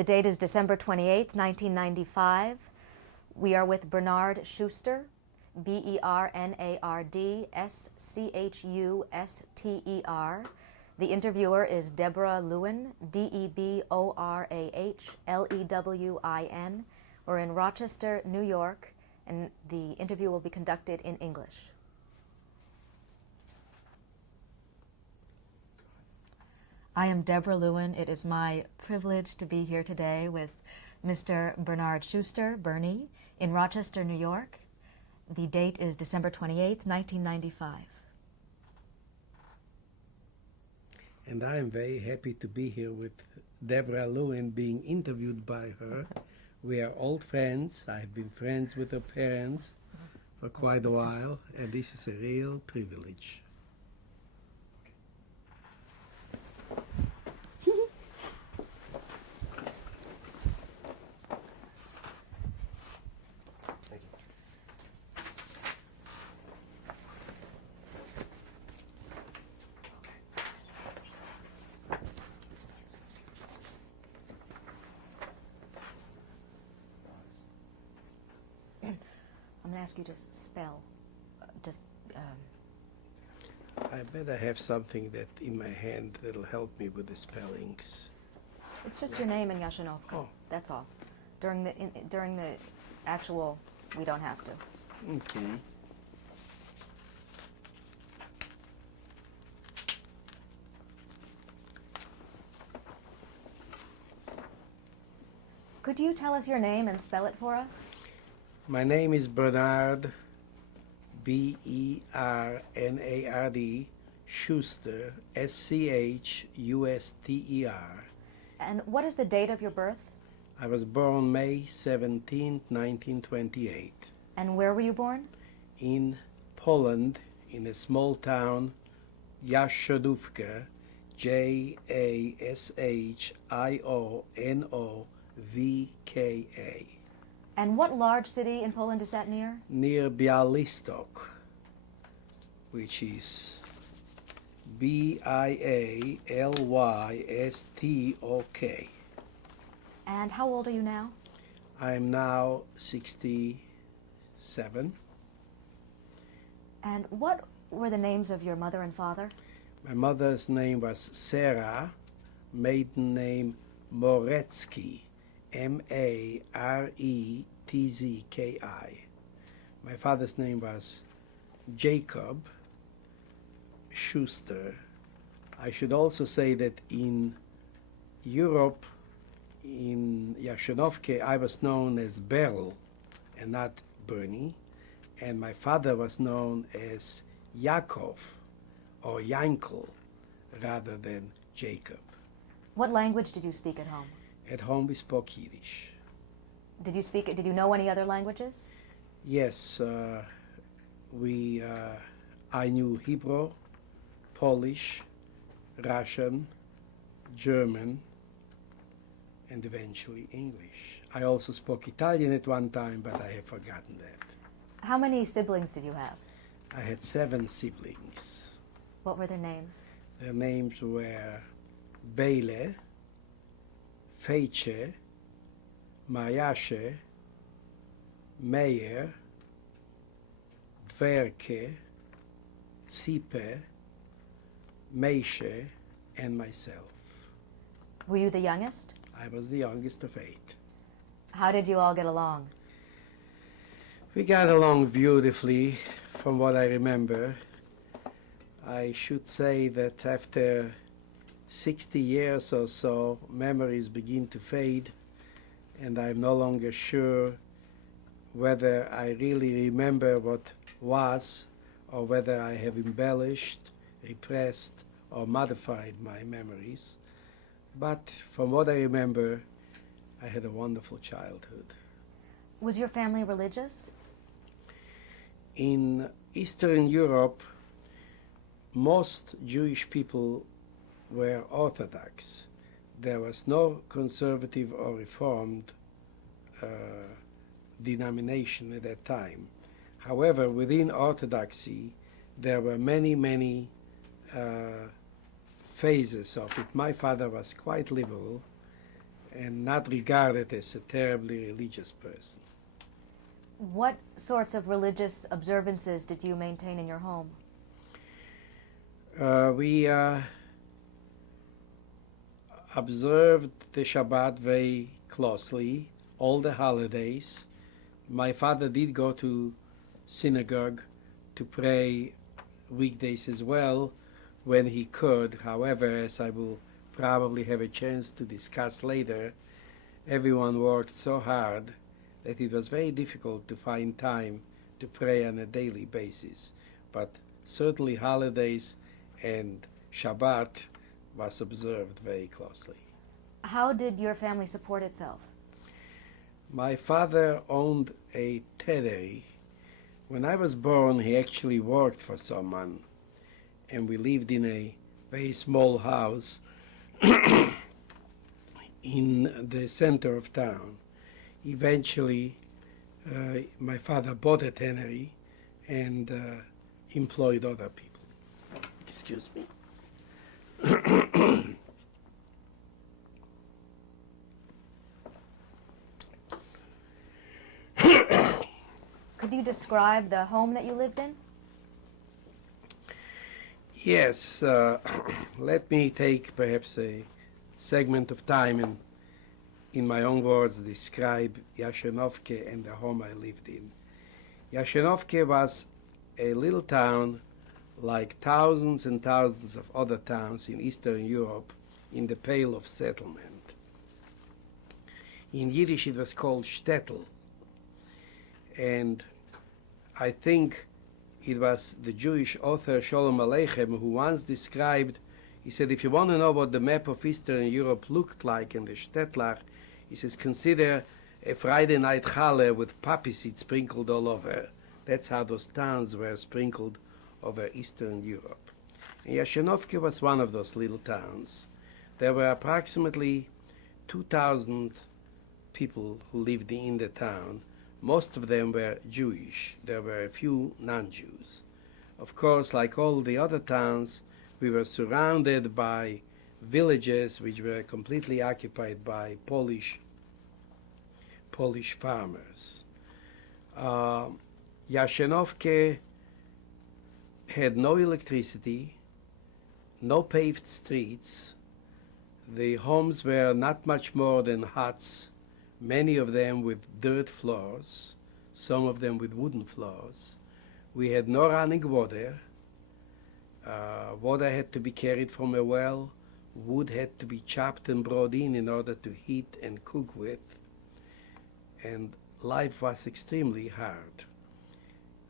The date is December 28th, 1995. We are with Bernard Schuster, Bernard Schuster. The interviewer is Deborah Lewin, Deborah Lewin. We're in Rochester, New York, and the interview will be conducted in English. I am Deborah Lewin. It is my privilege to be here today with Mr. Bernard Schuster, Bernie, in Rochester, New York. The date is December 28th, 1995. And I am very happy to be here with Deborah Lewin, being interviewed by her. We are old friends. I've been friends with her parents for quite a while, and this is a real privilege. I'm going to ask you to spell, I better have something that in my hand that'll help me with the spellings. It's just your name and Yashinovka. Oh. That's all. During the actual, we don't have to. Okay. Could you tell us your name and spell it for us? My name is Bernard, Bernard, Schuster, Schuster. And what is the date of your birth? I was born May 17, 1928. And where were you born? In Poland, in a small town, Jastrzębówka, Jastrzębówka. And what large city in Poland is that near? Near Białystok, which is Bialystok. And how old are you now? I am now 67. And what were the names of your mother and father? My mother's name was Sarah, maiden name Morecki, Maretzki. My father's name was Jacob Schuster. I should also say that in Europe, in Jastrzębówka, I was known as Beryl and not Bernie, and my father was known as Yakov or Yankel rather than Jacob. What language did you speak at home? At home we spoke Yiddish. Did you know any other languages? Yes, I knew Hebrew, Polish, Russian, German, and eventually English. I also spoke Italian at one time, but I have forgotten that. How many siblings did you have? I had 7 siblings. What were their names? Their names were Bele, Feice, Mariashe, Meyer, Dverke, Zipe, Meishe, and myself. Were you the youngest? I was the youngest of 8. How did you all get along? We got along beautifully, from what I remember. I should say that after 60 years or so, memories begin to fade, and I'm no longer sure whether I really remember what was, or whether I have embellished, repressed, or modified my memories. But from what I remember, I had a wonderful childhood. Was your family religious? In Eastern Europe, most Jewish people were Orthodox. There was no conservative or reformed denomination at that time. However, within Orthodoxy, there were many phases of it. My father was quite liberal, and not regarded as a terribly religious person. What sorts of religious observances did you maintain in your home? We observed the Shabbat very closely, all the holidays. My father did go to synagogue to pray weekdays as well when he could. However, as I will probably have a chance to discuss later, everyone worked so hard that it was very difficult to find time to pray on a daily basis. But certainly holidays and Shabbat was observed very closely. How did your family support itself? My father owned a tannery. When I was born, he actually worked for someone, and we lived in a very small house in the center of town. Eventually, my father bought a tannery and employed other people. Excuse me. Could you describe the home that you lived in? Yes, let me take perhaps a segment of time and, in my own words, describe Jashenovke and the home I lived in. Jashenovke was a little town like thousands and thousands of other towns in Eastern Europe in the Pale of Settlement. In Yiddish it was called shtetl, and I think it was the Jewish author Sholem Aleichem who once described, he said, if you want to know what the map of Eastern Europe looked like in the shtetler, he says, consider a Friday night challah with poppy seeds sprinkled all over. That's how those towns were sprinkled over Eastern Europe. And Jashenovke was one of those little towns. There were approximately 2,000 people who lived in the town. Most of them were Jewish. There were a few non-Jews. Of course, like all the other towns, we were surrounded by villages which were completely occupied by Polish farmers. Jashenovke had no electricity, no paved streets. The homes were not much more than huts, many of them with dirt floors, some of them with wooden floors. We had no running water. Water had to be carried from a well. Wood had to be chopped and brought in order to heat and cook with. And life was extremely hard.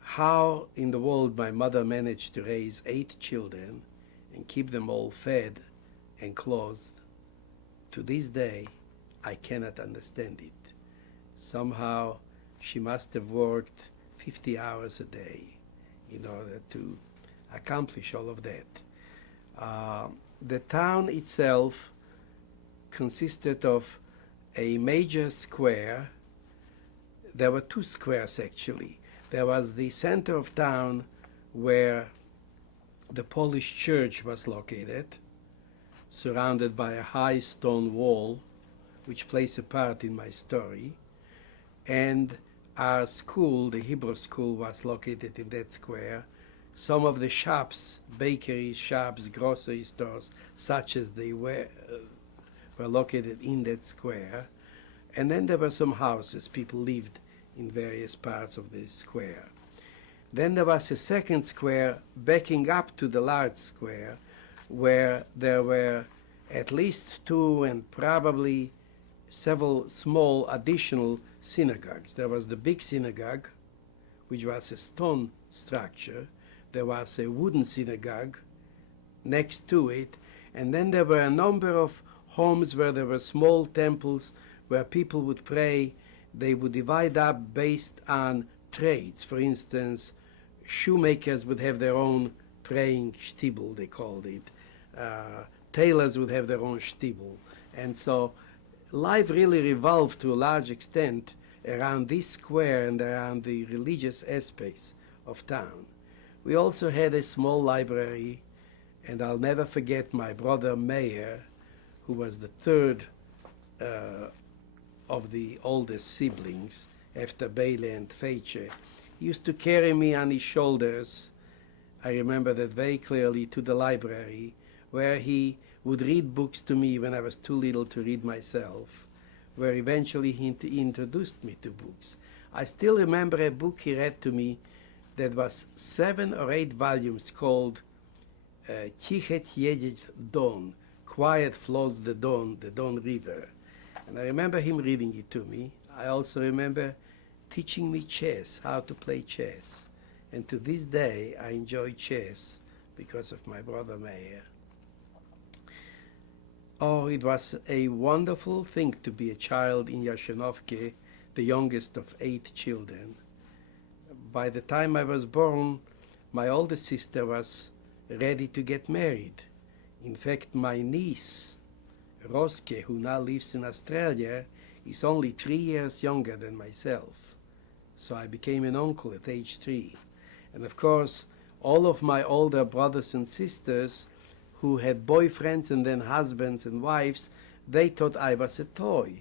How in the world my mother managed to raise 8 children and keep them all fed and clothed, to this day, I cannot understand it. Somehow she must have worked 50 hours a day in order to accomplish all of that. The town itself consisted of a major square. There were 2 squares actually. There was the center of town where the Polish church was located, surrounded by a high stone wall, which plays a part in my story. And our school, the Hebrew school, was located in that square. Some of the shops, bakeries, shops, grocery stores, such as they were located in that square. And then there were some houses. People lived in various parts of the square. Then there was a second square backing up to the large square, where there were at least 2 and probably several small additional synagogues. There was the big synagogue, which was a stone structure. There was a wooden synagogue next to it, and then there were a number of homes where there were small temples where people would pray. They would divide up based on trades. For instance, shoemakers would have their own praying shtibel, they called it. Tailors would have their own shtibel. And so life really revolved to a large extent around this square and around the religious aspects of town. We also had a small library, and I'll never forget my brother Meir, who was the 3rd of the oldest siblings, after Bele and Feiche. He used to carry me on his shoulders, I remember that very clearly, to the library, where he would read books to me when I was too little to read myself, where eventually he introduced me to books. I still remember a book he read to me that was 7 or 8 volumes called Tichet Jedet Don, Quiet Flows the Don River. And I remember him reading it to me. I also remember teaching me chess, how to play chess. And to this day, I enjoy chess because of my brother Meir. Oh, it was a wonderful thing to be a child in Yashenovke, the youngest of 8 children. By the time I was born, my oldest sister was ready to get married. In fact, my niece, Roske, who now lives in Australia, is only 3 years younger than myself. So I became an uncle at age 3. And of course, all of my older brothers and sisters who had boyfriends and then husbands and wives, they thought I was a toy.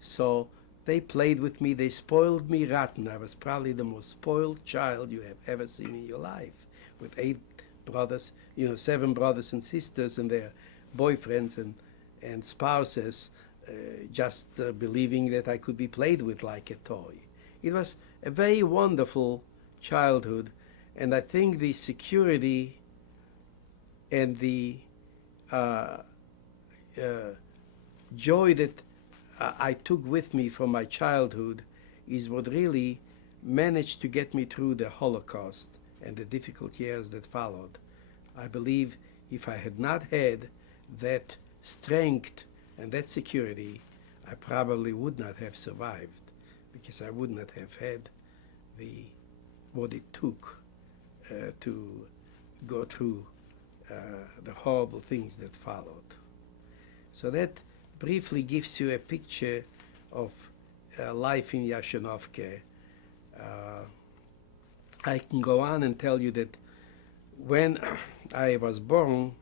So they played with me, they spoiled me rotten. I was probably the most spoiled child you have ever seen in your life, with 8 brothers, 7 brothers and sisters and their boyfriends and spouses, just believing that I could be played with like a toy. It was a very wonderful childhood, and I think the security and the joy that I took with me from my childhood is what really managed to get me through the Holocaust and the difficult years that followed. I believe if I had not had that strength and that security, I probably would not have survived, because I would not have had what it took to go through the horrible things that followed. So that briefly gives you a picture of life in Yashenovke. I can go on and tell you that when I was born,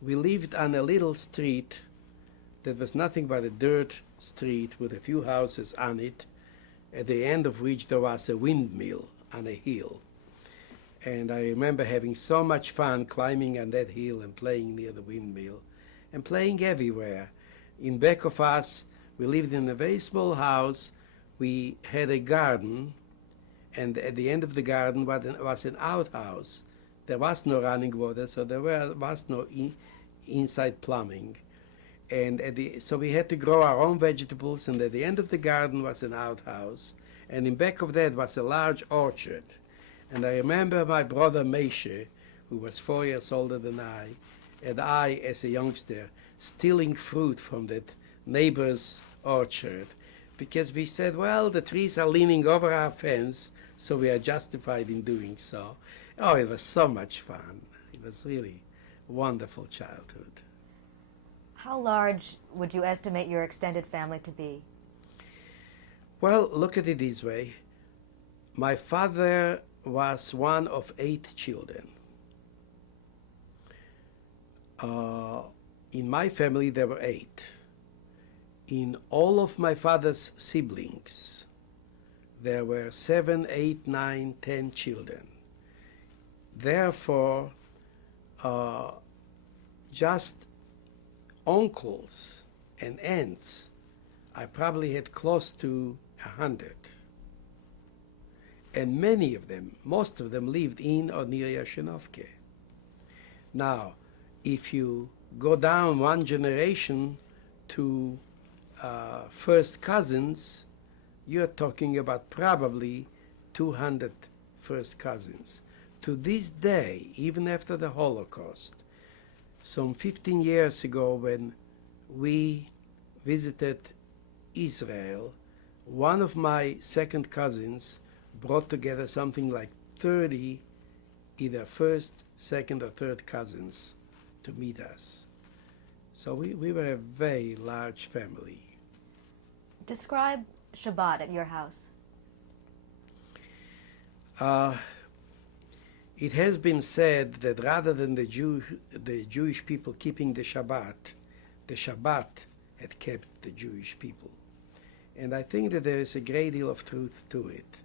we lived on a little street that was nothing but a dirt street with a few houses on it, at the end of which there was a windmill on a hill. And I remember having so much fun climbing on that hill and playing near the windmill and playing everywhere. In back of us, we lived in a very small house. We had a garden, and at the end of the garden was an outhouse. There was no running water, so there was no inside plumbing. And so we had to grow our own vegetables, and at the end of the garden was an outhouse, and in back of that was a large orchard. And I remember my brother Meishe, who was 4 years older than I, and I, as a youngster, stealing fruit from that neighbor's orchard, because we said, well, the trees are leaning over our fence, so we are justified in doing so. Oh, it was so much fun. It was really a wonderful childhood. How large would you estimate your extended family to be? Well, look at it this way. My father was one of 8 children. In my family, there were 8. In all of my father's siblings, there were 7, 8, 9, 10 children. Therefore, just uncles and aunts, I probably had close to 100. And many of them, most of them, lived in or near Yashenovke. Now, if you go down one generation to first cousins, you're talking about probably 200 first cousins. To this day, even after the Holocaust, some 15 years ago when we visited Israel, one of my second cousins brought together something like 30 either first, second, or third cousins to meet us. So we were a very large family. Describe Shabbat at your house. It has been said that rather than the Jewish people keeping the Shabbat had kept the Jewish people. And I think that there is a great deal of truth to it.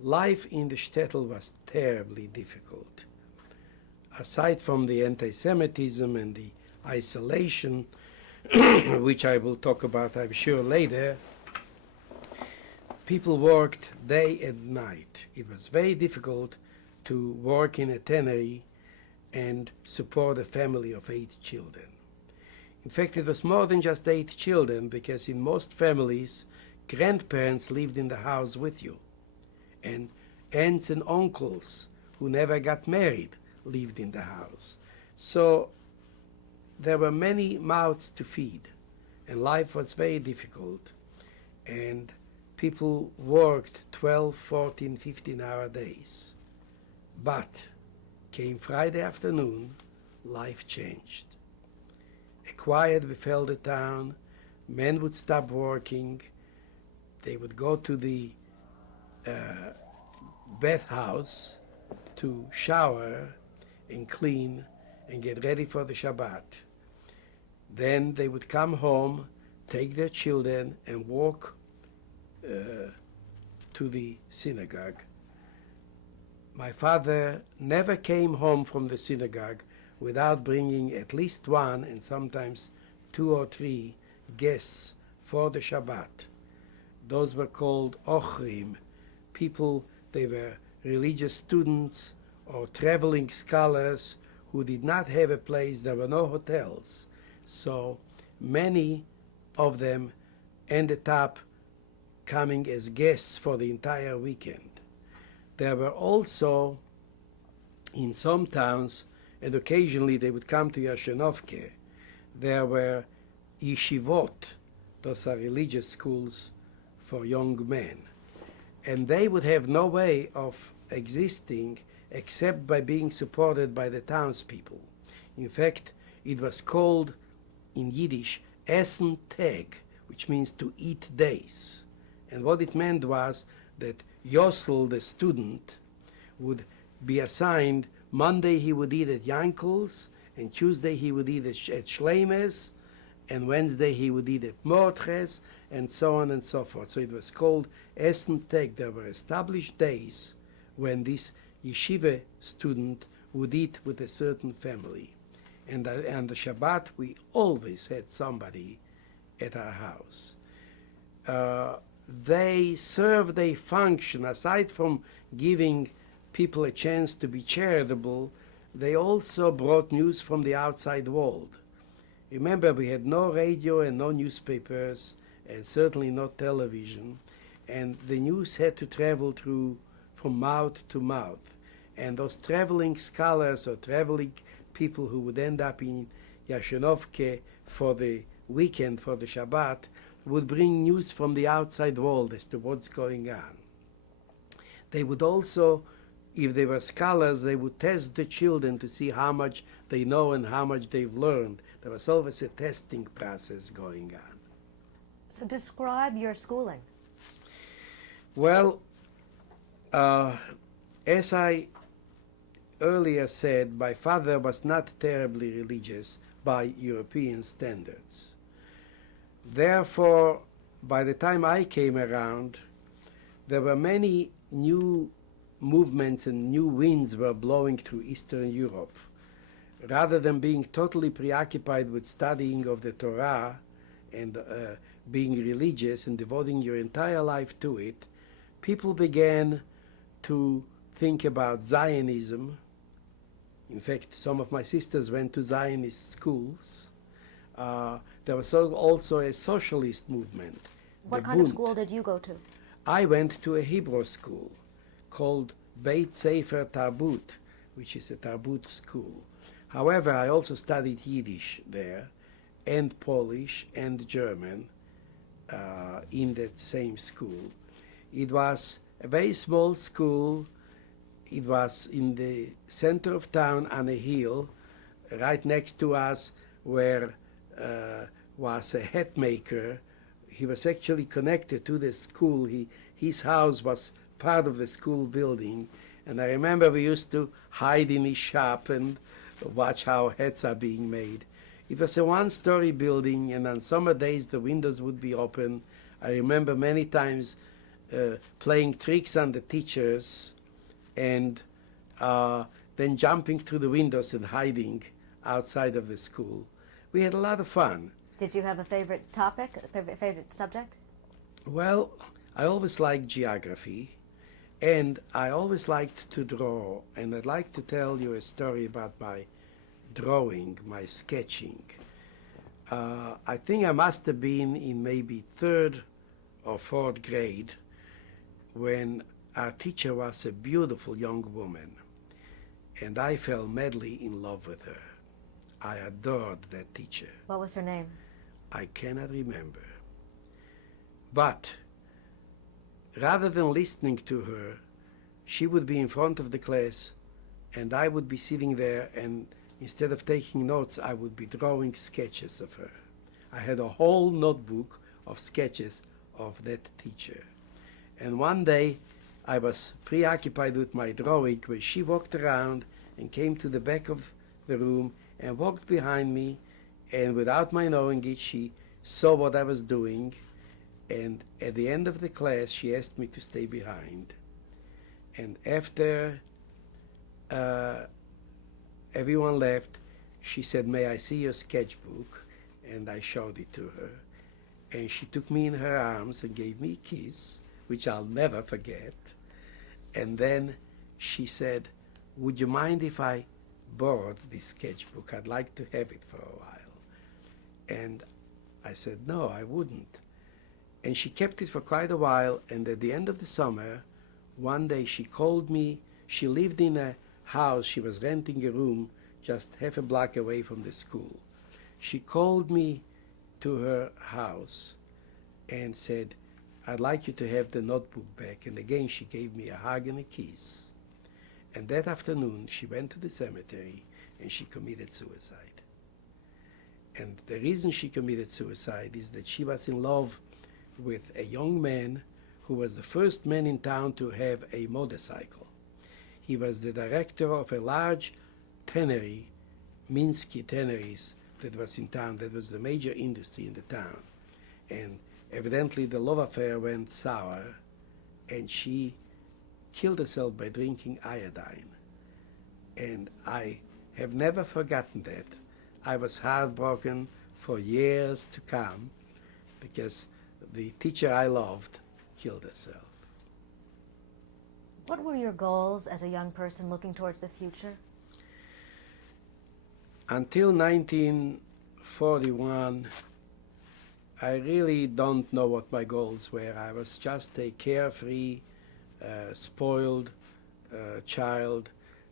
Life in the shtetl was terribly difficult. Aside from the anti-Semitism and the isolation, which I will talk about, I'm sure, later, people worked day and night. It was very difficult to work in a tannery and support a family of 8 children. In fact, it was more than just 8 children, because in most families, grandparents lived in the house with you, and aunts and uncles who never got married lived in the house. So there were many mouths to feed, and life was very difficult, and people worked 12, 14, 15-hour days. But came Friday afternoon, life changed. A quiet befell the town, men would stop working, they would go to the bathhouse to shower and clean and get ready for the Shabbat. Then they would come home, take their children, and walk to the synagogue. My father never came home from the synagogue without bringing at least 1 and sometimes 2 or 3 guests for the Shabbat. Those were called ochrim, people, they were religious students or traveling scholars who did not have a place. There were no hotels. So many of them ended up coming as guests for the entire weekend. There were also, in some towns, and occasionally they would come to Yashenovke, there were yeshivot, those are religious schools for young men. And they would have no way of existing except by being supported by the townspeople. In fact, it was called in Yiddish Essen Tag, which means to eat days. And what it meant was that Yosel, the student, would be assigned Monday he would eat at Yankel's, and Tuesday he would eat at Shleimes, and Wednesday he would eat at Mordres, and so on and so forth. So it was called Essen Tag. There were established days when this yeshiva student would eat with a certain family. And on the Shabbat, we always had somebody at our house. They served a function. Aside from giving people a chance to be charitable, they also brought news from the outside world. Remember, we had no radio and no newspapers, and certainly no television, and the news had to travel from mouth to mouth. And those traveling scholars or traveling people who would end up in Yashenovke for the weekend, for the Shabbat, would bring news from the outside world as to what's going on. They would also, if they were scholars, they would test the children to see how much they know and how much they've learned. There was always a testing process going on. So describe your schooling. Well, as I earlier said, my father was not terribly religious by European standards. Therefore, by the time I came around, there were many new movements and new winds were blowing through Eastern Europe. Rather than being totally preoccupied with studying of the Torah and being religious and devoting your entire life to it, people began to think about Zionism. In fact, some of my sisters went to Zionist schools. There was also a socialist movement. What kind of school did you go to? I went to a Hebrew school called Beit Sefer Tarbut, which is a Tarbut school. However, I also studied Yiddish there, and Polish and German in that same school. It was a very small school. It was in the center of town on a hill. Right next to us where was a hat maker. He was actually connected to the school. His house was part of the school building. And I remember we used to hide in his shop and watch how hats are being made. It was a one-story building, and on summer days the windows would be open. I remember many times playing tricks on the teachers and then jumping through the windows and hiding outside of the school. We had a lot of fun. Did you have a favorite topic, a favorite subject? Well, I always liked geography, and I always liked to draw, and I'd like to tell you a story about my drawing, my sketching. I think I must have been in maybe third or fourth grade when our teacher was a beautiful young woman, and I fell madly in love with her. I adored that teacher. What was her name? I cannot remember. But rather than listening to her, she would be in front of the class, and I would be sitting there, and instead of taking notes, I would be drawing sketches of her. I had a whole notebook of sketches of that teacher. And one day, I was preoccupied with my drawing when she walked around and came to the back of the room and walked behind me, and without my knowing it, she saw what I was doing, and at the end of the class, she asked me to stay behind. And after everyone left, she said, "May I see your sketchbook?" And I showed it to her. And she took me in her arms and gave me a kiss, which I'll never forget. And then she said, "Would you mind if I borrowed this sketchbook? I'd like to have it for a while." And I said, "No, I wouldn't." And she kept it for quite a while, and at the end of the summer, one day she called me. She lived in a house. She was renting a room just half a block away from the school. She called me to her house and said, "I'd like you to have the notebook back." And again, she gave me a hug and a kiss. And that afternoon, she went to the cemetery and she committed suicide. And the reason she committed suicide is that she was in love with a young man who was the first man in town to have a motorcycle. He was the director of a large tannery, Minsky Tanneries, that was in town. That was the major industry in the town. And evidently the love affair went sour, and she killed herself by drinking iodine. And I have never forgotten that. I was heartbroken for years to come because the teacher I loved killed herself. What were your goals as a young person looking towards the future? Until 1941, I really don't know what my goals were. I was just a carefree, spoiled child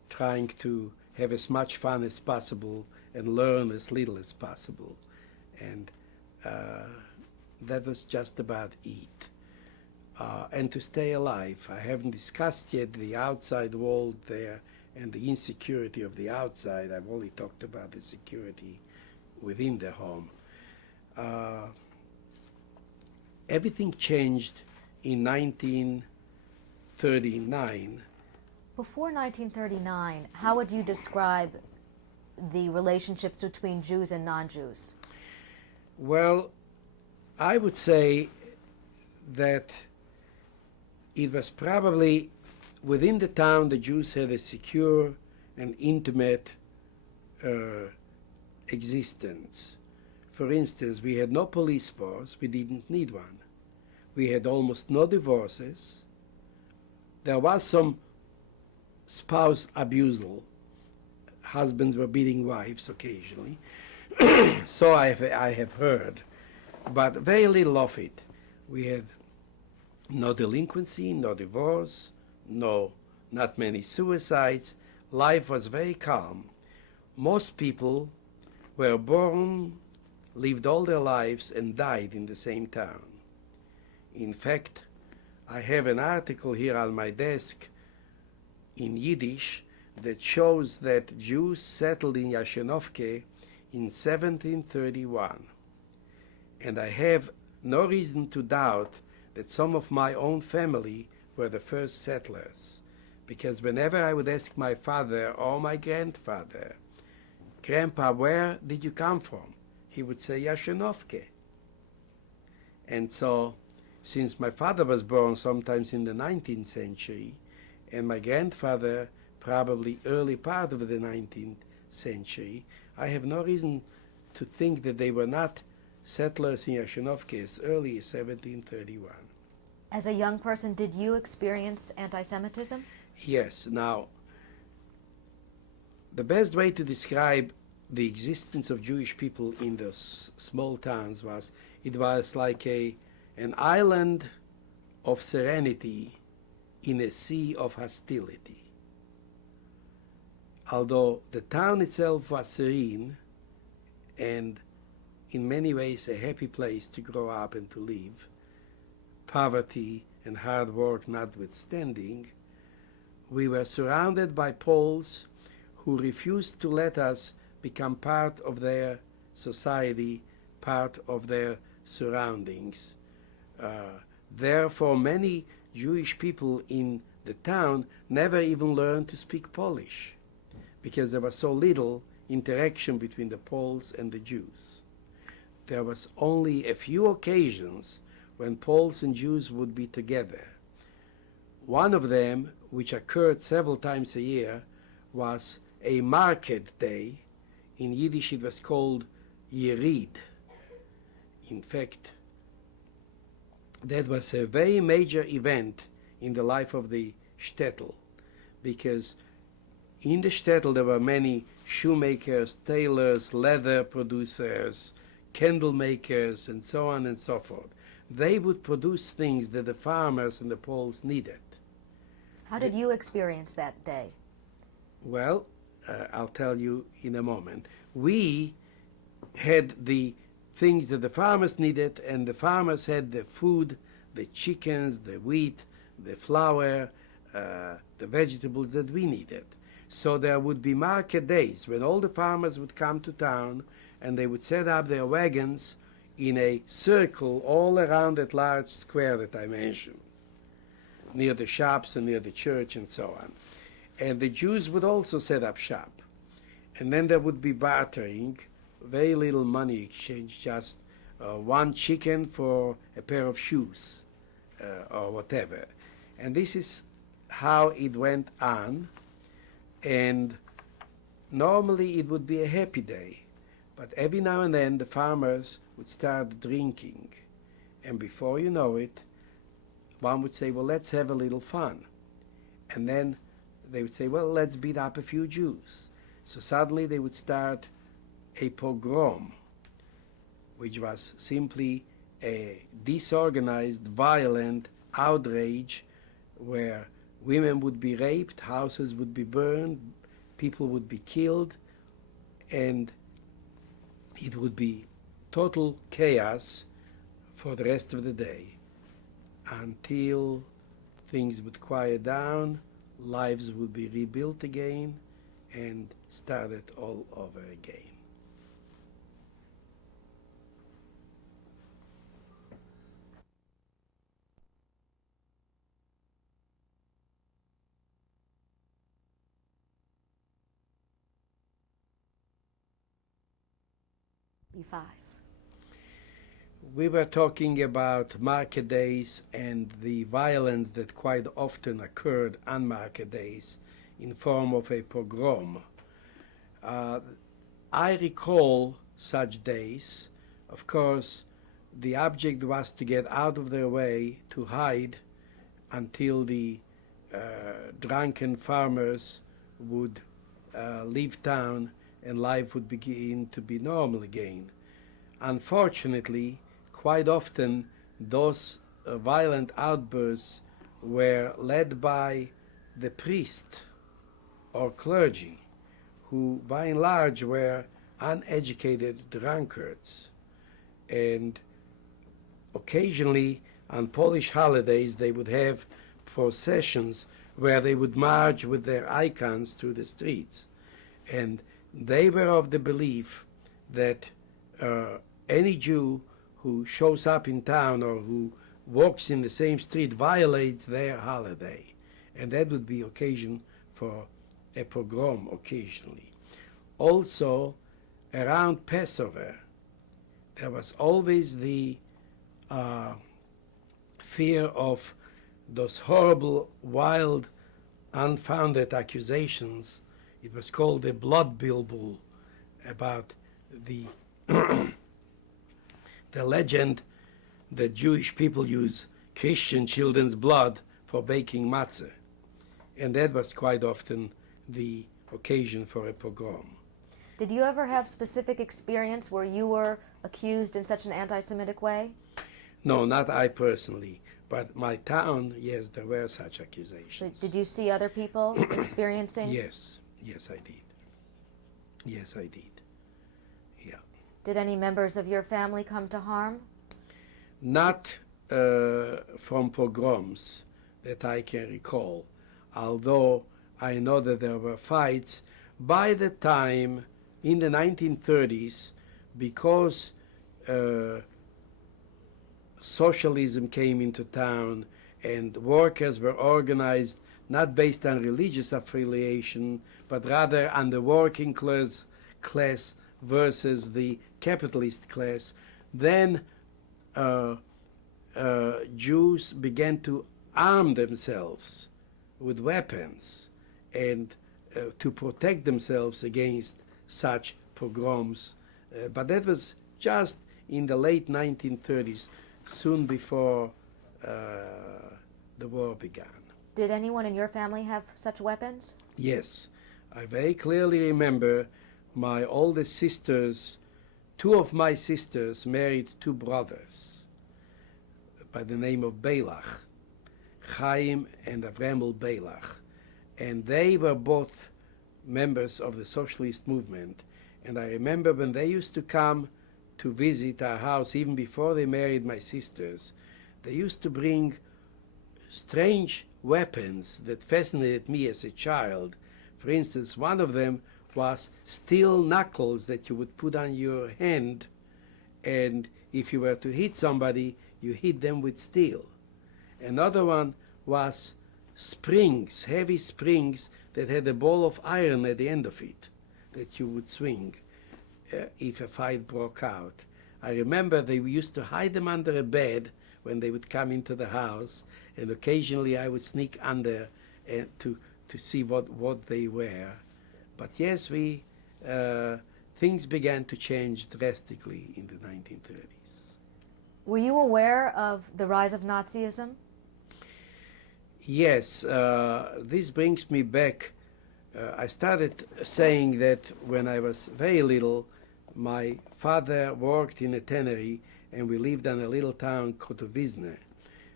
trying to have as much fun as possible and learn as little as possible. And that was just about it. And to stay alive. I haven't discussed yet the outside world there and the insecurity of the outside. I've only talked about the security within the home. Everything changed in 1939. Before 1939, how would you describe the relationships between Jews and non-Jews? Well, I would say that it was probably within the town the Jews had a secure and intimate existence. For instance, we had no police force. We didn't need one. We had almost no divorces. There was some spouse abusal. Husbands were beating wives occasionally. So I have heard, but very little of it. We had no delinquency, no divorce, not many suicides. Life was very calm. Most people were born, lived all their lives, and died in the same town. In fact, I have an article here on my desk in Yiddish that shows that Jews settled in Yashenovke in 1731. And I have no reason to doubt that some of my own family were the first settlers, because whenever I would ask my father or my grandfather Grandpa, where did you come from? He would say, Yashinovke. And so, since my father was born sometimes in the 19th century, and my grandfather probably early part of the 19th century, I have no reason to think that they were not settlers in Yashinovke as early as 1731. As a young person, did you experience anti-Semitism? Yes. Now, the best way to describe the existence of Jewish people in those small towns was, it was like an island of serenity in a sea of hostility. Although the town itself was serene and in many ways a happy place to grow up and to live, poverty and hard work notwithstanding, we were surrounded by Poles who refused to let us become part of their society, part of their surroundings. Therefore, many Jewish people in the town never even learned to speak Polish, because there was so little interaction between the Poles and the Jews. There was only a few occasions when Poles and Jews would be together. One of them, which occurred several times a year, was a market day. In Yiddish it was called Yerid. In fact, that was a very major event in the life of the shtetl, because in the shtetl there were many shoemakers, tailors, leather producers, candle makers, and so on and so forth. They would produce things that the farmers and the Poles needed. How did you experience that day? Well, I'll tell you in a moment. We had the things that the farmers needed, and the farmers had the food, the chickens, the wheat, the flour, the vegetables that we needed. So there would be market days when all the farmers would come to town and they would set up their wagons in a circle all around that large square that I mentioned, near the shops and near the church and so on. And the Jews would also set up shop. And then there would be bartering, very little money exchange, just one chicken for a pair of shoes or whatever. And this is how it went on. And normally it would be a happy day. But every now and then the farmers would start drinking. And before you know it, one would say, well, let's have a little fun. And then they would say, well, let's beat up a few Jews. So suddenly they would start a pogrom, which was simply a disorganized, violent outrage where women would be raped, houses would be burned, people would be killed, and it would be total chaos for the rest of the day until things would quiet down, lives would be rebuilt again, and started all over again. B5. We were talking about market days and the violence that quite often occurred on market days in form of a pogrom. I recall such days. Of course, the object was to get out of their way, to hide until the drunken farmers would leave town and life would begin to be normal again. Unfortunately, quite often those violent outbursts were led by the priest or clergy, who by and large were uneducated drunkards. And occasionally on Polish holidays they would have processions where they would march with their icons through the streets. And they were of the belief that any Jew who shows up in town or who walks in the same street violates their holiday. And that would be occasion for a pogrom occasionally. also around Passover, there was always the fear of those horrible, wild, unfounded accusations. It was called the blood bilbul, about the the legend that Jewish people use Christian children's blood for baking matzah. And that was quite often the occasion for a pogrom. Did you ever have specific experience where you were accused in such an anti-Semitic way? No, not I personally, but my town, yes, there were such accusations. Did you see other people experiencing? Yes, I did. Yes, I did. Yeah. Did any members of your family come to harm? Not from pogroms that I can recall, although I know that there were fights by the time in the 1930s, because socialism came into town and workers were organized not based on religious affiliation, but rather on the working class versus the capitalist class. Then Jews began to arm themselves with weapons and to protect themselves against such pogroms. But that was just in the late 1930s, soon before the war began. Did anyone in your family have such weapons? Yes, I very clearly remember my oldest sisters, two of my sisters married two brothers by the name of Beilach, Chaim and Avremel Beilach. And they were both members of the socialist movement. And I remember when they used to come to visit our house, even before they married my sisters, they used to bring strange weapons that fascinated me as a child. For instance, one of them was steel knuckles that you would put on your hand, and if you were to hit somebody, you hit them with steel. Another one was springs, heavy springs that had a ball of iron at the end of it that you would swing if a fight broke out. I remember they used to hide them under a bed when they would come into the house, and occasionally I would sneak under to see what they were. But yes, things began to change drastically in the 1930s. Were you aware of the rise of Nazism? Yes, this brings me back. I started saying that when I was very little, my father worked in a tannery, and we lived in a little town, Kotovizne.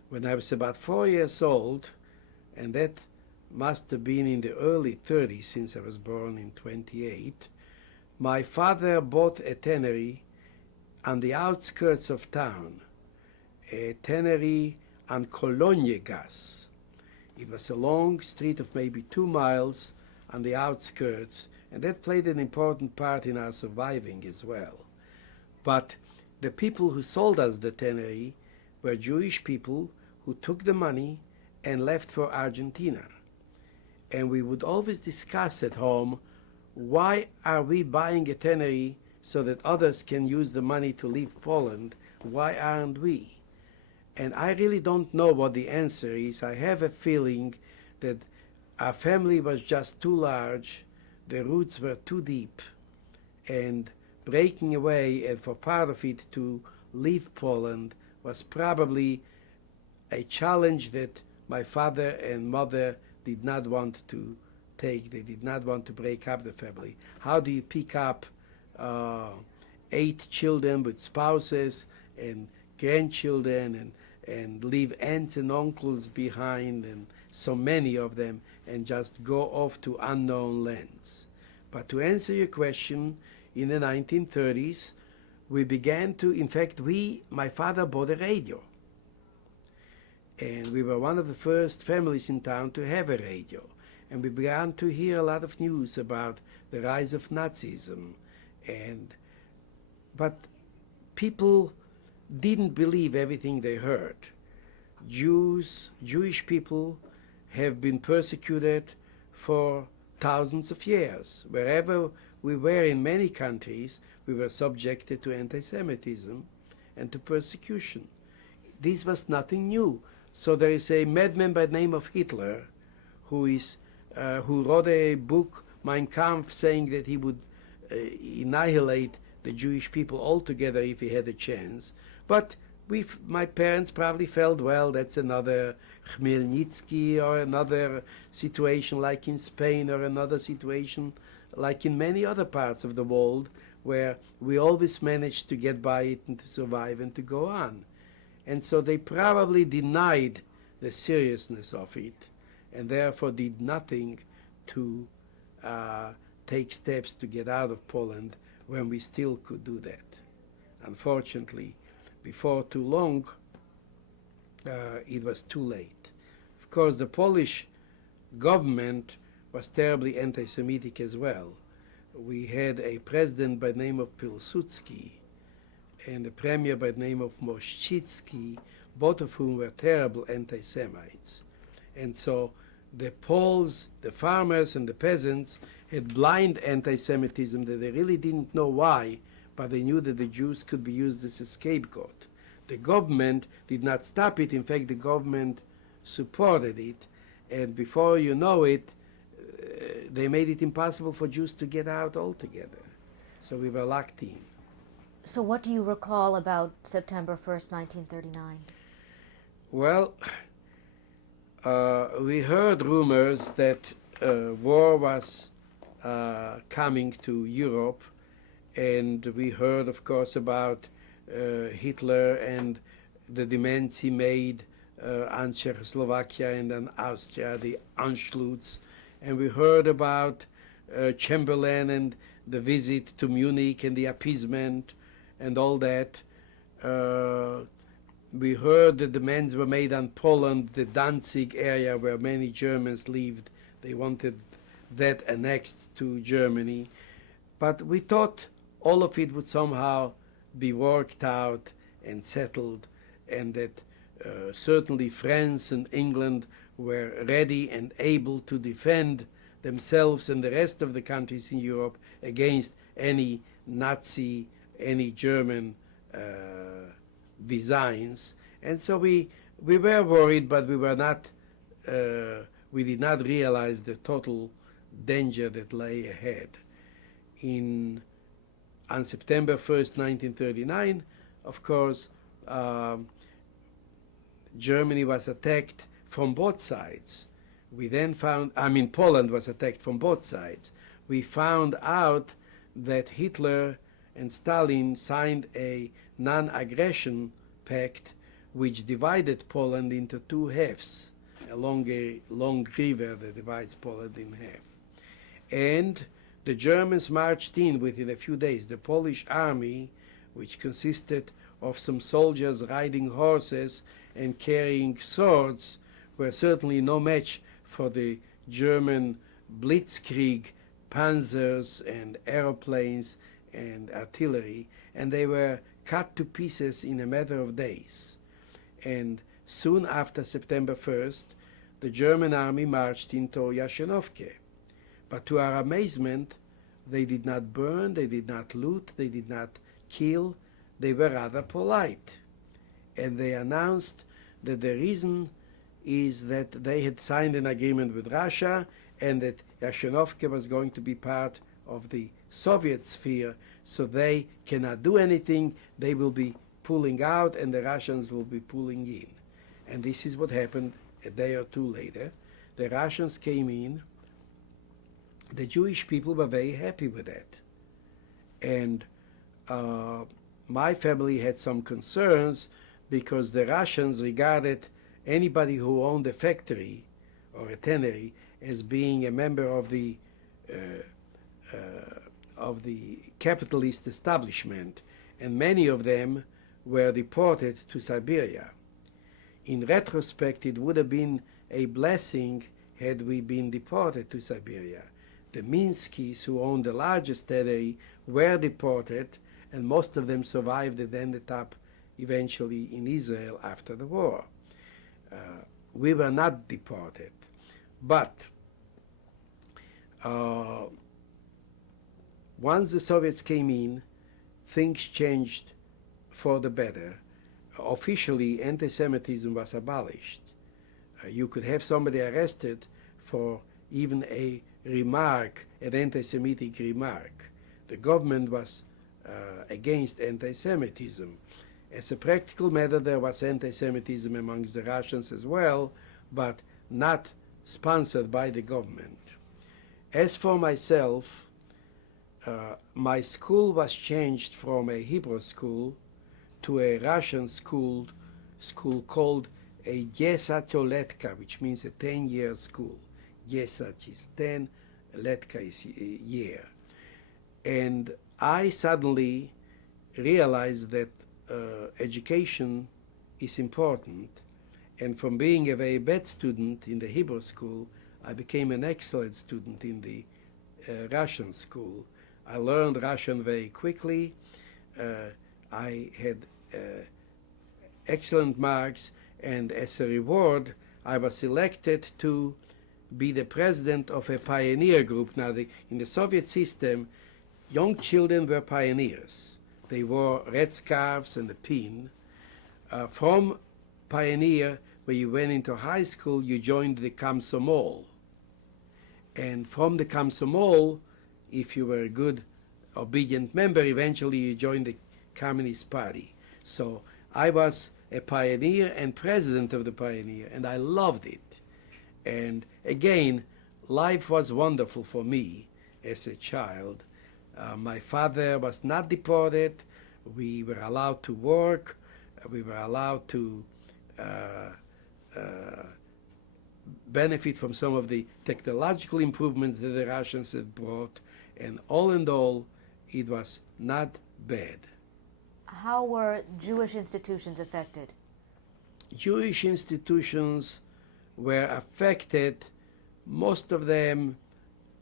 When I was about 4 years old, and that must have been in the early 30s, since I was born in 28, my father bought a tannery on the outskirts of town, a tannery on Kolonjegas. It was a long street of maybe 2 miles on the outskirts, and that played an important part in our surviving as well. But the people who sold us the tannery were Jewish people who took the money and left for Argentina. And we would always discuss at home, why are we buying a tannery so that others can use the money to leave Poland? Why aren't we? And I really don't know what the answer is. I have a feeling that our family was just too large, the roots were too deep, and breaking away and for part of it to leave Poland was probably a challenge that my father and mother did not want to take. They did not want to break up the family. How do you pick up 8 children with spouses and grandchildren and leave aunts and uncles behind, and so many of them, and just go off to unknown lands? But to answer your question, in the 1930s, we began to, in fact, my father bought a radio. And we were one of the first families in town to have a radio. And we began to hear a lot of news about the rise of Nazism. But people didn't believe everything they heard. Jewish people have been persecuted for thousands of years. Wherever we were in many countries, we were subjected to anti-Semitism and to persecution. This was nothing new. So there is a madman by the name of Hitler who wrote a book, Mein Kampf, saying that he would annihilate the Jewish people altogether if he had a chance. But my parents probably felt, well, that's another Khmelnytsky or another situation like in Spain or another situation like in many other parts of the world where we always managed to get by it and to survive and to go on. And so they probably denied the seriousness of it and therefore did nothing to take steps to get out of Poland when we still could do that. Unfortunately, before too long, it was too late. Of course, the Polish government was terribly anti-Semitic as well. We had a president by the name of Pilsudski and a premier by the name of Mościcki, both of whom were terrible anti-Semites. And so the Poles, the farmers and the peasants had blind anti-Semitism that they really didn't know why, but they knew that the Jews could be used as a scapegoat. The government did not stop it. In fact, the government supported it. And before you know it, they made it impossible for Jews to get out altogether. So we were locked in. So what do you recall about September 1st, 1939? Well, we heard rumors that war was coming to Europe, and we heard, of course, about Hitler and the demands he made on Czechoslovakia and on Austria, the Anschluss, and we heard about Chamberlain and the visit to Munich and the appeasement and all that. We heard the demands were made on Poland, the Danzig area where many Germans lived. They wanted that annexed to Germany. But we thought all of it would somehow be worked out and settled, and that certainly France and England were ready and able to defend themselves and the rest of the countries in Europe against any Nazi, any German designs. And so we were worried, but we did not realize the total danger that lay ahead. On September 1st, 1939, of course, Germany was attacked from both sides. We then Poland was attacked from both sides. We found out that Hitler and Stalin signed a non-aggression pact which divided Poland into two halves, along a long river that divides Poland in half. And the Germans marched in within a few days. The Polish army, which consisted of some soldiers riding horses and carrying swords, were certainly no match for the German blitzkrieg panzers and aeroplanes and artillery, and they were cut to pieces in a matter of days. And soon after September 1st, the German army marched into Jastrzębie. But to our amazement, they did not burn, they did not loot, they did not kill, they were rather polite. And they announced that the reason is that they had signed an agreement with Russia and that Jastrzębie was going to be part of the Soviet sphere, so they cannot do anything, they will be pulling out and the Russians will be pulling in. And this is what happened a day or two later. The Russians came in. The Jewish people were very happy with that. And my family had some concerns because the Russians regarded anybody who owned a factory or a tannery as being a member of the capitalist establishment, and many of them were deported to Siberia. In retrospect, it would have been a blessing had we been deported to Siberia. The Minskys, who owned the largest tannery, were deported, and most of them survived and ended up eventually in Israel after the war. We were not deported, but Once the Soviets came in, things changed for the better. Officially, anti-Semitism was abolished. You could have somebody arrested for even a remark, an anti-Semitic remark. The government was against anti-Semitism. As a practical matter, there was anti-Semitism amongst the Russians as well, but not sponsored by the government. As for myself, my school was changed from a Hebrew school to a Russian school called a Yesat-Letka, which means a 10-year school. Yesat is 10, Letka is year. And I suddenly realized that education is important, and from being a very bad student in the Hebrew school, I became an excellent student in the Russian school. I learned Russian very quickly. I had excellent marks, and as a reward, I was elected to be the president of a pioneer group. Now, in the Soviet system, young children were pioneers. They wore red scarves and a pin. From pioneer, when you went into high school, you joined the Komsomol. And from the Komsomol, if you were a good, obedient member, eventually you joined the Communist Party. So I was a pioneer and president of the pioneer, and I loved it. And again, life was wonderful for me as a child. My father was not deported. We were allowed to work. We were allowed to benefit from some of the technological improvements that the Russians had brought. And all in all, it was not bad. How were Jewish institutions affected? Jewish institutions were affected, most of them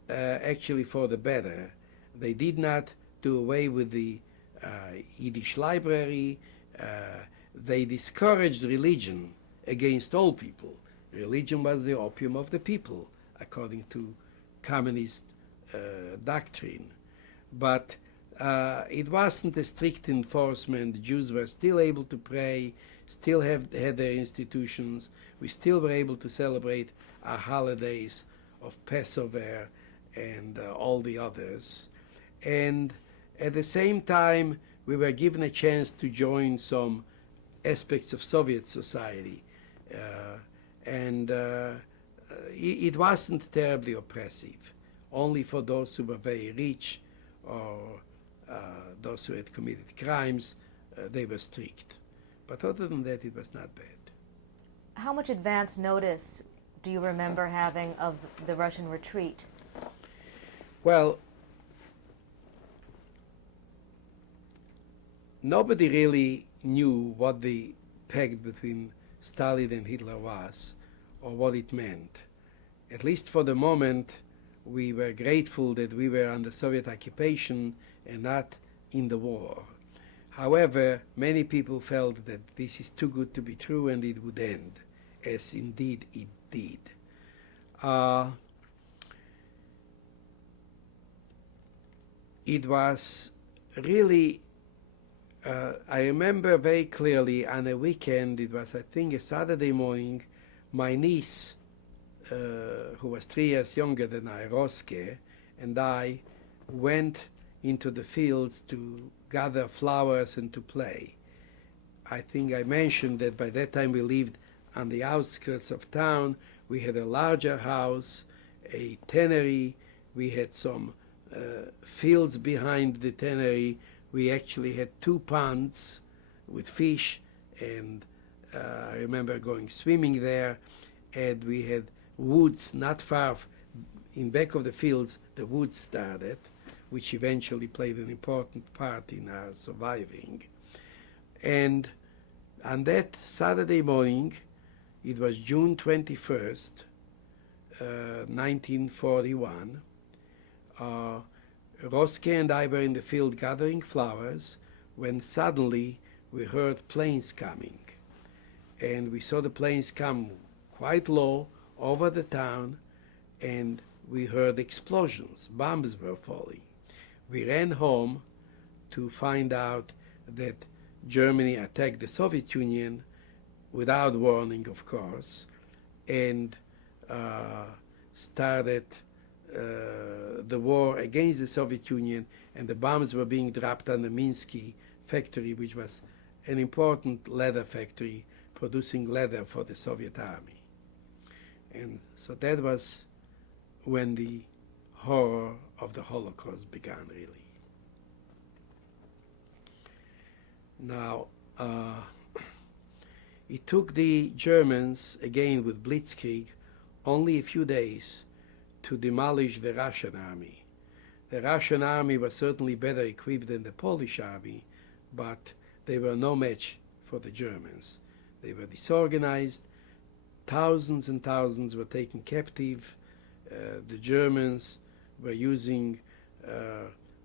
actually for the better. They did not do away with the Yiddish library. They discouraged religion against all people. Religion was the opium of the people, according to communist doctrine. But it wasn't a strict enforcement. The Jews were still able to pray, still had their institutions. We still were able to celebrate our holidays of Passover and all the others. And at the same time, we were given a chance to join some aspects of Soviet society. It wasn't terribly oppressive, only for those who were very rich or those who had committed crimes, they were strict. But other than that, it was not bad. How much advance notice do you remember having of the Russian retreat? Well, nobody really knew what the pact between Stalin and Hitler was, or what it meant. At least for the moment, we were grateful that we were under Soviet occupation and not in the war. However, many people felt that this is too good to be true and it would end, as indeed it did. It was really, I remember very clearly on a weekend, it was I think a Saturday morning, my niece, who was 3 years younger than I, Roske, and I went into the fields to gather flowers and to play. I think I mentioned that by that time we lived on the outskirts of town. We had a larger house, a tannery. We had some fields behind the tannery. We actually had 2 ponds with fish, and I remember going swimming there. And we had woods not far in back of the fields. The woods started, which eventually played an important part in our surviving. And on that Saturday morning, it was June 21st, 1941, Roske and I were in the field gathering flowers when suddenly we heard planes coming. And we saw the planes come quite low over the town, and we heard explosions. Bombs were falling. We ran home to find out that Germany attacked the Soviet Union without warning, of course, and started the war against the Soviet Union, and the bombs were being dropped on the Minsky factory, which was an important leather factory producing leather for the Soviet army. And so that was when the horror of the Holocaust began, really. Now, it took the Germans, again with Blitzkrieg, only a few days to demolish the Russian army. The Russian army was certainly better equipped than the Polish army, but they were no match for the Germans. They were disorganized. Thousands and thousands were taken captive. The Germans were using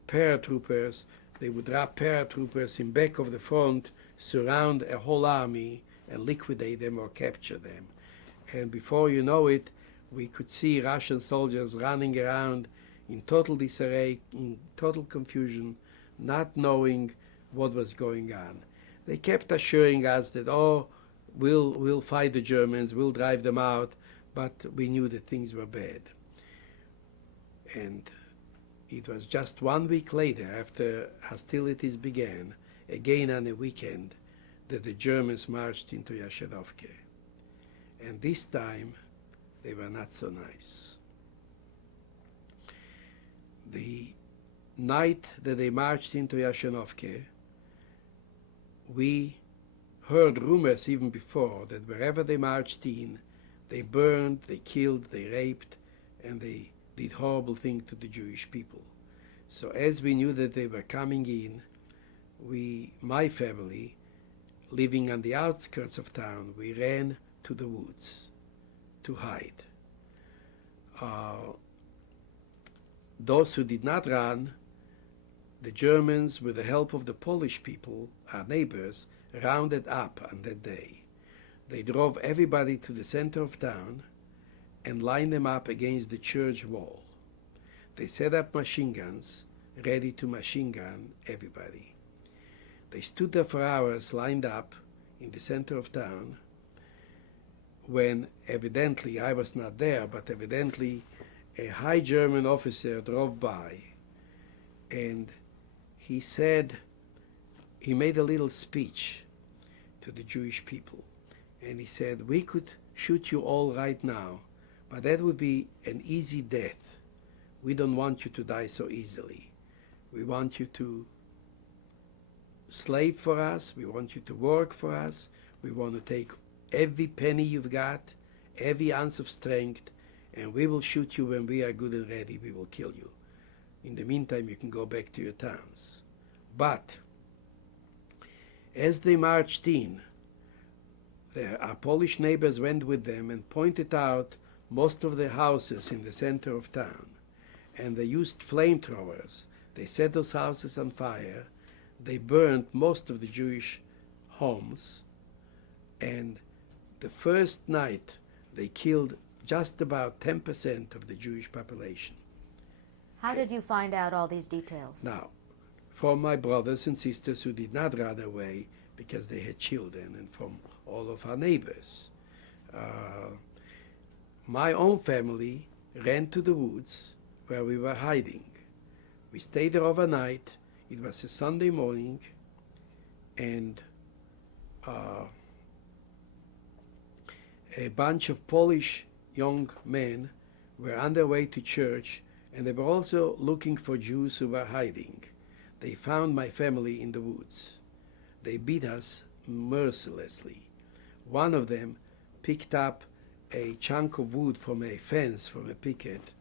paratroopers. They would drop paratroopers in back of the front, surround a whole army, and liquidate them or capture them. And before you know it, we could see Russian soldiers running around in total disarray, in total confusion, not knowing what was going on. They kept assuring us that, oh, we'll fight the Germans, we'll drive them out, but we knew that things were bad. And it was just 1 week later, after hostilities began, again on a weekend, that the Germans marched into Yashenovke. And this time, they were not so nice. The night that they marched into Yashenovke, we heard rumors even before that wherever they marched in, they burned, they killed, they raped, and they did horrible things to the Jewish people. So as we knew that they were coming in, my family, living on the outskirts of town, we ran to the woods to hide. Those who did not run, the Germans, with the help of the Polish people, our neighbors, rounded up on that day. They drove everybody to the center of town and lined them up against the church wall. They set up machine guns, ready to machine gun everybody. They stood there for hours lined up in the center of town when evidently, I was not there, but evidently a high German officer drove by and he made a little speech to the Jewish people. And he said, we could shoot you all right now, but that would be an easy death. We don't want you to die so easily. We want you to slave for us. We want you to work for us. We want to take every penny you've got, every ounce of strength, and we will shoot you when we are good and ready. We will kill you. In the meantime, you can go back to your towns. But as they marched in, our Polish neighbors went with them and pointed out most of the houses in the center of town. And they used flamethrowers. They set those houses on fire. They burned most of the Jewish homes. And the first night, they killed just about 10% of the Jewish population. How did you find out all these details? Now, from my brothers and sisters who did not run away because they had children, and from all of our neighbors. My own family ran to the woods where we were hiding. We stayed there overnight. It was a Sunday morning, and a bunch of Polish young men were on their way to church, and they were also looking for Jews who were hiding. They found my family in the woods. They beat us mercilessly. One of them picked up a chunk of wood from a fence, from a picket,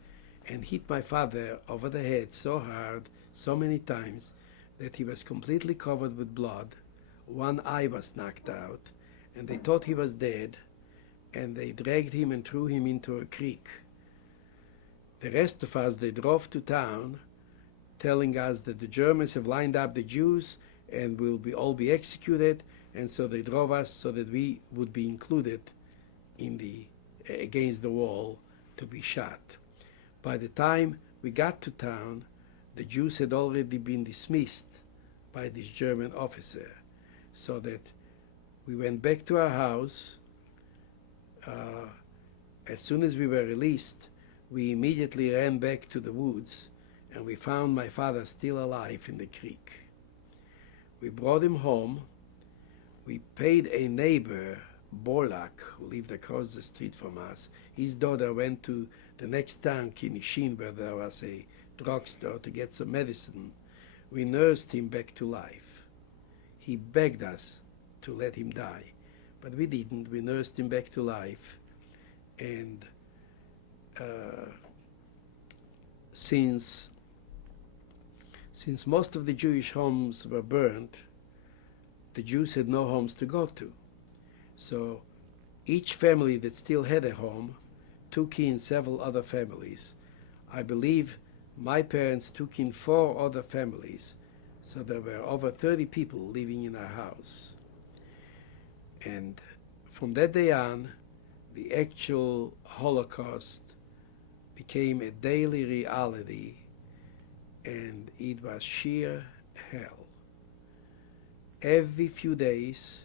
and hit my father over the head so hard, so many times, that he was completely covered with blood. One eye was knocked out, and they thought he was dead, and they dragged him and threw him into a creek. The rest of us, they drove to town, telling us that the Germans have lined up the Jews and will all be executed, and so they drove us so that we would be included against the wall to be shot. By the time we got to town, the Jews had already been dismissed by this German officer, so that we went back to our house. As soon as we were released, we immediately ran back to the woods, and we found my father still alive in the creek. We brought him home. We paid a neighbor, Borlak, who lived across the street from us. His daughter went to the next town, Kinishin, where there was a drugstore, to get some medicine. We nursed him back to life. He begged us to let him die, but we didn't. We nursed him back to life. And since most of the Jewish homes were burned, the Jews had no homes to go to. So each family that still had a home took in several other families. I believe my parents took in 4 other families, so there were over 30 people living in our house. And from that day on, the actual Holocaust became a daily reality, and it was sheer hell. Every few days,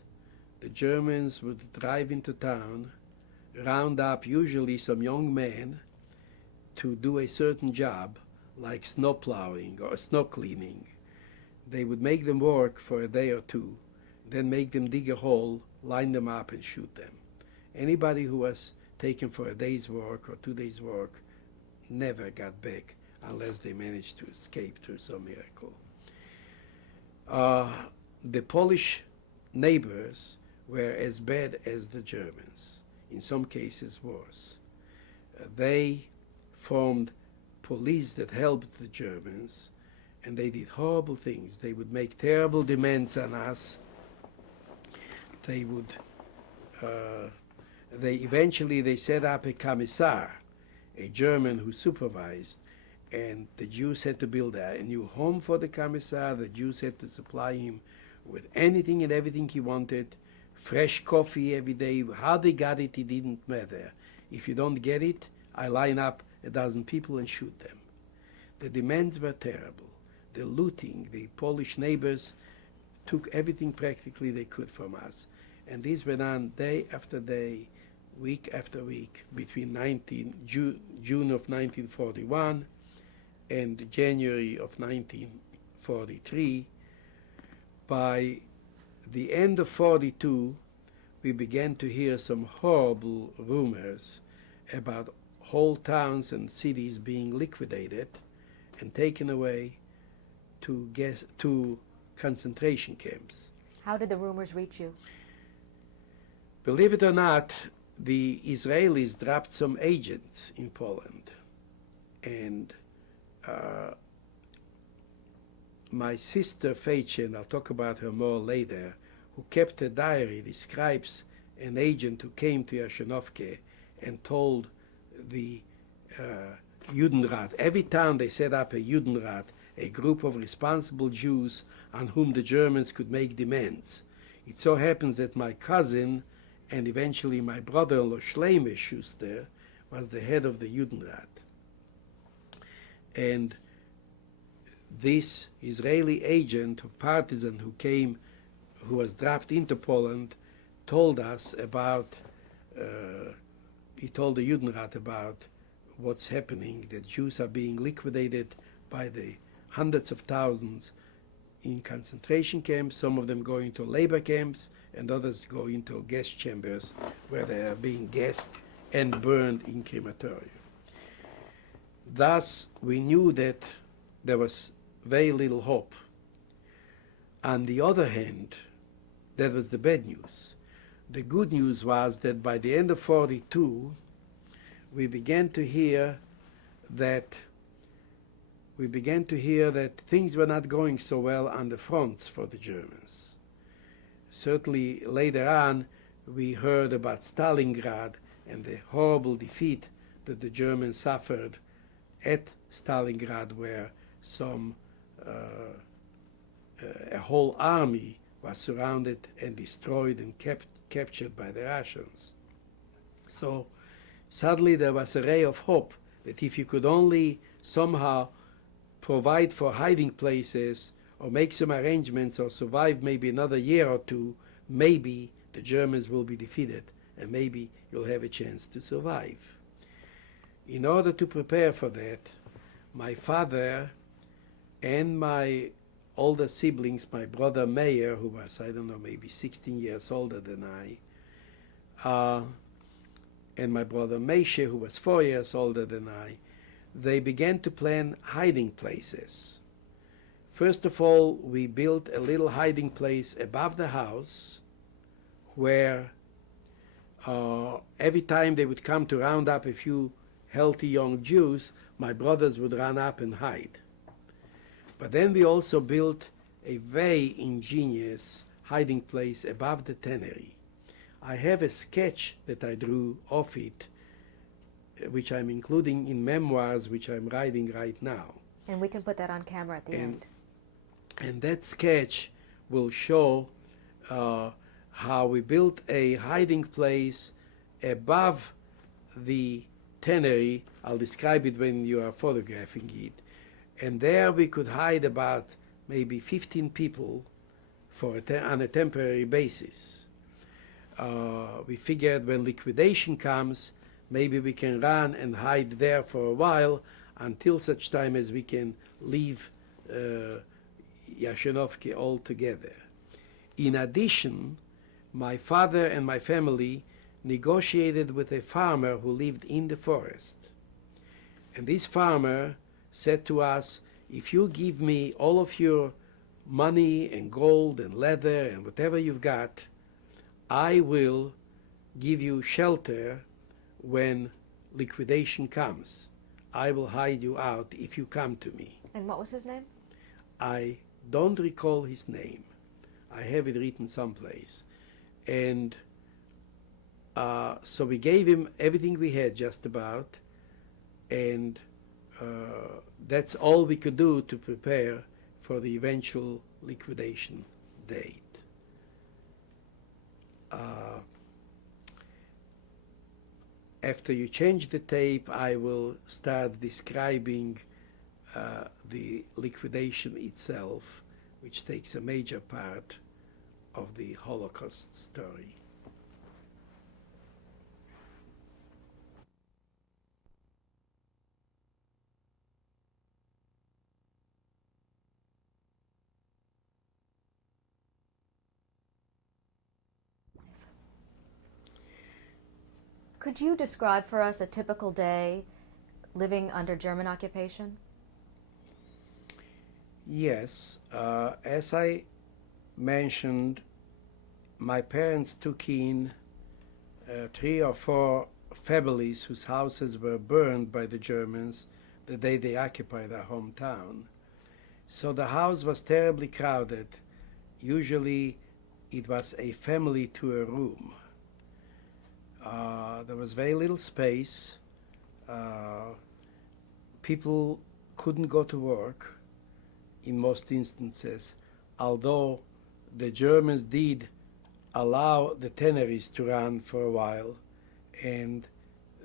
the Germans would drive into town, round up usually some young men to do a certain job, like snow plowing or snow cleaning. They would make them work for a day or two, then make them dig a hole, line them up, and shoot them. Anybody who was taken for a day's work or 2 days' work never got back unless they managed to escape through some miracle. The Polish neighbors were as bad as the Germans, in some cases worse. They formed police that helped the Germans, and they did horrible things. They would make terrible demands on us. They eventually set up a commissar, a German who supervised, and the Jews had to build a new home for the commissar. The Jews had to supply him with anything and everything he wanted, fresh coffee every day. How they got it, it didn't matter. If you don't get it, I line up a dozen people and shoot them. The demands were terrible. The looting, the Polish neighbors took everything practically they could from us. And this went on day after day, week after week, between June of 1941 and January of 1943. By the end of 42, we began to hear some horrible rumors about whole towns and cities being liquidated and taken away to concentration camps. How did the rumors reach you? Believe it or not, the Israelis dropped some agents in Poland, and my sister Feitche, and I'll talk about her more later, who kept a diary, describes an agent who came to Yashinovke and told the Judenrat. Every town they set up a Judenrat, a group of responsible Jews on whom the Germans could make demands. It so happens that my cousin and eventually my brother-in-law Shlomo Schuster was the head of the Judenrat. And this Israeli agent or partisan who was dropped into Poland, told us about, he told the Judenrat about what's happening, that Jews are being liquidated by the hundreds of thousands in concentration camps, some of them going to labor camps, and others go into gas chambers where they are being gassed and burned in crematorium. Thus, we knew that there was very little hope. On the other hand, that was the bad news. The good news was that by the end of 42, we began to hear that things were not going so well on the fronts for the Germans. Certainly later on, we heard about Stalingrad and the horrible defeat that the Germans suffered at Stalingrad, where a whole army was surrounded and destroyed and captured by the Russians. So suddenly there was a ray of hope that if you could only somehow provide for hiding places or make some arrangements or survive maybe another year or two, maybe the Germans will be defeated and maybe you'll have a chance to survive. In order to prepare for that, my father and my older siblings, my brother Meyer, who was, I don't know, maybe 16 years older than I, and my brother Meishe, who was 4 years older than I, they began to plan hiding places. First of all, we built a little hiding place above the house where every time they would come to round up a few healthy young Jews, my brothers would run up and hide. But then we also built a very ingenious hiding place above the tannery. I have a sketch that I drew of it, which I'm including in memoirs, which I'm writing right now. And we can put that on camera at the end. And that sketch will show how we built a hiding place above the tannery. I'll describe it when you are photographing it. And there we could hide about maybe 15 people on a temporary basis. We figured when liquidation comes, maybe we can run and hide there for a while until such time as we can leave Yashenovki altogether. In addition, my father and my family negotiated with a farmer who lived in the forest. And this farmer said to us, if you give me all of your money and gold and leather and whatever you've got, I will give you shelter when liquidation comes. I will hide you out if you come to me. And what was his name? I don't recall his name. I have it written someplace. And so we gave him everything we had just about, and that's all we could do to prepare for the eventual liquidation date. After you change the tape, I will start describing the liquidation itself, which takes a major part of the Holocaust story. Could you describe for us a typical day living under German occupation? Yes. As I mentioned, my parents took in 3 or 4 families whose houses were burned by the Germans the day they occupied our hometown. So the house was terribly crowded. Usually it was a family to a room. There was very little space. People couldn't go to work in most instances, although the Germans did allow the tanneries to run for a while, and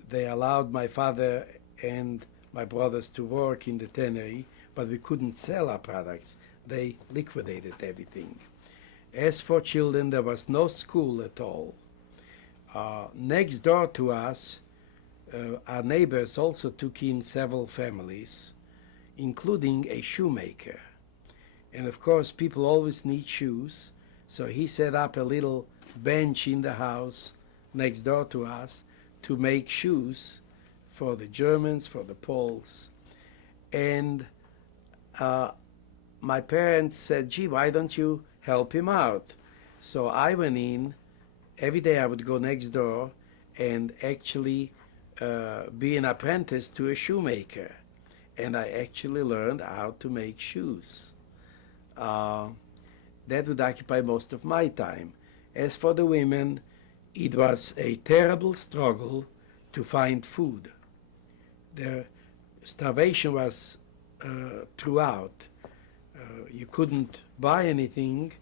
they allowed my father and my brothers to work in the tannery, but we couldn't sell our products. They liquidated everything. As for children, there was no school at all. Next door to us, our neighbors also took in several families, including a shoemaker. And of course, people always need shoes, so he set up a little bench in the house next door to us to make shoes for the Germans, for the Poles. And my parents said, gee, why don't you help him out? So I went in. Every day I would go next door and actually be an apprentice to a shoemaker. And I actually learned how to make shoes. That would occupy most of my time. As for the women, it was a terrible struggle to find food. The starvation was throughout. You couldn't buy anything.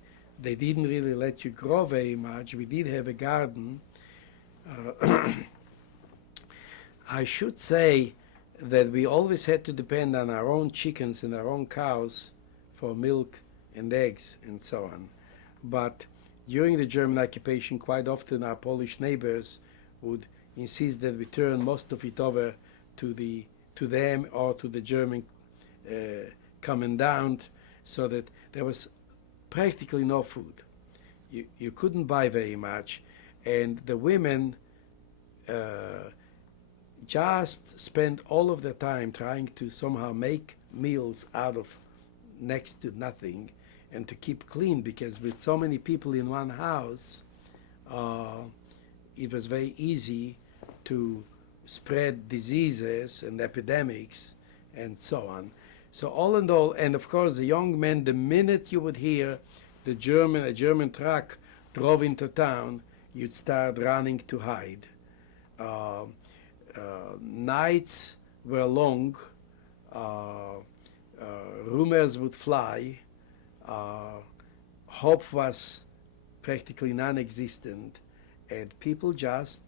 They didn't really let you grow very much. We did have a garden. I should say that we always had to depend on our own chickens and our own cows for milk and eggs and so on. But during the German occupation, quite often our Polish neighbors would insist that we turn most of it over to them or to the German commandant, so that there was practically no food. You couldn't buy very much, and the women just spent all of their time trying to somehow make meals out of next to nothing and to keep clean, because with so many people in one house, it was very easy to spread diseases and epidemics and so on. So all in all, and of course the young men, the minute you would hear a German truck drove into town, you'd start running to hide. Nights were long, rumors would fly, hope was practically non-existent, and people just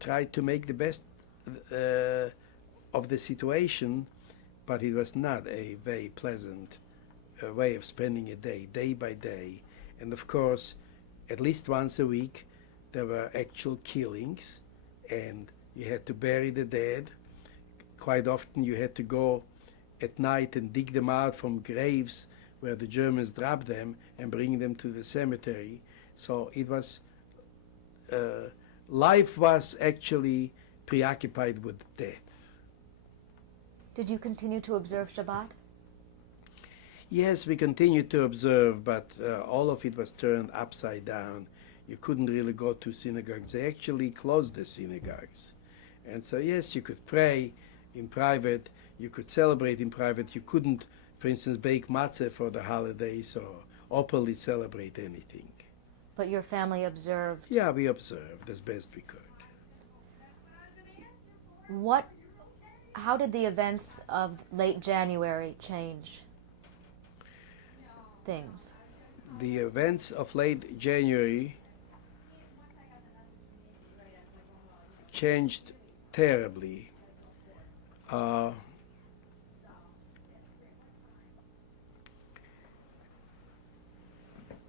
tried to make the best of the situation, but it was not a very pleasant way of spending a day by day. And of course, at least once a week, there were actual killings, and you had to bury the dead. Quite often you had to go at night and dig them out from graves where the Germans dropped them and bring them to the cemetery. So it was, life was actually preoccupied with death. Did you continue to observe Shabbat? Yes, we continued to observe, but all of it was turned upside down. You couldn't really go to synagogues. They actually closed the synagogues. And so, yes, you could pray in private, you could celebrate in private. You couldn't, for instance, bake matzah for the holidays or openly celebrate anything. But your family observed. Yeah, we observed as best we could. How did the events of late January change things? The events of late January changed terribly.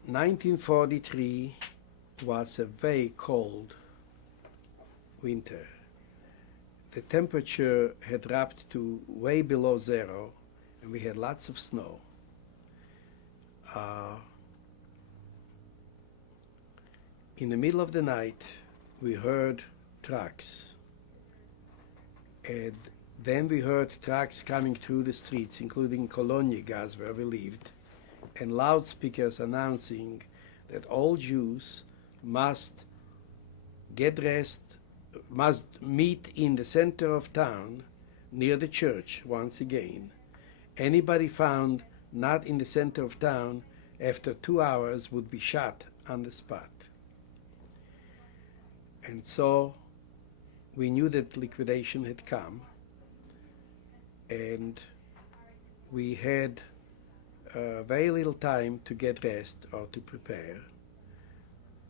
1943 was a very cold winter. The temperature had dropped to way below zero, and we had lots of snow. In the middle of the night, we heard trucks, and then we heard trucks coming through the streets, including Cologne gas, where we lived, and loudspeakers announcing that all Jews must get dressed, must meet in the center of town near the church once again. Anybody found not in the center of town after 2 hours would be shot on the spot. And so we knew that liquidation had come, and we had very little time to get rest or to prepare.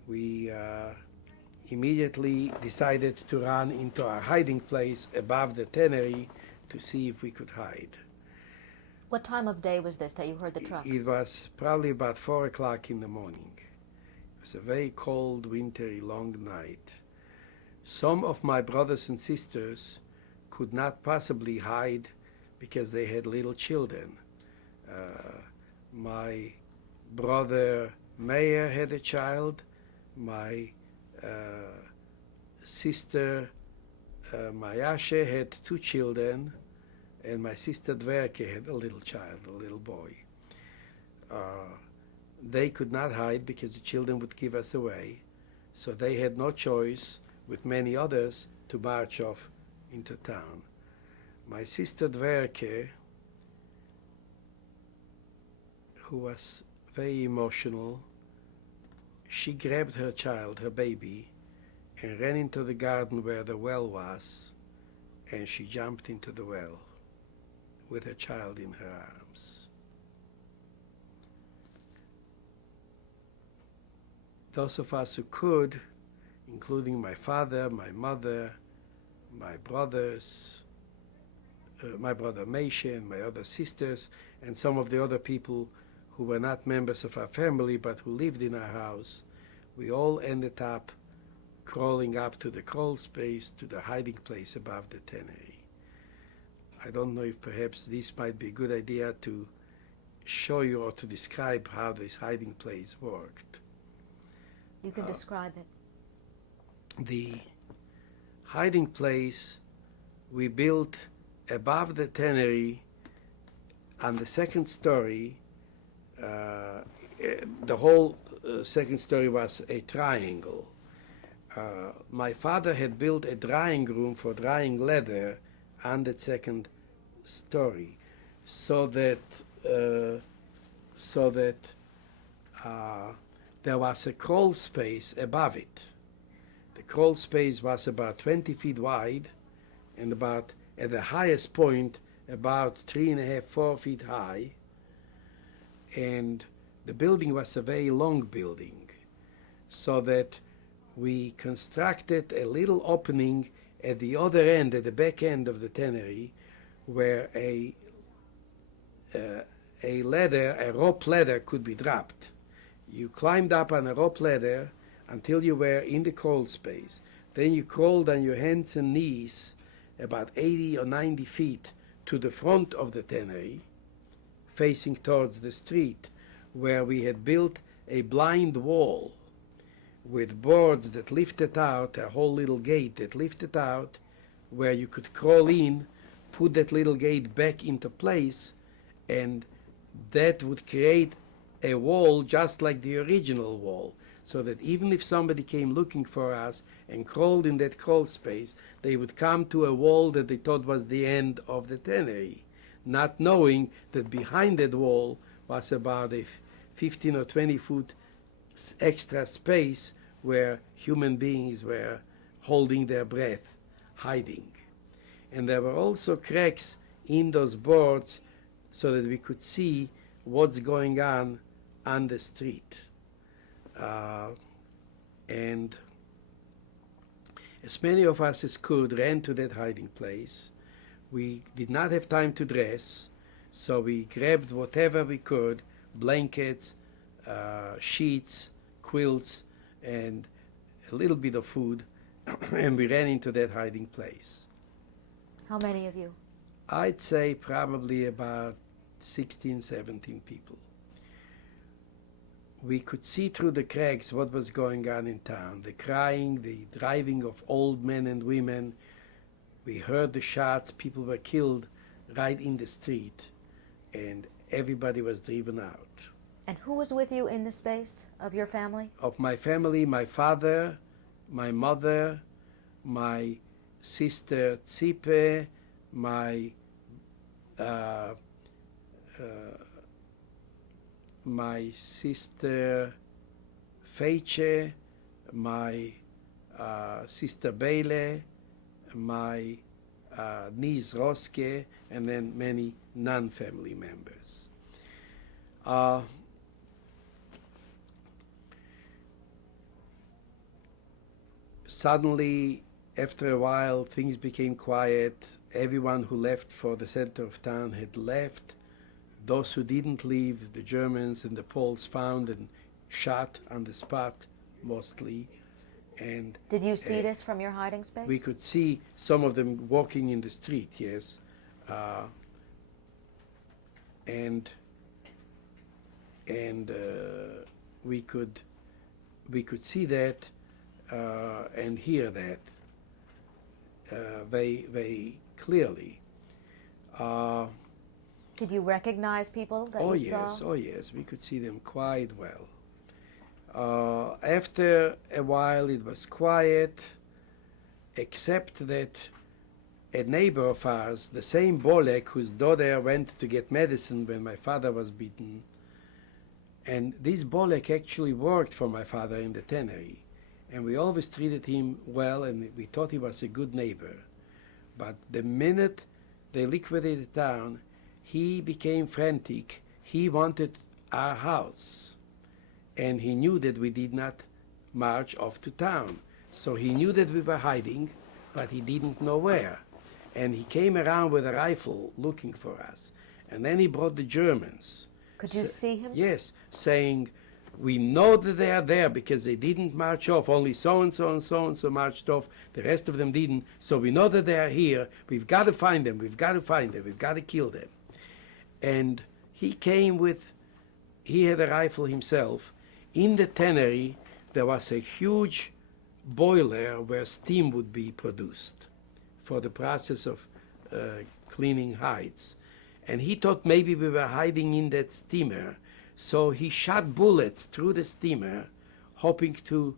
We immediately decided to run into our hiding place above the tannery to see if we could hide. What time of day was this that you heard the trucks? It was probably about 4 o'clock in the morning. It was a very cold, wintry, long night. Some of my brothers and sisters could not possibly hide because they had little children. My brother Meir had a child. My sister Mayashe had 2 children, and my sister Dverke had a little child, a little boy. They could not hide because the children would give us away, so they had no choice, with many others, to march off into town. My sister Dverke, who was very emotional, she grabbed her child, her baby, and ran into the garden where the well was, and she jumped into the well with her child in her arms. Those of us who could, including my father, my mother, my brothers, my brother Meishe and my other sisters, and some of the other people who were not members of our family but who lived in our house, we all ended up crawling up to the crawl space, to the hiding place above the tannery. I don't know if perhaps this might be a good idea to show you or to describe how this hiding place worked. You can describe it. The hiding place we built above the tannery on the second story. The whole second story was a triangle. My father had built a drying room for drying leather on the second story, so that there was a crawl space above it. The crawl space was about 20 feet wide and about, at the highest point, about 3.5, 4 feet high. And the building was a very long building, so that we constructed a little opening at the other end, at the back end of the tannery, where a rope ladder could be dropped. You climbed up on a rope ladder until you were in the crawl space. Then you crawled on your hands and knees about 80 or 90 feet to the front of the tannery, facing towards the street, where we had built a blind wall with boards that lifted out, a whole little gate that lifted out, where you could crawl in, put that little gate back into place, and that would create a wall just like the original wall, so that even if somebody came looking for us and crawled in that crawl space, they would come to a wall that they thought was the end of the tannery, not knowing that behind that wall was about a 15 or 20 foot extra space where human beings were holding their breath, hiding. And there were also cracks in those boards so that we could see what's going on the street. And as many of us as could ran to that hiding place. We did not have time to dress, so we grabbed whatever we could, blankets, sheets, quilts, and a little bit of food, and we ran into that hiding place. How many of you? I'd say probably about 16, 17 people. We could see through the cracks what was going on in town, the crying, the driving of old men and women. We heard the shots, people were killed right in the street, and everybody was driven out. And who was with you in the space of your family? Of my family, my father, my mother, my sister Tzipe, my sister Feiche, my sister Bele, my niece Roske, and then many non-family members. Suddenly, after a while, things became quiet. Everyone who left for the center of town had left. Those who didn't leave, the Germans and the Poles found and shot on the spot, mostly. And did you see this from your hiding space? we could see some of them walking in the street, yes. And we could see that and hear that very, very clearly. Did you recognize people that you saw? Oh yes, we could see them quite well. After a while it was quiet, except that a neighbor of ours, the same Bolek whose daughter went to get medicine when my father was beaten, and this Bolek actually worked for my father in the tannery, and we always treated him well, and we thought he was a good neighbor. But the minute they liquidated town, he became frantic. He wanted our house, and he knew that we did not march off to town. So he knew that we were hiding, but he didn't know where. And he came around with a rifle looking for us. And then he brought the Germans. Could you see him? Yes, saying, we know that they are there because they didn't march off. Only so-and-so and so-and-so marched off. The rest of them didn't. So we know that they are here. We've got to find them. We've got to find them. We've got to kill them. And he came with, he had a rifle himself. In the tannery, there was a huge boiler where steam would be produced for the process of cleaning hides. And he thought maybe we were hiding in that steamer. So he shot bullets through the steamer, hoping to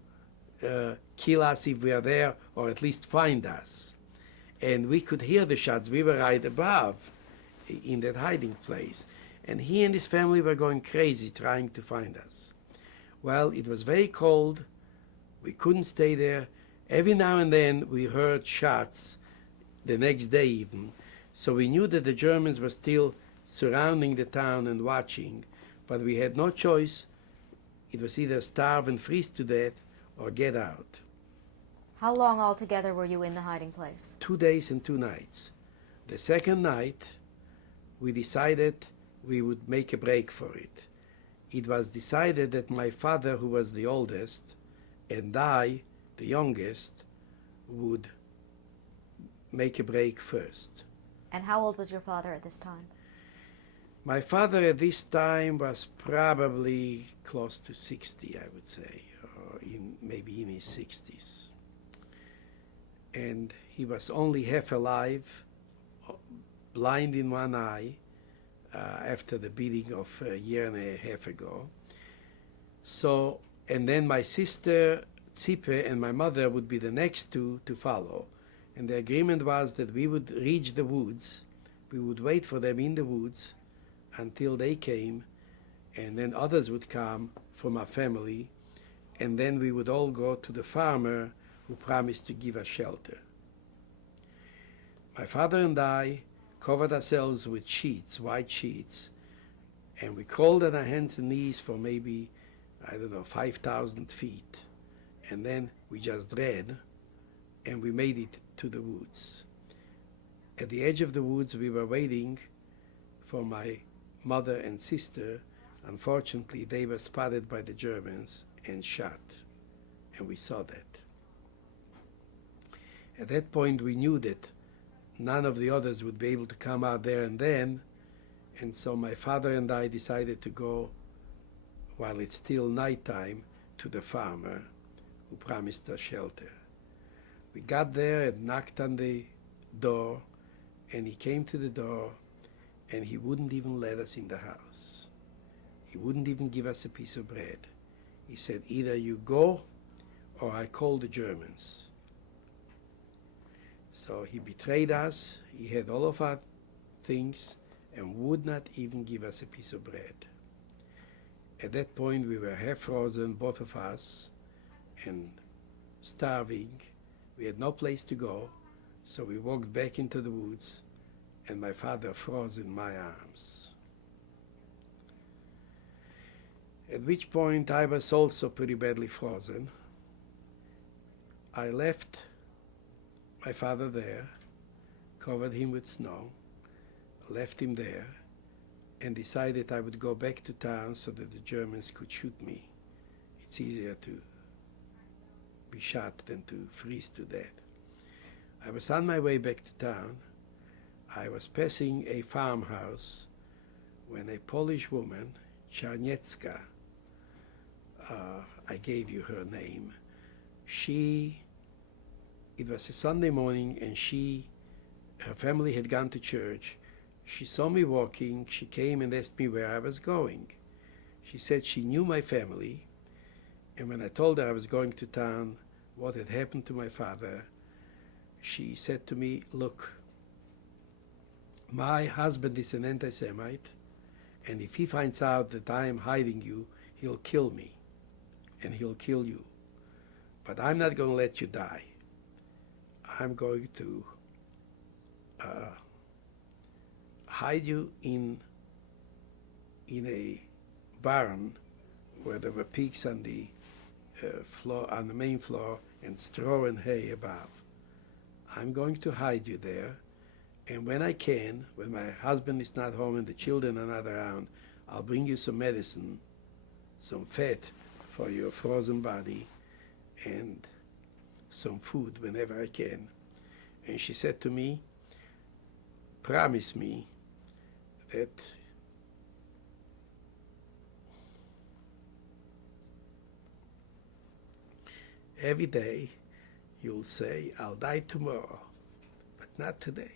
kill us if we are there, or at least find us. And we could hear the shots. We were right above in that hiding place. And he and his family were going crazy trying to find us. Well, it was very cold. We couldn't stay there. Every now and then we heard shots, the next day even. So we knew that the Germans were still surrounding the town and watching, but we had no choice. It was either starve and freeze to death or get out. How long altogether were you in the hiding place? 2 days and 2 nights. The second night, we decided we would make a break for it. It was decided that my father, who was the oldest, and I, the youngest, would make a break first. And how old was your father at this time? My father at this time was probably close to 60, I would say, or maybe in his 60s. And he was only half alive, blind in one eye, after the beating of a year and a half ago. So, and then my sister Zippe and my mother would be the next two to follow. And the agreement was that we would reach the woods, we would wait for them in the woods until they came, and then others would come from our family, and then we would all go to the farmer who promised to give us shelter. My father and I covered ourselves with sheets, white sheets, and we crawled on our hands and knees for maybe, 5,000 feet. And then we just ran, and we made it to the woods. At the edge of the woods, we were waiting for my mother and sister. Unfortunately, they were spotted by the Germans and shot, and we saw that. At that point, we knew that none of the others would be able to come out there and then, and so my father and I decided to go, while it's still nighttime, to the farmer who promised us shelter. We got there and knocked on the door, and he came to the door, and he wouldn't even let us in the house. He wouldn't even give us a piece of bread. He said, either you go or I call the Germans. So he betrayed us. He had all of our things and would not even give us a piece of bread. At that point, we were half frozen, both of us, and starving. We had no place to go, so we walked back into the woods, and my father froze in my arms. At which point I was also pretty badly frozen. I left my father there, covered him with snow, left him there, and decided I would go back to town so that the Germans could shoot me. It's easier to be shot than to freeze to death. I was on my way back to town. I was passing a farmhouse when a Polish woman, Czarniecka, I gave you her name, it was a Sunday morning, and her family had gone to church. She saw me walking. She came and asked me where I was going. She said she knew my family, and when I told her I was going to town, what had happened to my father, she said to me, look, my husband is an anti-Semite, and if he finds out that I am hiding you, he'll kill me, and he'll kill you. But I'm not going to let you die. I'm going to hide you in a barn where there were pigs on the floor, on the main floor, and straw and hay above. I'm going to hide you there, And when I can, when my husband is not home and the children are not around, I'll bring you some medicine, some fat for your frozen body, and some food whenever I can. And she said to me, promise me that every day you'll say, I'll die tomorrow, but not today.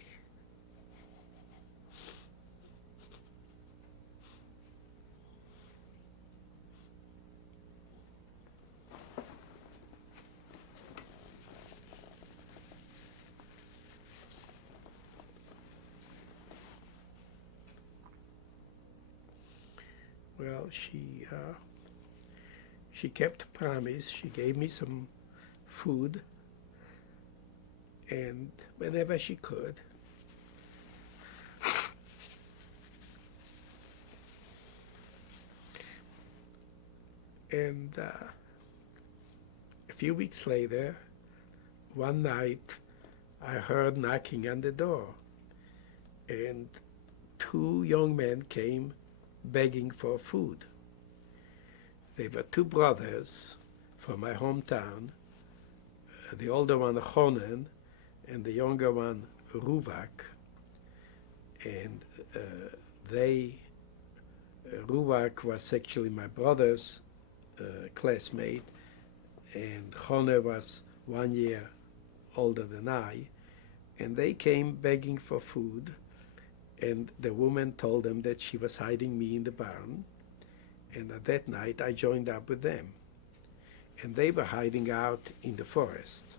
Well, she kept a promise. She gave me some food, and whenever she could. And a few weeks later, one night, I heard knocking on the door, and two young men came begging for food. They were two brothers from my hometown, the older one, Chonen, and the younger one, Ruvak. And Ruvak was actually my brother's classmate, and Chonen was 1 year older than I. And they came begging for food, and the woman told them that she was hiding me in the barn. And at that night, I joined up with them. And they were hiding out in the forest.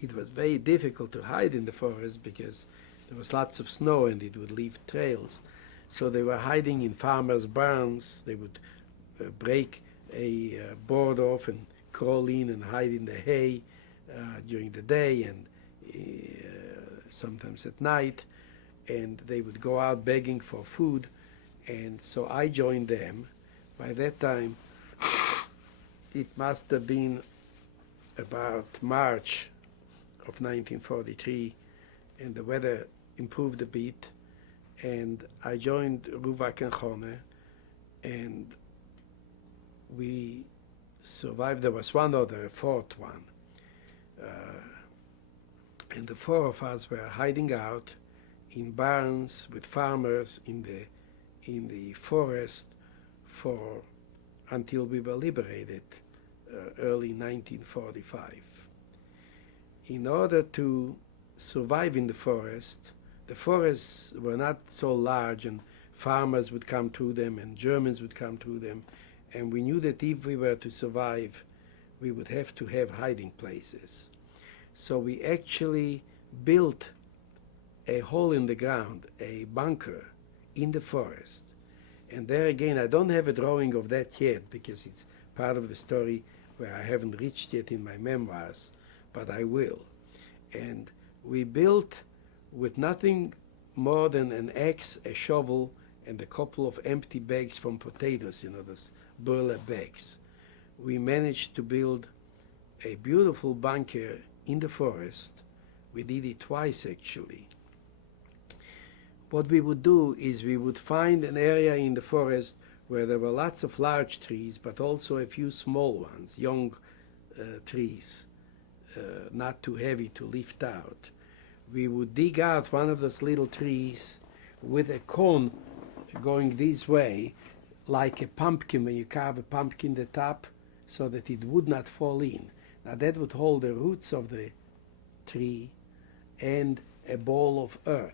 It was very difficult to hide in the forest because there was lots of snow and it would leave trails. So they were hiding in farmers' barns. They would break a board off and crawl in and hide in the hay during the day and sometimes at night. And they would go out begging for food. And so I joined them. By that time, it must have been about March of 1943, and the weather improved a bit, and I joined Ruvak and Chone, and we survived. There was one other, a fourth one, and the four of us were hiding out in barns with farmers in the forest until we were liberated, early 1945. In order to survive in the forests were not so large, and farmers would come to them and Germans would come to them, and we knew that if we were to survive, we would have to have hiding places. So we actually built a hole in the ground, a bunker in the forest. And there again, I don't have a drawing of that yet because it's part of the story where I haven't reached yet in my memoirs, but I will. And we built with nothing more than an axe, a shovel, and a couple of empty bags from potatoes, those burlap bags. We managed to build a beautiful bunker in the forest. We did it twice, actually. What we would do is we would find an area in the forest where there were lots of large trees, but also a few small ones, young trees, not too heavy to lift out. We would dig out one of those little trees with a cone going this way, like a pumpkin, when you carve a pumpkin the top, so that it would not fall in. Now that would hold the roots of the tree and a ball of earth.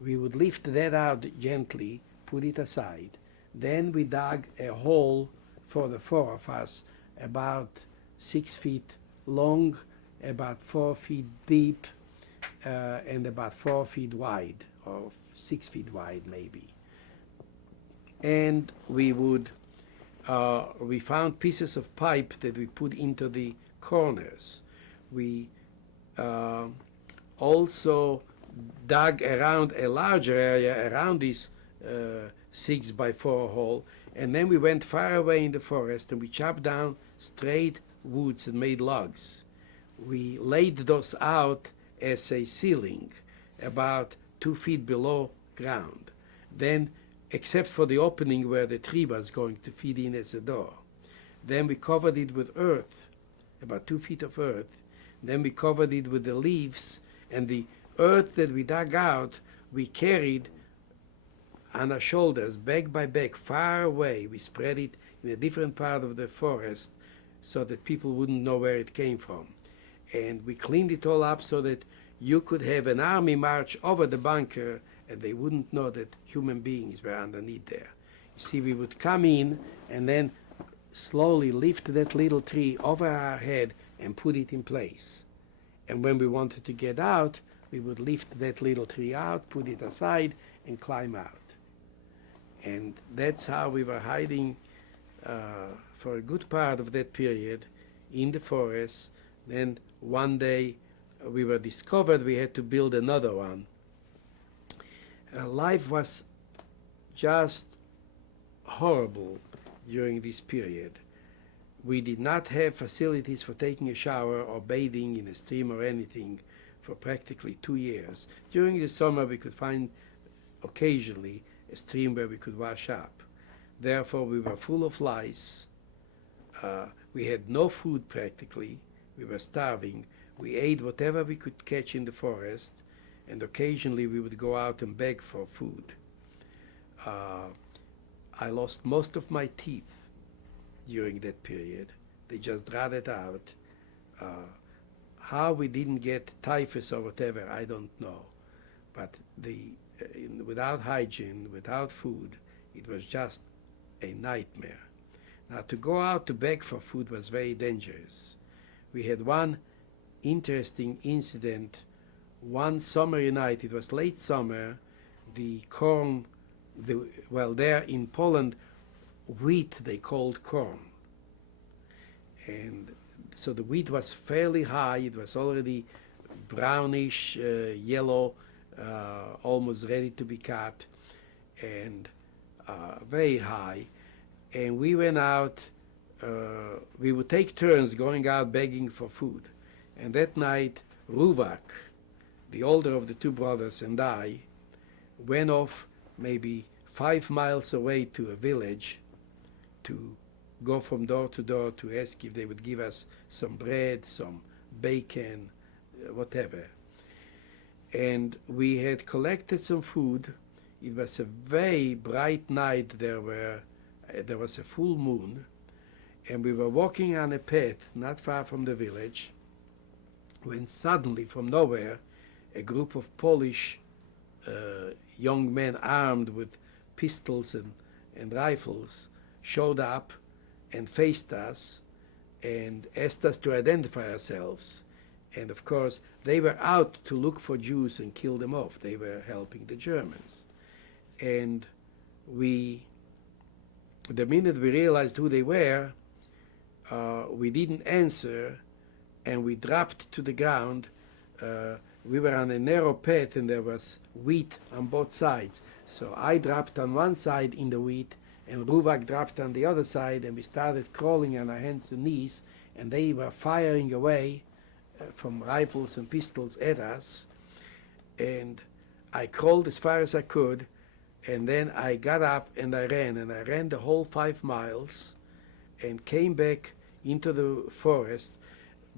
We would lift that out gently, put it aside. Then we dug a hole for the four of us, about 6 feet long, about 4 feet deep, and about 4 feet wide, or 6 feet wide maybe. And we found pieces of pipe that we put into the corners. We also dug around a larger area around this 6x4 hole, and then we went far away in the forest and we chopped down straight woods and made logs. We laid those out as a ceiling, about 2 feet below ground. Then, except for the opening where the tree was going to feed in as a door. Then we covered it with earth, about 2 feet of earth. Then we covered it with the leaves, and the earth that we dug out, we carried on our shoulders, bag by bag, far away. We spread it in a different part of the forest so that people wouldn't know where it came from. And we cleaned it all up so that you could have an army march over the bunker and they wouldn't know that human beings were underneath there. You see, we would come in and then slowly lift that little tree over our head and put it in place. And when we wanted to get out, we would lift that little tree out, put it aside, and climb out. And that's how we were hiding for a good part of that period in the forest. Then one day we were discovered, we had to build another one. Life was just horrible during this period. We did not have facilities for taking a shower or bathing in a stream or anything for practically 2 years. During the summer we could find occasionally a stream where we could wash up. Therefore we were full of lice. We had no food practically. We were starving. We ate whatever we could catch in the forest, and occasionally we would go out and beg for food. I lost most of my teeth during that period. They just rotted out. How we didn't get typhus or whatever, I don't know. But without hygiene, without food, it was just a nightmare. Now, to go out to beg for food was very dangerous. We had one interesting incident. One summery night, it was late summer, the corn, there in Poland, wheat they called corn. And so the wheat was fairly high. It was already brownish, yellow, almost ready to be cut, and very high. And we went out, we would take turns going out begging for food. And that night, Ruvak, the older of the two brothers, and I went off maybe 5 miles away to a village to go from door to door to ask if they would give us some bread, some bacon, whatever. And we had collected some food. It was a very bright night. There was a full moon, and we were walking on a path not far from the village, when suddenly, from nowhere, a group of Polish young men armed with pistols and rifles showed up and faced us and asked us to identify ourselves. And of course, they were out to look for Jews and kill them off. They were helping the Germans. And the minute we realized who they were, we didn't answer, and we dropped to the ground. We were on a narrow path, and there was wheat on both sides. So I dropped on one side in the wheat, and Ruvak dropped on the other side, and we started crawling on our hands and knees, and they were firing away from rifles and pistols at us. And I crawled as far as I could, and then I got up and I ran the whole 5 miles and came back into the forest.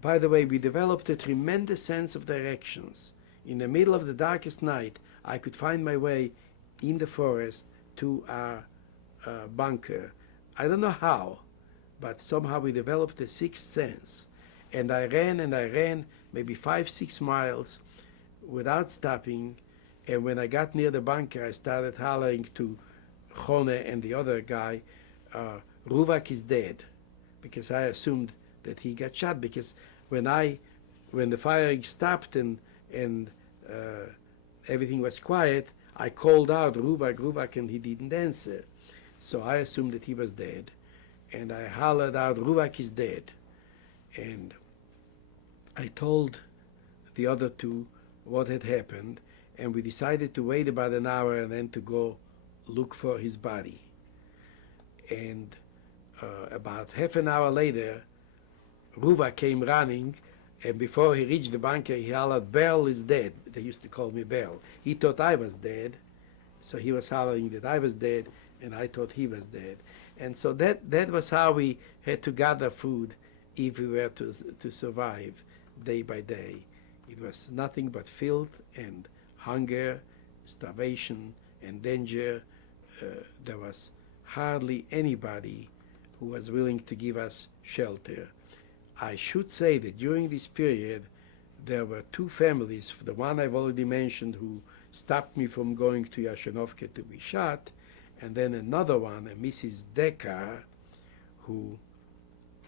By the way, we developed a tremendous sense of directions. In the middle of the darkest night, I could find my way in the forest to our bunker. I don't know how, but somehow we developed a sixth sense. And I ran maybe 5-6 miles without stopping. And when I got near the bunker, I started hollering to Chone and the other guy, Ruvak is dead, because I assumed that he got shot, because when the firing stopped and everything was quiet, I called out Ruvak, and he didn't answer. So I assumed that he was dead, and I hollered out, Ruvak is dead. And I told the other two what had happened, and we decided to wait about an hour and then to go look for his body. And about half an hour later, Ruvak came running, And before he reached the bunker, he hollered, "Bell is dead." They used to call me Bell. He thought I was dead, so he was hollering that I was dead, and I thought he was dead. And so that was how we had to gather food if we were to survive day by day. It was nothing but filth and hunger, starvation and danger. There was hardly anybody who was willing to give us shelter. I should say that during this period, there were two families, the one I've already mentioned, who stopped me from going to Yashanovka to be shot, and then another one, a Mrs. Decker, who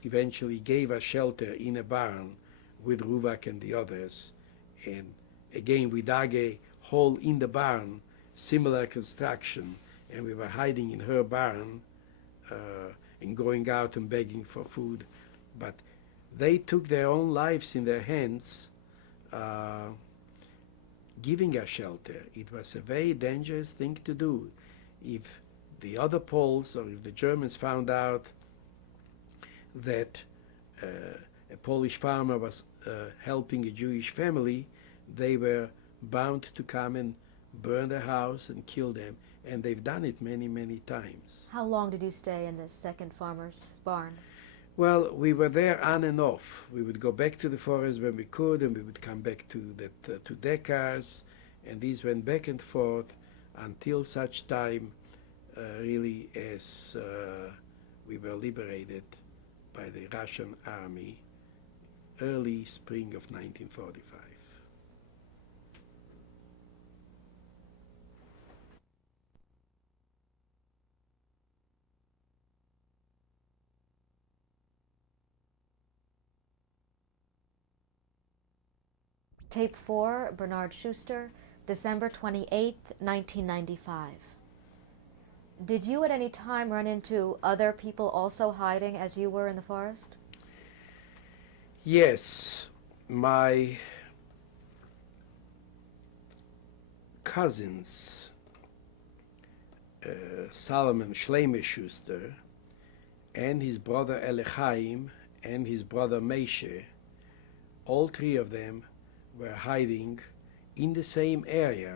eventually gave us shelter in a barn with Ruvak and the others. And again, we dug a hole in the barn, similar construction, and we were hiding in her barn and going out and begging for food. But they took their own lives in their hands, giving us shelter. It was a very dangerous thing to do. If the other Poles or if the Germans found out that a Polish farmer was helping a Jewish family, they were bound to come and burn the house and kill them. And they've done it many, many times. How long did you stay in this second farmer's barn? Well, we were there on and off. We would go back to the forest when we could, and we would come back to Decars, and these went back and forth until such time, really, as we were liberated by the Russian army, early spring of 1945. Tape 4, Bernard Schuster, December 28th, 1995. Did you at any time run into other people also hiding as you were in the forest? Yes, my cousins, Solomon Shlomo Schuster, and his brother Elechaim, and his brother Meishe, all three of them were hiding in the same area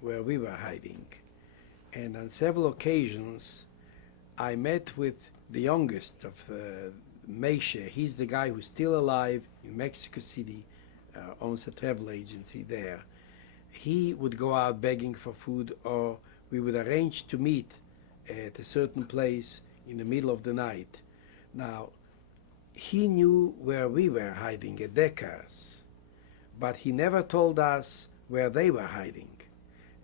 where we were hiding. And on several occasions, I met with the youngest of Meishe. He's the guy who's still alive in Mexico City, owns a travel agency there. He would go out begging for food, or we would arrange to meet at a certain place in the middle of the night. Now, he knew where we were hiding at Decars, but he never told us where they were hiding.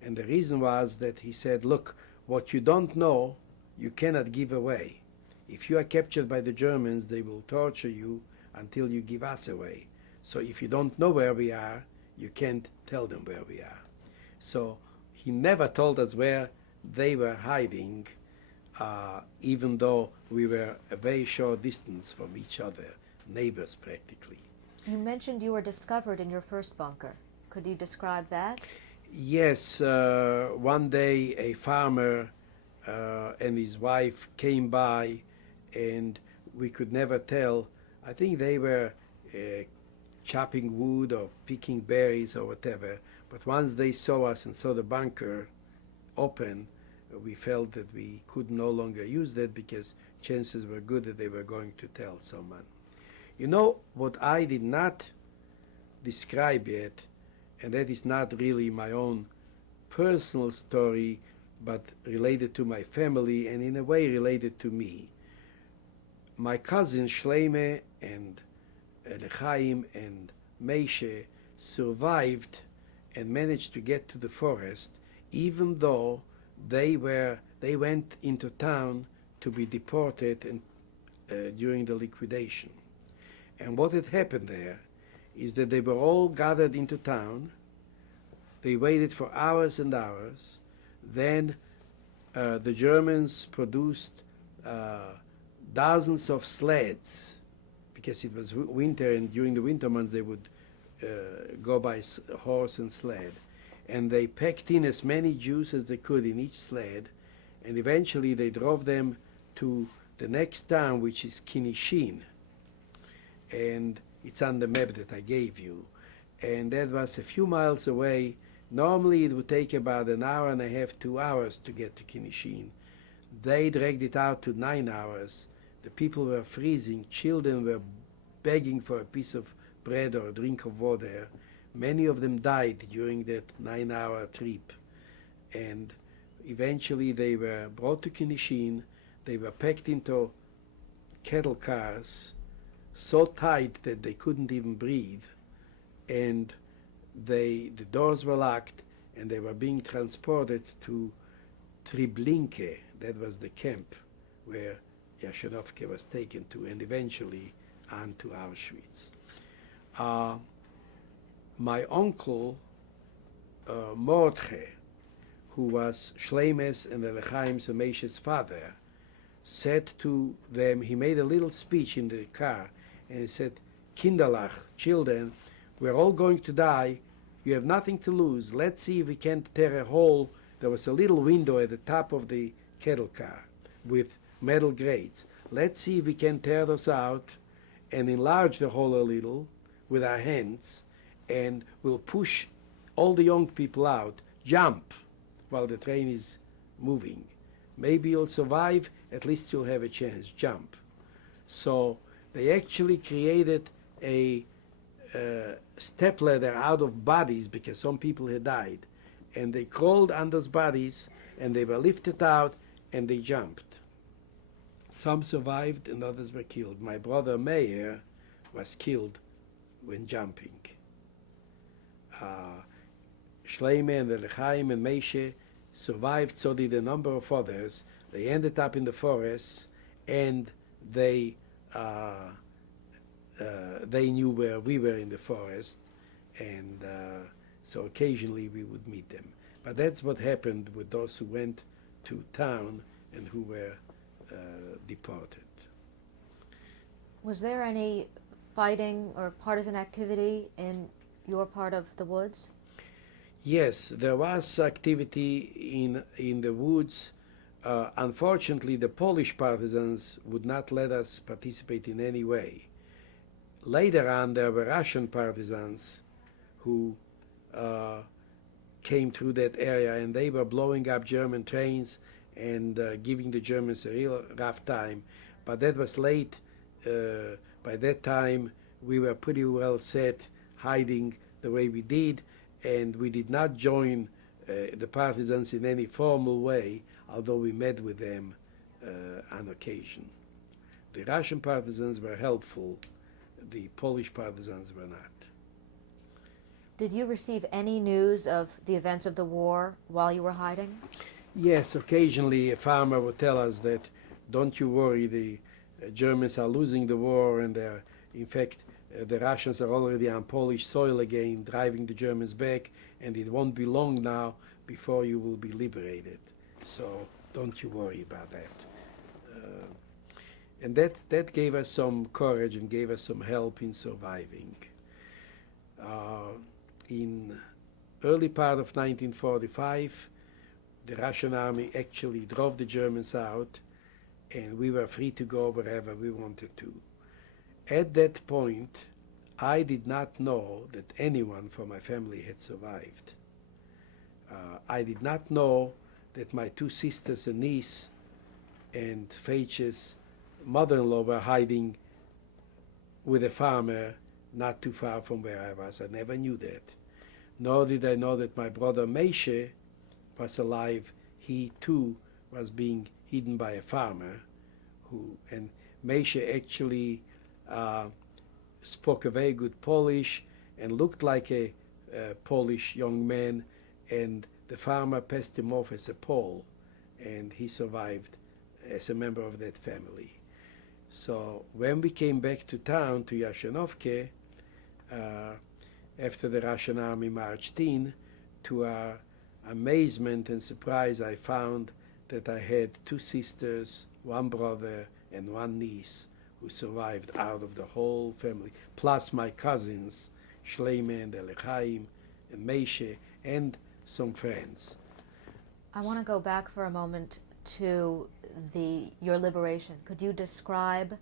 And the reason was that he said, look, what you don't know, you cannot give away. If you are captured by the Germans, they will torture you until you give us away. So if you don't know where we are, you can't tell them where we are. So he never told us where they were hiding, even though we were a very short distance from each other, neighbors practically. You mentioned you were discovered in your first bunker. Could you describe that? Yes, one day a farmer and his wife came by, and we could never tell. I think they were chopping wood or picking berries or whatever, but once they saw us and saw the bunker open, we felt that we could no longer use that because chances were good that they were going to tell someone. You know, what I did not describe yet, and that is not really my own personal story, but related to my family and in a way related to me. My cousins Shlomo and Elechaim and Meishe survived and managed to get to the forest, even though they went into town to be deported and during the liquidation. And what had happened there is that they were all gathered into town. They waited for hours and hours. Then the Germans produced dozens of sleds, because it was winter, and during the winter months they would go by horse and sled. And they packed in as many Jews as they could in each sled, and eventually they drove them to the next town, which is Kinishin. And It's on the map that I gave you. And that was a few miles away. Normally it would take about an hour and a half, 2 hours to get to Kinishin. They dragged it out to 9 hours. The people were freezing. Children were begging for a piece of bread or a drink of water. Many of them died during that 9-hour trip. And eventually they were brought to Kinishin. They were packed into cattle cars so tight that they couldn't even breathe. And the doors were locked, and they were being transported to Treblinka. That was the camp where Jastrzębie was taken to, and eventually on to Auschwitz. My uncle, Mordche, who was Shleimes and Elechaim's and Meishe's father, said to them, he made a little speech in the car, and he said, Kinderlach, children, we're all going to die. You have nothing to lose. Let's see if we can't tear a hole. There was a little window at the top of the cattle car with metal grates. Let's see if we can tear those out and enlarge the hole a little with our hands, and we'll push all the young people out. Jump while the train is moving. Maybe you'll survive. At least you'll have a chance. Jump. So they actually created a stepladder out of bodies because some people had died, and they crawled on those bodies, and they were lifted out, and they jumped. Some survived and others were killed. My brother Meir was killed when jumping. Shleime and Elechaim and Meishe survived, so did a number of others. They ended up in the forest, and they knew where we were in the forest, and so occasionally we would meet them. But that's what happened with those who went to town and who were deported. Was there any fighting or partisan activity in your part of the woods? Yes, there was activity in the woods. Unfortunately, the Polish partisans would not let us participate in any way. Later on, there were Russian partisans who came through that area, and they were blowing up German trains and giving the Germans a real rough time. But that was late. By that time, we were pretty well set, hiding the way we did, and we did not join the partisans in any formal way, although we met with them on occasion. The Russian partisans were helpful. The Polish partisans were not. Did you receive any news of the events of the war while you were hiding? Yes, occasionally a farmer would tell us that, don't you worry, the Germans are losing the war, and in fact, the Russians are already on Polish soil again, driving the Germans back, and it won't be long now before you will be liberated. So don't you worry about that. And that gave us some courage and gave us some help in surviving. In early part of 1945, the Russian army actually drove the Germans out, and we were free to go wherever we wanted to. At that point, I did not know that anyone from my family had survived. I did not know that my two sisters, a niece and Feitsche's mother-in-law, were hiding with a farmer not too far from where I was. I never knew that. Nor did I know that my brother Meishe was alive. He too was being hidden by a farmer, and Meishe actually spoke a very good Polish and looked like a Polish young man, and the farmer passed him off as a Pole, and he survived as a member of that family. So when we came back to town, to Jastrzębie, after the Russian army marched in, to our amazement and surprise, I found that I had two sisters, one brother, and one niece who survived out of the whole family, plus my cousins, Shleime and Elechaim and Meishe, and some friends. I want to go back for a moment to your liberation. Could you describe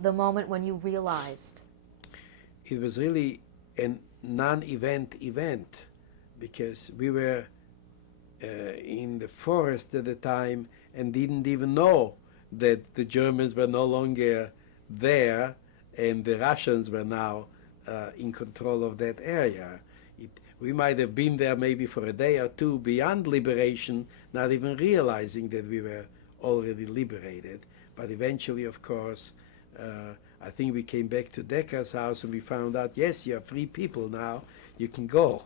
the moment when you realized it was really a non-event event because we were in the forest at the time and didn't even know that the Germans were no longer there and the Russians were now in control of that area. We might have been there maybe for a day or two beyond liberation, not even realizing that we were already liberated. But eventually, of course, I think we came back to Decker's house and we found out, yes, you are free people now, you can go.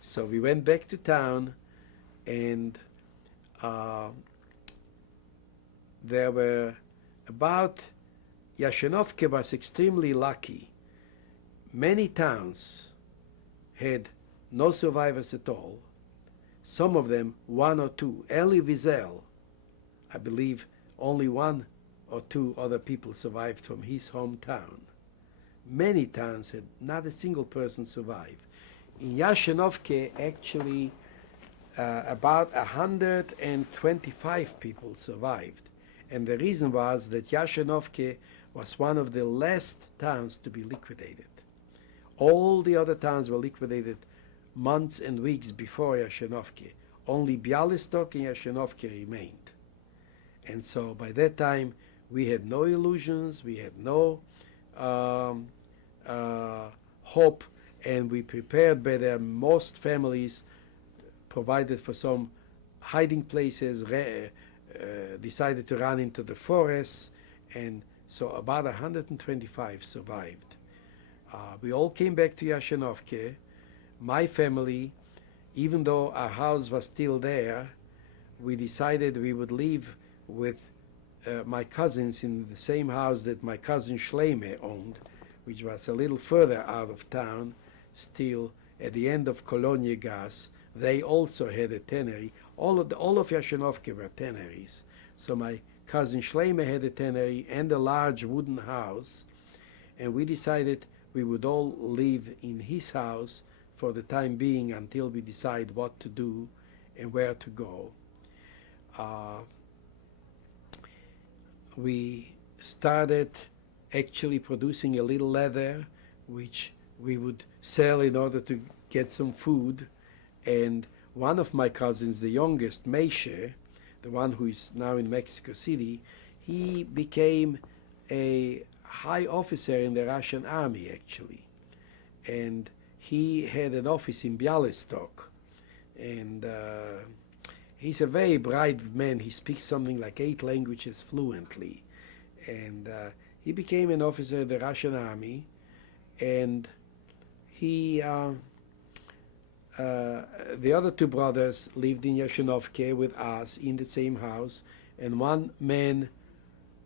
So we went back to town, and there were about, Yashenovke was extremely lucky. Many towns had no survivors at all. Some of them, one or two. Elie Wiesel, I believe only one or two other people survived from his hometown. Many towns had not a single person survive. In Yashenovke, actually, about 125 people survived. And the reason was that Yashenovke was one of the last towns to be liquidated. All the other towns were liquidated months and weeks before Yashenovke. Only Bialystok and Yashenovke remained. And so by that time, we had no illusions, we had no hope, and we prepared better. Most families provided for some hiding places, decided to run into the forests, and so about 125 survived. We all came back to Yashenovke. My family, even though our house was still there, we decided we would live with my cousins in the same house that my cousin Shleime owned, which was a little further out of town, still at the end of Kolonie Gas. They also had a tannery. All of Yashenovke were tanneries. So my cousin Shleime had a tannery and a large wooden house, and we decided we would all live in his house for the time being until we decide what to do and where to go. We started actually producing a little leather, which we would sell in order to get some food. And one of my cousins, the youngest, Meishe, the one who is now in Mexico City, he became a high officer in the Russian army, actually. And he had an office in Bialystok. And he's a very bright man. He speaks something like 8 languages fluently. And he became an officer in the Russian army. And he, the other 2 brothers lived in Yashenovke with us in the same house. And one man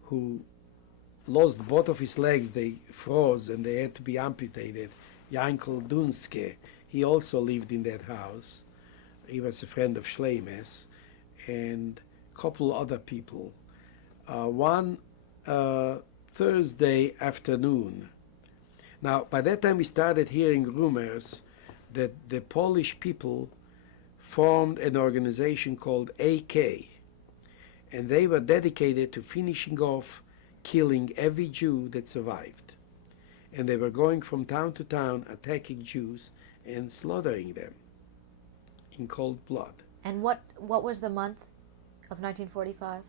who lost both of his legs, they froze and they had to be amputated, Yankel Dunske, he also lived in that house. He was a friend of Shleime's, and a couple other people. One Thursday afternoon. Now, by that time we started hearing rumors that the Polish people formed an organization called AK, and they were dedicated to finishing off killing every Jew that survived. And they were going from town to town, attacking Jews and slaughtering them in cold blood. And what was the month of 1945?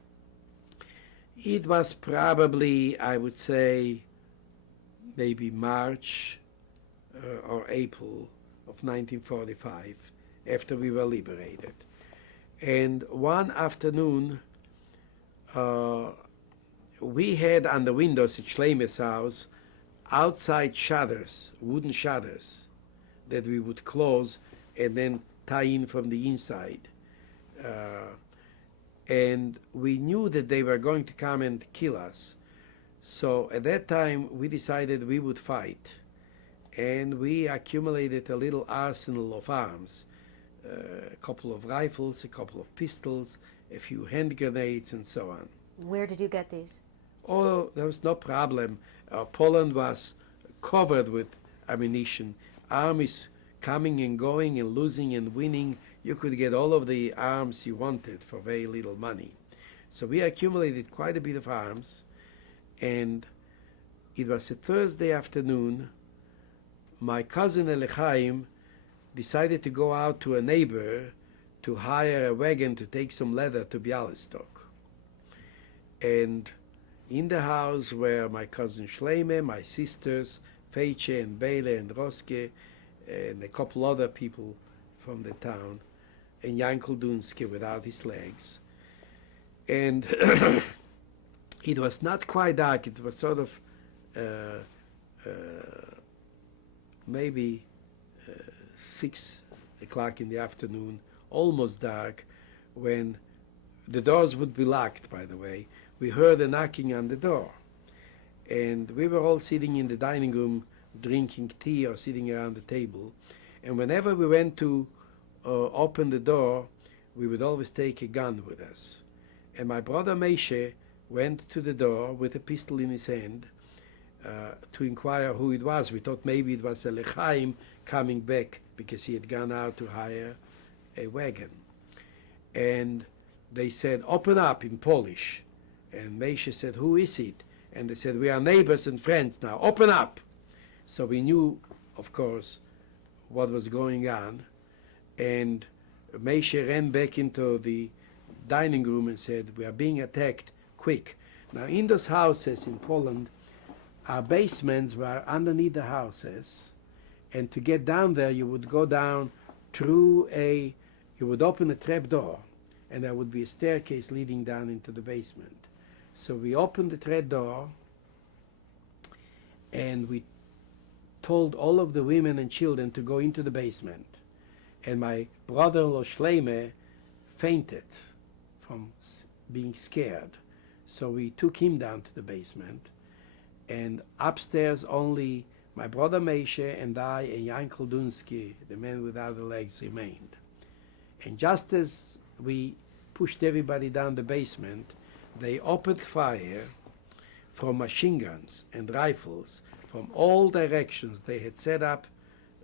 It was probably, I would say, maybe March or April of 1945, after we were liberated. And one afternoon, we had on the windows at Shleime's house outside shutters, wooden shutters, that we would close and then tie in from the inside. And we knew that they were going to come and kill us. So at that time, we decided we would fight. And we accumulated a little arsenal of arms, a couple of rifles, a couple of pistols, a few hand grenades, and so on. Where did you get these? Oh, there was no problem. Poland was covered with ammunition. Armies coming and going and losing and winning. You could get all of the arms you wanted for very little money. So we accumulated quite a bit of arms, and it was a Thursday afternoon my cousin Elechaim decided to go out to a neighbor to hire a wagon to take some leather to Bialystok. And in the house were my cousin Shleime, my sisters, Feiche and Bele and Roske, and a couple other people from the town, and Yankel Dunsky without his legs. And it was not quite dark. It was sort of maybe 6 o'clock in the afternoon, almost dark, when the doors would be locked, by the way. We heard a knocking on the door. And we were all sitting in the dining room drinking tea or sitting around the table. And whenever we went to open the door, we would always take a gun with us. And my brother Meishe went to the door with a pistol in his hand to inquire who it was. We thought maybe it was Elechaim coming back because he had gone out to hire a wagon. And they said, "Open up," in Polish. And Meishe said, "Who is it?" And they said, "We are neighbors and friends now. Open up." So we knew, of course, what was going on. And Meishe ran back into the dining room and said, "We are being attacked, quick." Now, in those houses in Poland, our basements were underneath the houses. And to get down there, you would go down through you would open a trap door, and there would be a staircase leading down into the basement. So we opened the trap door, and we told all of the women and children to go into the basement. And my brother-in-law Shleime fainted from being scared. So we took him down to the basement, and upstairs only my brother Meishe and I and Yankel Dunsky, the man without the legs, remained. And just as we pushed everybody down the basement, they opened fire from machine guns and rifles from all directions. They had set up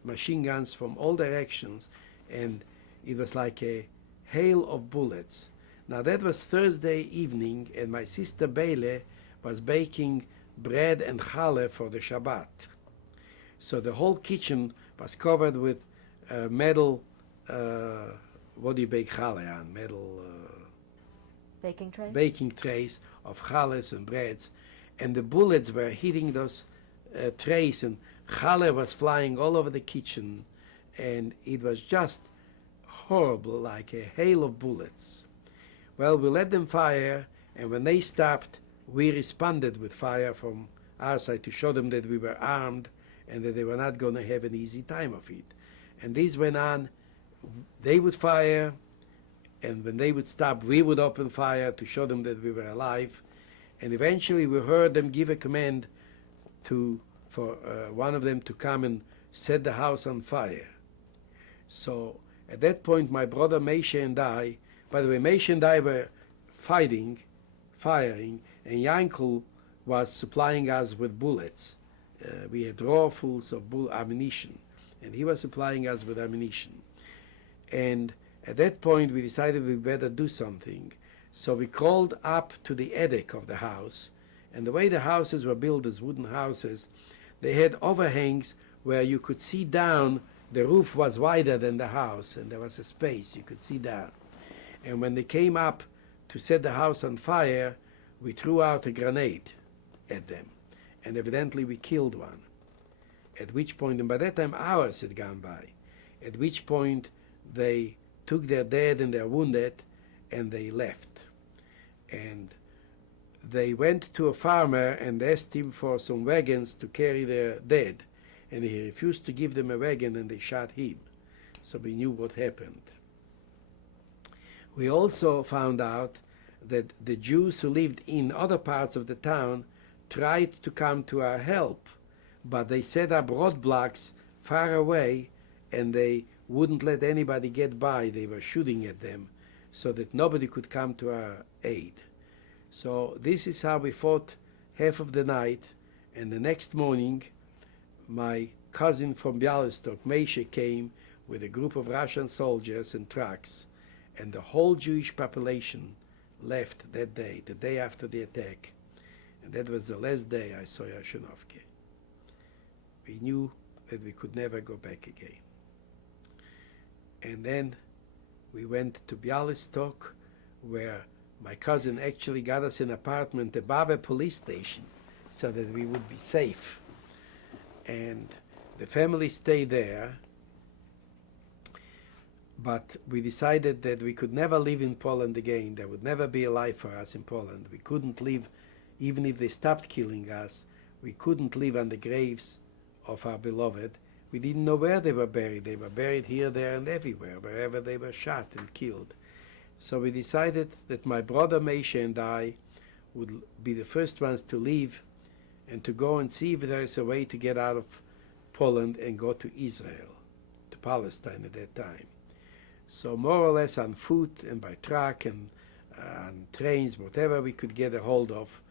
machine guns from all directions, and it was like a hail of bullets. Now that was Thursday evening, and my sister Bele was baking bread and challah for the Shabbat. So the whole kitchen was covered with metal, what do you bake challah on? Metal baking trays of challahs and breads. And the bullets were hitting those trays, and challah was flying all over the kitchen. And it was just horrible, like a hail of bullets. Well, we let them fire, and when they stopped, we responded with fire from our side to show them that we were armed and that they were not going to have an easy time of it. And this went on. They would fire, and when they would stop, we would open fire to show them that we were alive. And eventually we heard them give a command for one of them to come and set the house on fire. So at that point, my brother Meishe and I, by the way, Meishe and I were firing, and Yankel was supplying us with bullets. We had drawfuls of ammunition, and he was supplying us with ammunition. And at that point, we decided we better do something. So we crawled up to the attic of the house, and the way the houses were built as wooden houses, they had overhangs where you could see down. The roof was wider than the house, and there was a space you could see down. And when they came up to set the house on fire, we threw out a grenade at them, and evidently we killed one. At which point, and by that time hours had gone by, at which point they took their dead and their wounded, and they left. And they went to a farmer and asked him for some wagons to carry their dead, and he refused to give them a wagon, and they shot him. So we knew what happened. We also found out that the Jews who lived in other parts of the town tried to come to our help, but they set up roadblocks far away, and they wouldn't let anybody get by. They were shooting at them so that nobody could come to our aid. So this is how we fought half of the night, and the next morning my cousin from Bialystok, Meishe, came with a group of Russian soldiers and trucks, and the whole Jewish population left that day, the day after the attack. And that was the last day I saw Yashunovke. We knew that we could never go back again. And then we went to Bialystok, where my cousin actually got us an apartment above a police station so that we would be safe. And the family stayed there, but we decided that we could never live in Poland again. There would never be a life for us in Poland. We couldn't live, even if they stopped killing us, we couldn't live on the graves of our beloved. We didn't know where they were buried. They were buried here, there, and everywhere, wherever they were shot and killed. So we decided that my brother Meisha and I would be the first ones to leave and to go and see if there is a way to get out of Poland and go to Israel, to Palestine at that time. So more or less on foot and by truck and on trains, whatever we could get a hold of,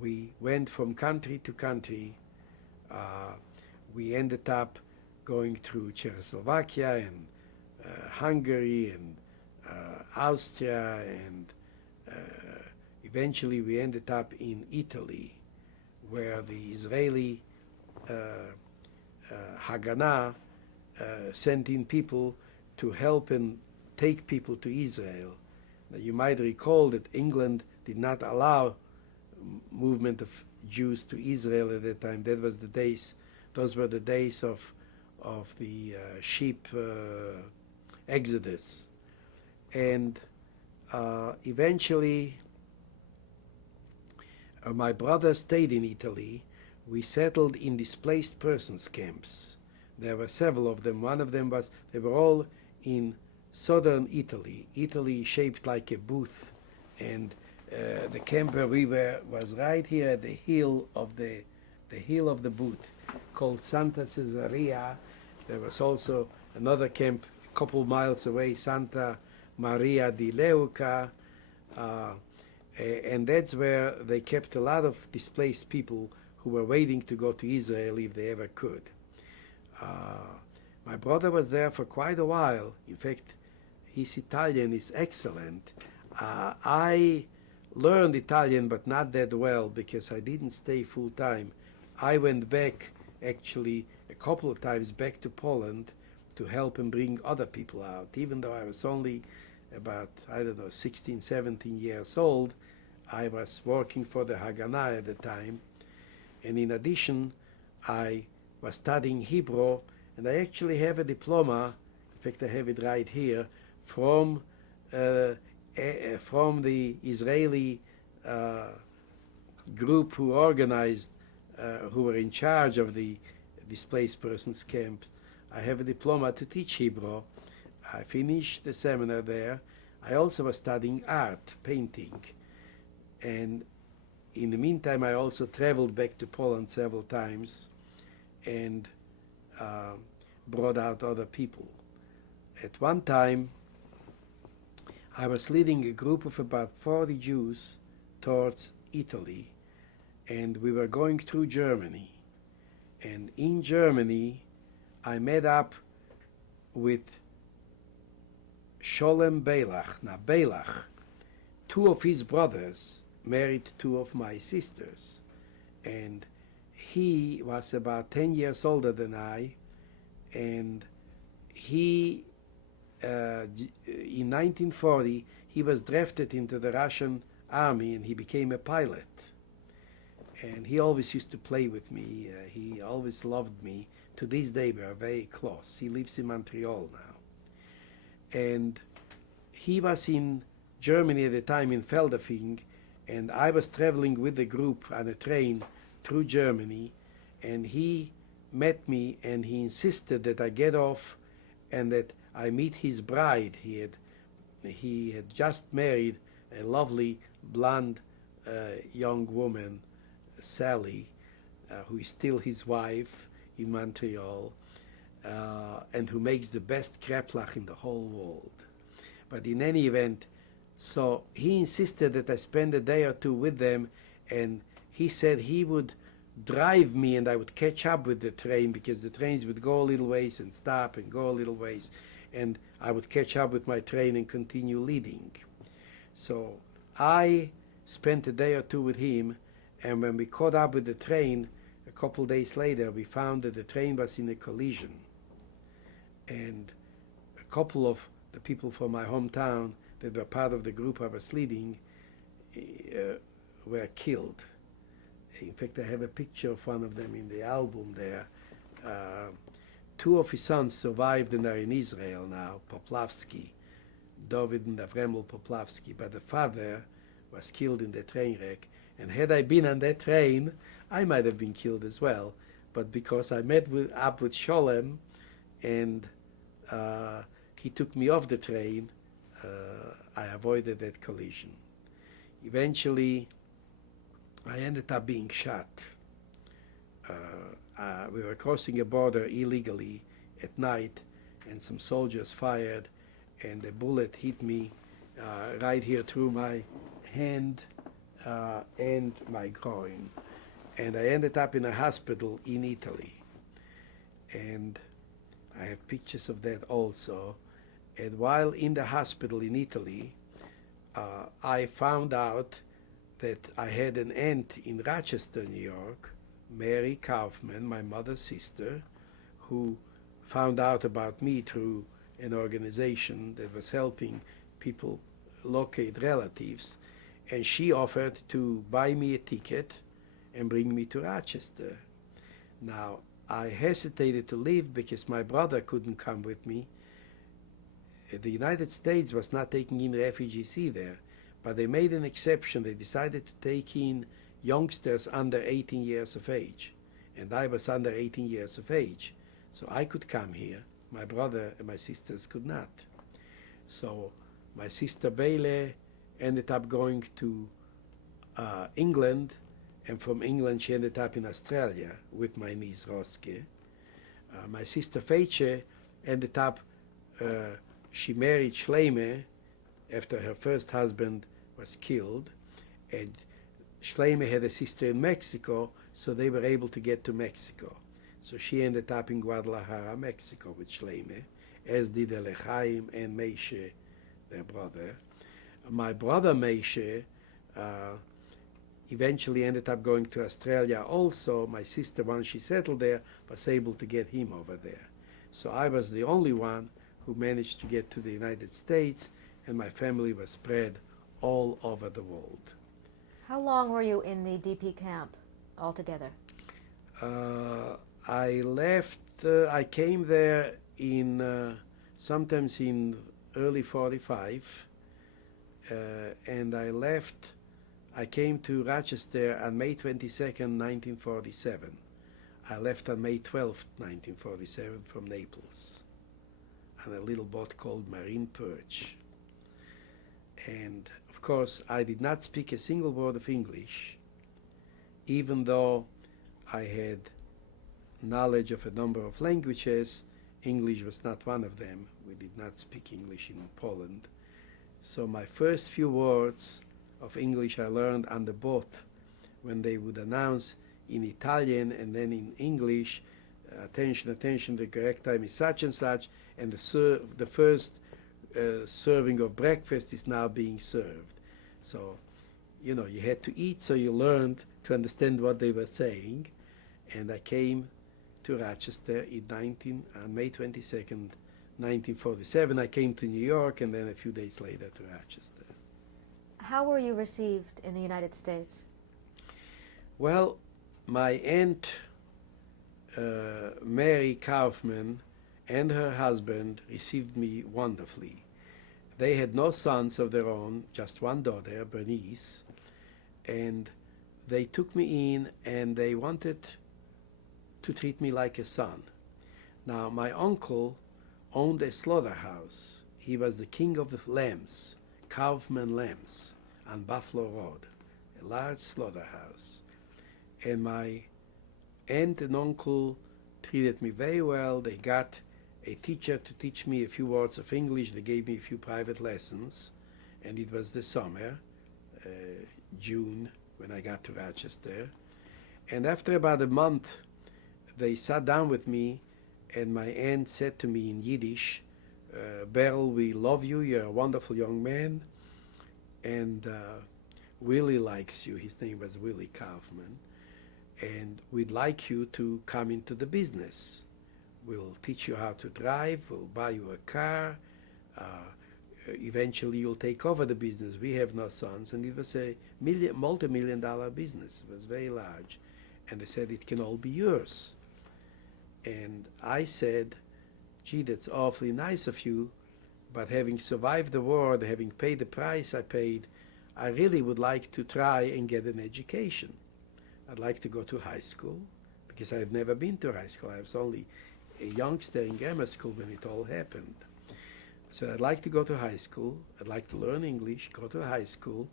we went from country to country. We ended up going through Czechoslovakia and Hungary and Austria, and eventually we ended up in Italy, where the Israeli Haganah sent in people to help and take people to Israel. Now, you might recall that England did not allow movement of Jews to Israel at that time. That was the days; those were the days of the sheep exodus, and eventually my brother stayed in Italy. We settled in displaced persons camps. There were several of them. One of them was, they were all in southern Italy. Italy shaped like a booth, and the camp where we were was right here at the hill of the booth, called Santa Caesarea. There was also another camp a couple miles away, Santa Maria di Leuca, and that's where they kept a lot of displaced people who were waiting to go to Israel if they ever could. My brother was there for quite a while. In fact, his Italian is excellent. I learned Italian, but not that well, because I didn't stay full time. I went back, actually, a couple of times back to Poland to help and bring other people out. Even though I was only about, 16, 17 years old, I was working for the Haganah at the time. And in addition, I was studying Hebrew, and I actually have a diploma, in fact I have it right here, from the Israeli group who organized, who were in charge of the displaced persons camp. I have a diploma to teach Hebrew. I finished the seminar there. I also was studying art, painting, and in the meantime I also traveled back to Poland several times and brought out other people. At one time I was leading a group of about 40 Jews towards Italy, and we were going through Germany. And in Germany I met up with Sholem Beilach. Now Beilach, two of his brothers married two of my sisters, and he was about 10 years older than I, and he in 1940 he was drafted into the Russian army and he became a pilot, and he always used to play with me. He always loved me. To this day we are very close. He lives in Montreal now, and he was in Germany at the time, in Feldafing, and I was traveling with the group on a train through Germany, and he met me and he insisted that I get off and that I meet his bride. He had just married a lovely blonde young woman, Sally, who is still his wife in Montreal, and who makes the best kreplach in the whole world. But in any event, so he insisted that I spend a day or two with them, and he said he would drive me and I would catch up with the train, because the trains would go a little ways and stop and go a little ways, and I would catch up with my train and continue leading. So I spent a day or two with him, and when we caught up with the train, a couple days later, we found that the train was in a collision. And a couple of the people from my hometown that were part of the group I was leading were killed. In fact, I have a picture of one of them in the album there. Two of his sons survived and are in Israel now, Poplavsky, David and Avremel Poplavsky, but the father was killed in the train wreck. And had I been on that train, I might have been killed as well. But because I met up with Sholem and he took me off the train, I avoided that collision. Eventually, I ended up being shot. We were crossing a border illegally at night, and some soldiers fired, and a bullet hit me right here through my hand and my groin. And I ended up in a hospital in Italy. And I have pictures of that also. And while in the hospital in Italy, I found out that I had an aunt in Rochester, New York, Mary Kaufman, my mother's sister, who found out about me through an organization that was helping people locate relatives, and she offered to buy me a ticket and bring me to Rochester. Now, I hesitated to leave because my brother couldn't come with me. The United States was not taking in refugees either, but they made an exception. They decided to take in youngsters under 18 years of age, and I was under 18 years of age, so I could come here. My brother and my sisters could not. So my sister Bele ended up going to England, and from England she ended up in Australia with my niece Roske. My sister Feiche ended up, she married Schleime after her first husband was killed, and Schleime had a sister in Mexico, so they were able to get to Mexico. So she ended up in Guadalajara, Mexico with Schleime, as did Elechaim and Meishe, their brother. My brother Meishe eventually ended up going to Australia also. My sister, once she settled there, was able to get him over there. So I was the only one who managed to get to the United States, and my family was spread all over the world. How long were you in the DP camp altogether? I left, I came there in, sometimes in early 45, and I left, I came to Rochester on May 22nd, 1947. I left on May 12th, 1947 from Naples on a little boat called Marine Perch. And of course, I did not speak a single word of English, even though I had knowledge of a number of languages. English was not one of them. We did not speak English in Poland. So my first few words of English I learned on the boat when they would announce in Italian and then in English, attention, attention, the correct time is such and such, and the first serving of breakfast is now being served. So, you know, you had to eat, so you learned to understand what they were saying. And I came to Rochester on May 22nd, 1947. I came to New York, and then a few days later to Rochester. How were you received in the United States? Well, my aunt, Mary Kaufman, and her husband received me wonderfully. They had no sons of their own, just one daughter, Bernice, and they took me in and they wanted to treat me like a son. Now, my uncle owned a slaughterhouse. He was the king of the lambs, Kaufman Lambs, on Buffalo Road, a large slaughterhouse. And my aunt and uncle treated me very well. They got a teacher to teach me a few words of English. They gave me a few private lessons, and it was the summer, June, when I got to Rochester. And after about a month, they sat down with me, and my aunt said to me in Yiddish, Beryl, we love you, you're a wonderful young man, and Willie likes you. His name was Willie Kaufman. and we'd like you to come into the business. We'll teach you how to drive, we'll buy you a car, eventually you'll take over the business. We have no sons. And it was a multi-million-dollar business. It was very large. And they said, it can all be yours. And I said, gee, that's awfully nice of you, but having survived the war, having paid the price I paid, I really would like to try and get an education. I'd like to go to high school, because I had never been to high school. I was only a youngster in grammar school when it all happened. So I'd like to go to high school, I'd like to learn English, go to high school,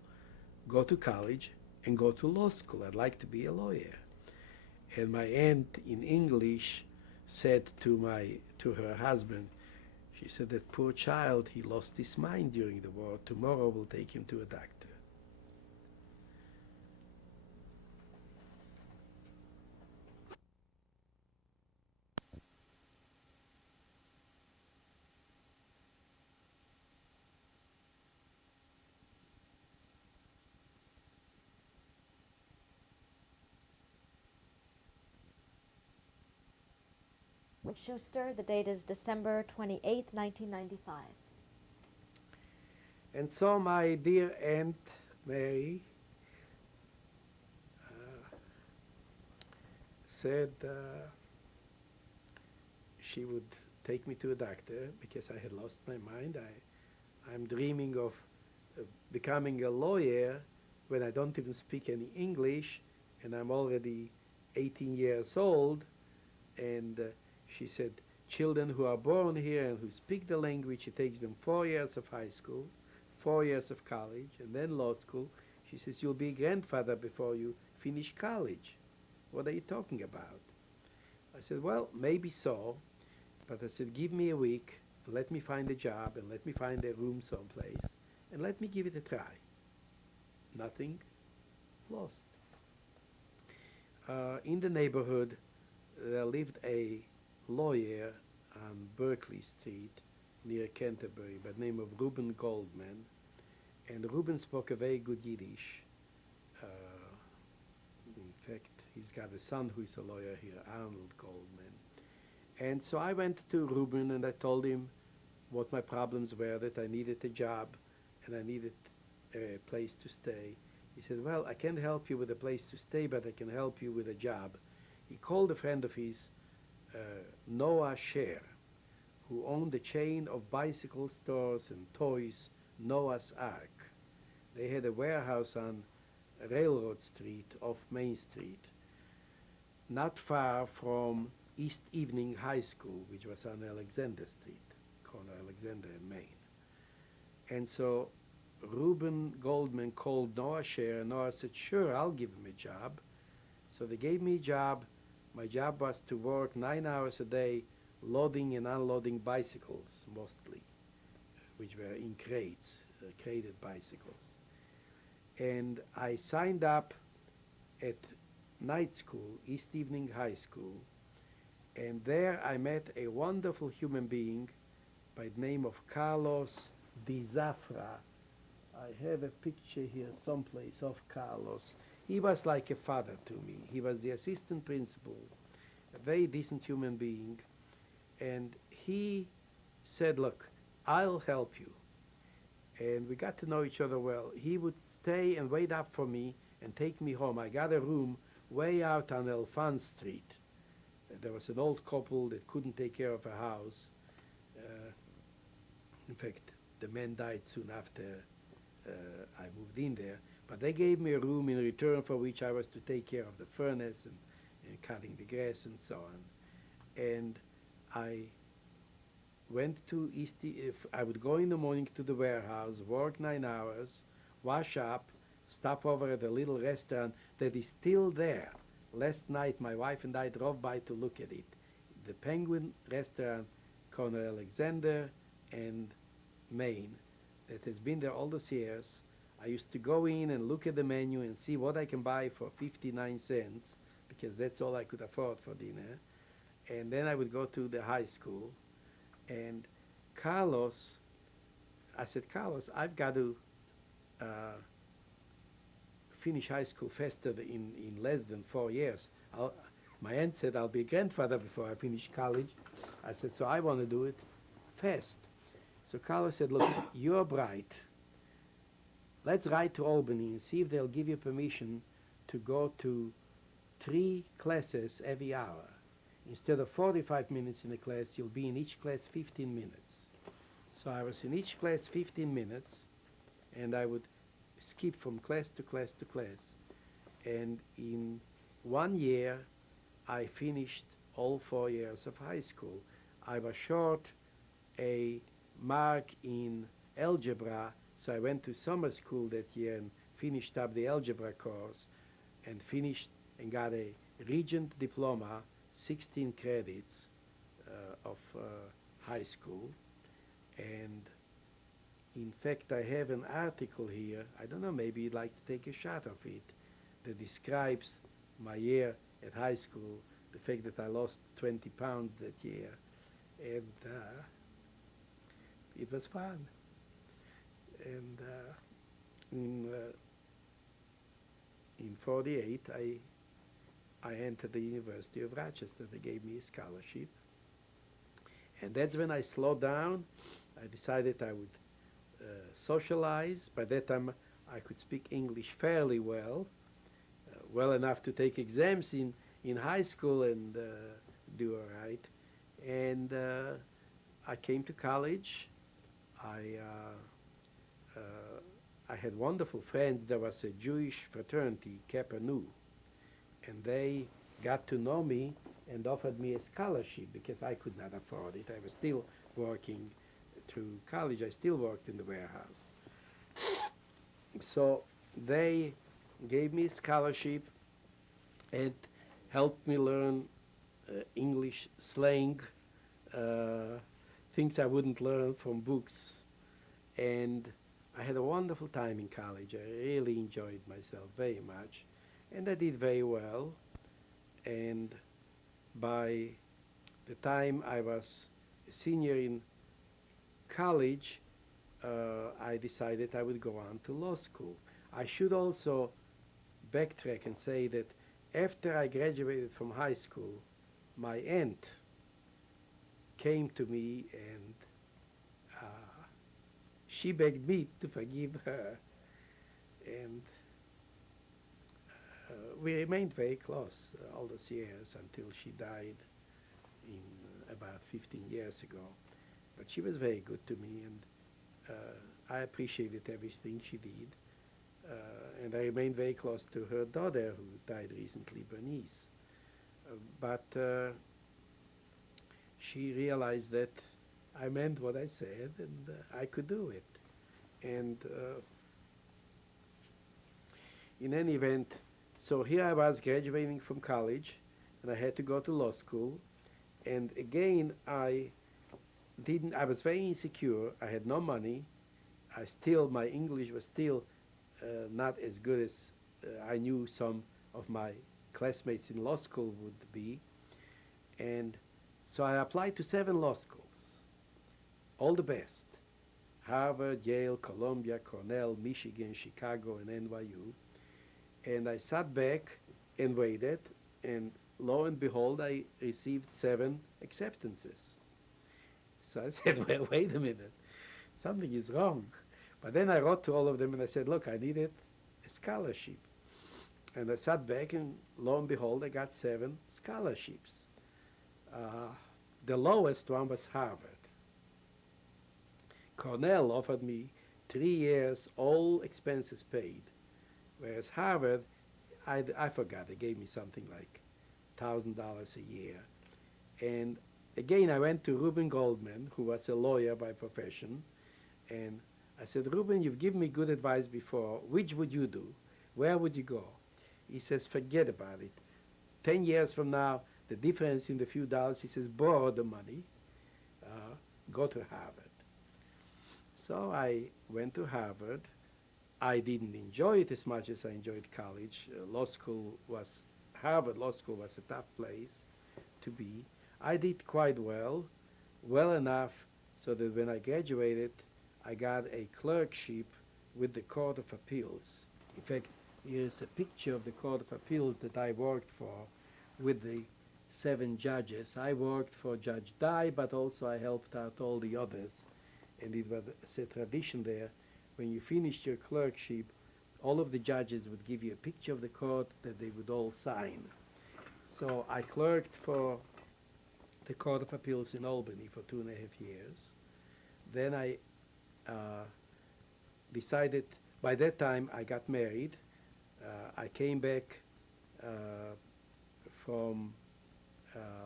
go to college, and go to law school. I'd like to be a lawyer. And my aunt in English said to her husband, she said, that poor child, he lost his mind during the war. Tomorrow we'll take him to a doctor. Schuster, the date is December 28th, 1995. And so my dear Aunt Mary said she would take me to a doctor because I had lost my mind. I'm dreaming of becoming a lawyer when I don't even speak any English, and I'm already 18 years old. And she said, children who are born here and who speak the language, it takes them 4 years of high school, 4 years of college, and then law school. She says, you'll be a grandfather before you finish college. What are you talking about? I said, well, maybe so. But I said, give me a week, let me find a job, and let me find a room someplace, and let me give it a try. Nothing lost. In the neighborhood, there lived a lawyer on Berkeley Street near Canterbury by the name of Reuben Goldman. And Reuben spoke a very good Yiddish. In fact, he's got a son who is a lawyer here, Arnold Goldman. And so I went to Reuben and I told him what my problems were, that I needed a job and I needed a place to stay. He said, well, I can't help you with a place to stay, but I can help you with a job. He called a friend of his, Noah Scher, who owned a chain of bicycle stores and toys, Noah's Ark. They had a warehouse on Railroad Street off Main Street, not far from East Evening High School, which was on Alexander Street, corner Alexander and Main. And so Reuben Goldman called Noah Scher, and Noah said, sure, I'll give him a job. So they gave me a job. My job was to work 9 hours a day, loading and unloading bicycles, mostly, which were in crates, crated bicycles. And I signed up at night school, East Evening High School, and there I met a wonderful human being by the name of Carlos Di Zafra. I have a picture here someplace of Carlos. He was like a father to me. He was the assistant principal, a very decent human being. And he said, look, I'll help you. And we got to know each other well. He would stay and wait up for me and take me home. I got a room way out on Elfan Street. There was an old couple that couldn't take care of a house. In fact, the man died soon after I moved in there. But they gave me a room in return for which I was to take care of the furnace and cutting the grass and so on. And I went to I would go in the morning to the warehouse, work 9 hours, wash up, stop over at a little restaurant that is still there. Last night my wife and I drove by to look at it. The Penguin Restaurant, corner Alexander and Main, that has been there all those years. I used to go in and look at the menu and see what I can buy for 59 cents, because that's all I could afford for dinner. And then I would go to the high school. And Carlos, I said, Carlos, I've got to finish high school faster in less than 4 years. My aunt said I'll be a grandfather before I finish college. I said, so I want to do it fast. So Carlos said, look, you're bright. Let's write to Albany and see if they'll give you permission to go to 3 classes every hour. Instead of 45 minutes in a class, you'll be in each class 15 minutes. So I was in each class 15 minutes, and I would skip from class to class to class. And in 1 year, I finished all 4 years of high school. I was short a mark in algebra, so I went to summer school that year and finished up the algebra course and finished and got a Regent diploma, 16 credits of high school. And in fact, I have an article here, I don't know, maybe you'd like to take a shot of it, that describes my year at high school, the fact that I lost 20 pounds that year. And it was fun. And in 48, I entered the University of Rochester. They gave me a scholarship. And that's when I slowed down. I decided I would socialize. By that time, I could speak English fairly well, well enough to take exams in high school and do all right. And I came to college. I had wonderful friends. There was a Jewish fraternity, Kappa Nu, and they got to know me and offered me a scholarship because I could not afford it. I was still working through college. I still worked in the warehouse. So they gave me a scholarship and helped me learn English slang, things I wouldn't learn from books. And I had a wonderful time in college. I really enjoyed myself very much. And I did very well. And by the time I was a senior in college, I decided I would go on to law school. I should also backtrack and say that after I graduated from high school, my aunt came to me and she begged me to forgive her. And we remained very close all those years until she died in about 15 years ago. But she was very good to me, and I appreciated everything she did. And I remained very close to her daughter, who died recently, Bernice. But she realized that I meant what I said, and I could do it. And in any event, so here I was graduating from college, and I had to go to law school. And again, I was very insecure. I had no money. My English was still not as good as I knew some of my classmates in law school would be. And so I applied to 7 law schools, all the best. Harvard, Yale, Columbia, Cornell, Michigan, Chicago, and NYU. And I sat back and waited, and lo and behold, I received 7 acceptances. So I said, well, wait a minute, something is wrong. But then I wrote to all of them and I said, look, I needed a scholarship. And I sat back and lo and behold, I got 7 scholarships. The lowest one was Harvard. Cornell offered me 3 years, all expenses paid. Whereas Harvard, I forgot, they gave me something like $1,000 a year. And again, I went to Reuben Goldman, who was a lawyer by profession, and I said, Reuben, you've given me good advice before. Which would you do? Where would you go? He says, forget about it. 10 years from now, the difference in the few dollars, he says, borrow the money, go to Harvard. So I went to Harvard. I didn't enjoy it as much as I enjoyed college. Harvard Law School was a tough place to be. I did quite well enough so that when I graduated, I got a clerkship with the Court of Appeals. In fact, Here's a picture of the Court of Appeals that I worked for with the 7 judges. I worked for Judge Dye, but also I helped out all the others. And it was a tradition there. When you finished your clerkship, all of the judges would give you a picture of the court that they would all sign. So I clerked for the Court of Appeals in Albany for 2.5 years. Then I decided, by that time I got married. I came back from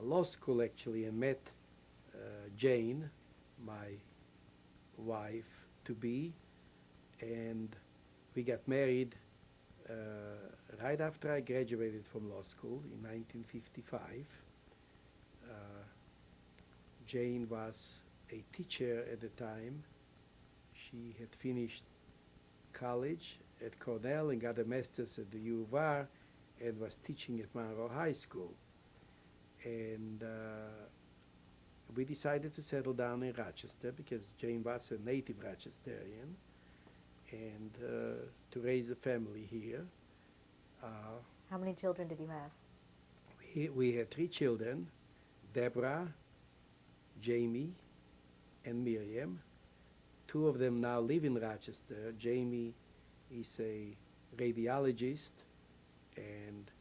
law school actually and met Jane, my wife-to-be, and we got married right after I graduated from law school in 1955. Jane was a teacher at the time. She had finished college at Cornell and got a master's at the U of R and was teaching at Monroe High School. And we decided to settle down in Rochester because Jane was a native Rochesterian, and to raise a family here. How many children did you have? We had 3 children, Deborah, Jamie, and Miriam. 2 of them now live in Rochester. Jamie is a radiologist, and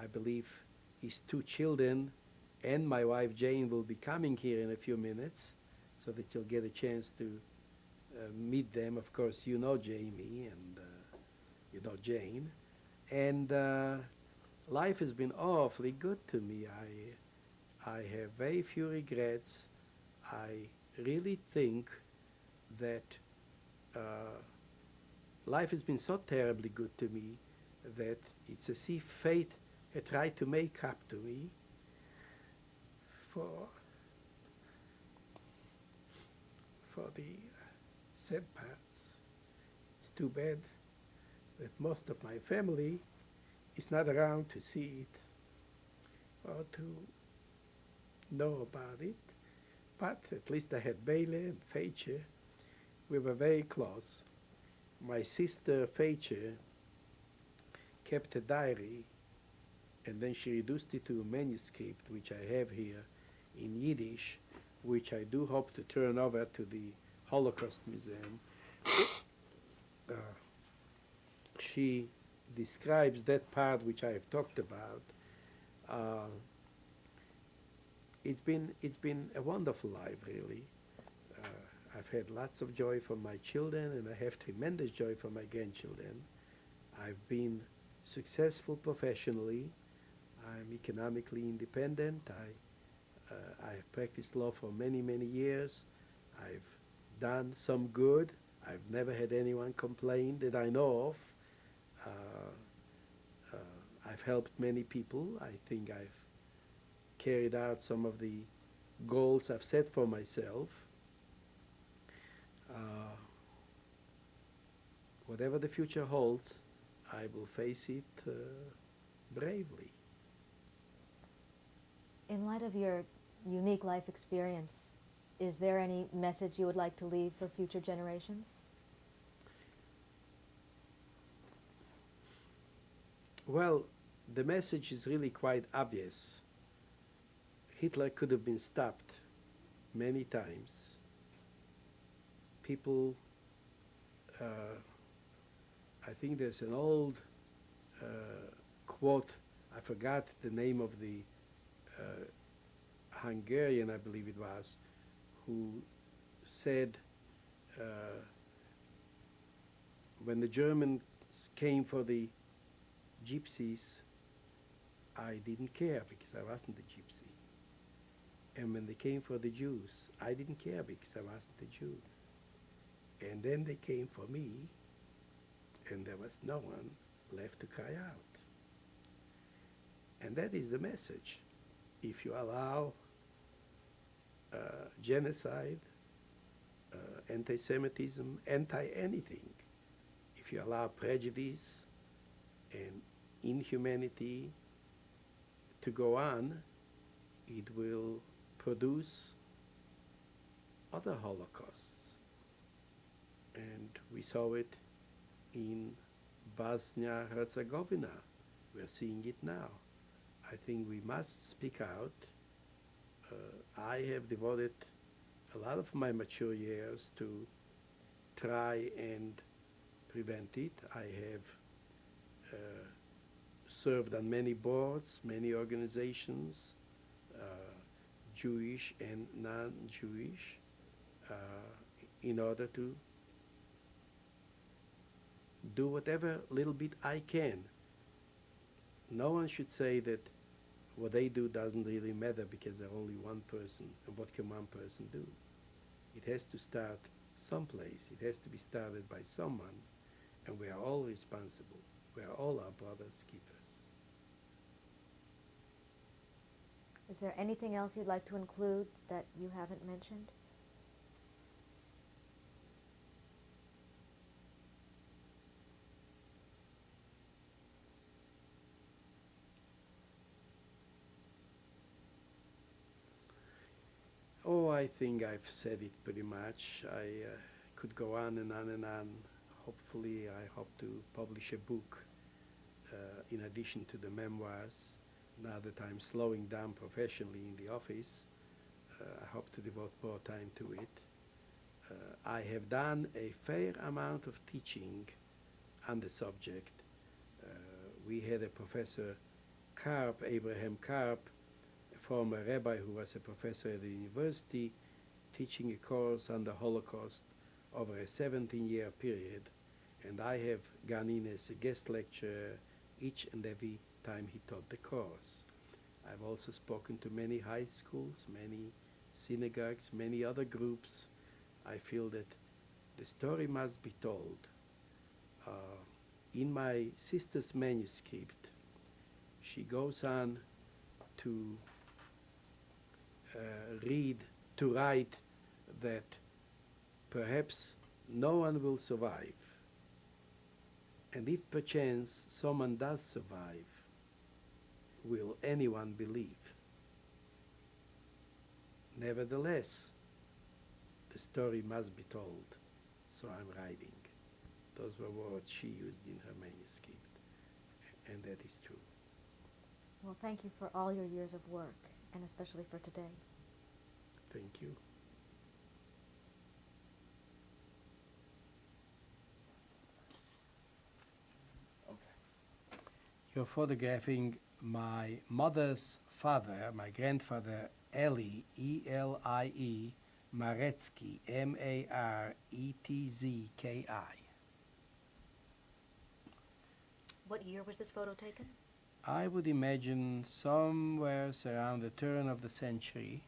I believe his 2 children and my wife Jane will be coming here in a few minutes so that you'll get a chance to meet them. Of course, you know Jamie and you know Jane. And life has been awfully good to me. I have very few regrets. I really think that life has been so terribly good to me that it's as if fate had tried to make up to me for the sad parts. It's too bad that most of my family is not around to see it or to know about it, but at least I had Bailey and Feiche. We were very close. My sister Feiche kept a diary, and then she reduced it to a manuscript, which I have here in Yiddish, which I do hope to turn over to the Holocaust Museum. She describes that part which I have talked about. It's been a wonderful life, really. I've had lots of joy from my children, and I have tremendous joy from my grandchildren. I've been successful professionally. I'm economically independent. I've practiced law for many, many years. I've done some good. I've never had anyone complain that I know of. I've helped many people. I think I've carried out some of the goals I've set for myself. Whatever the future holds, I will face it bravely. In light of your unique life experience, is there any message you would like to leave for future generations? Well, the message is really quite obvious. Hitler could have been stopped many times. People, I think there's an old quote, I forgot the name of the Hungarian, I believe it was, who said when the Germans came for the gypsies, I didn't care because I wasn't a gypsy. And when they came for the Jews, I didn't care because I wasn't a Jew. And then they came for me, and there was no one left to cry out. And that is the message. If you allow genocide, anti-Semitism, anti-anything, if you allow prejudice and inhumanity to go on, it will produce other Holocausts. And we saw it in Bosnia-Herzegovina. We're seeing it now. I think we must speak out. I have devoted a lot of my mature years to try and prevent it. I have served on many boards, many organizations, Jewish and non-Jewish, in order to do whatever little bit I can. No one should say that what they do doesn't really matter because they're only one person, and what can one person do? It has to start someplace. It has to be started by someone, and we are all responsible. We are all our brother's keepers. Is there anything else you'd like to include that you haven't mentioned? Oh, I think I've said it pretty much. I could go on and on and on. Hopefully, I hope to publish a book in addition to the memoirs. Now that I'm slowing down professionally in the office, I hope to devote more time to it. I have done a fair amount of teaching on the subject. We had a professor, Karp, Abraham Karp, a former rabbi who was a professor at the university, teaching a course on the Holocaust over a 17-year period, and I have gone in as a guest lecturer each and every time he taught the course. I've also spoken to many high schools, many synagogues, many other groups. I feel that the story must be told. In my sister's manuscript, she goes on to write that perhaps no one will survive. And if perchance someone does survive, will anyone believe? Nevertheless, the story must be told, so I'm writing. Those were words she used in her manuscript, and that is true. Well, thank you for all your years of work, and especially for today. Thank you. You're photographing my mother's father, my grandfather, Eli, E-L-I-E, Maretsky, M-A-R-E-T-Z-K-I. What year was this photo taken? I would imagine somewhere around the turn of the century,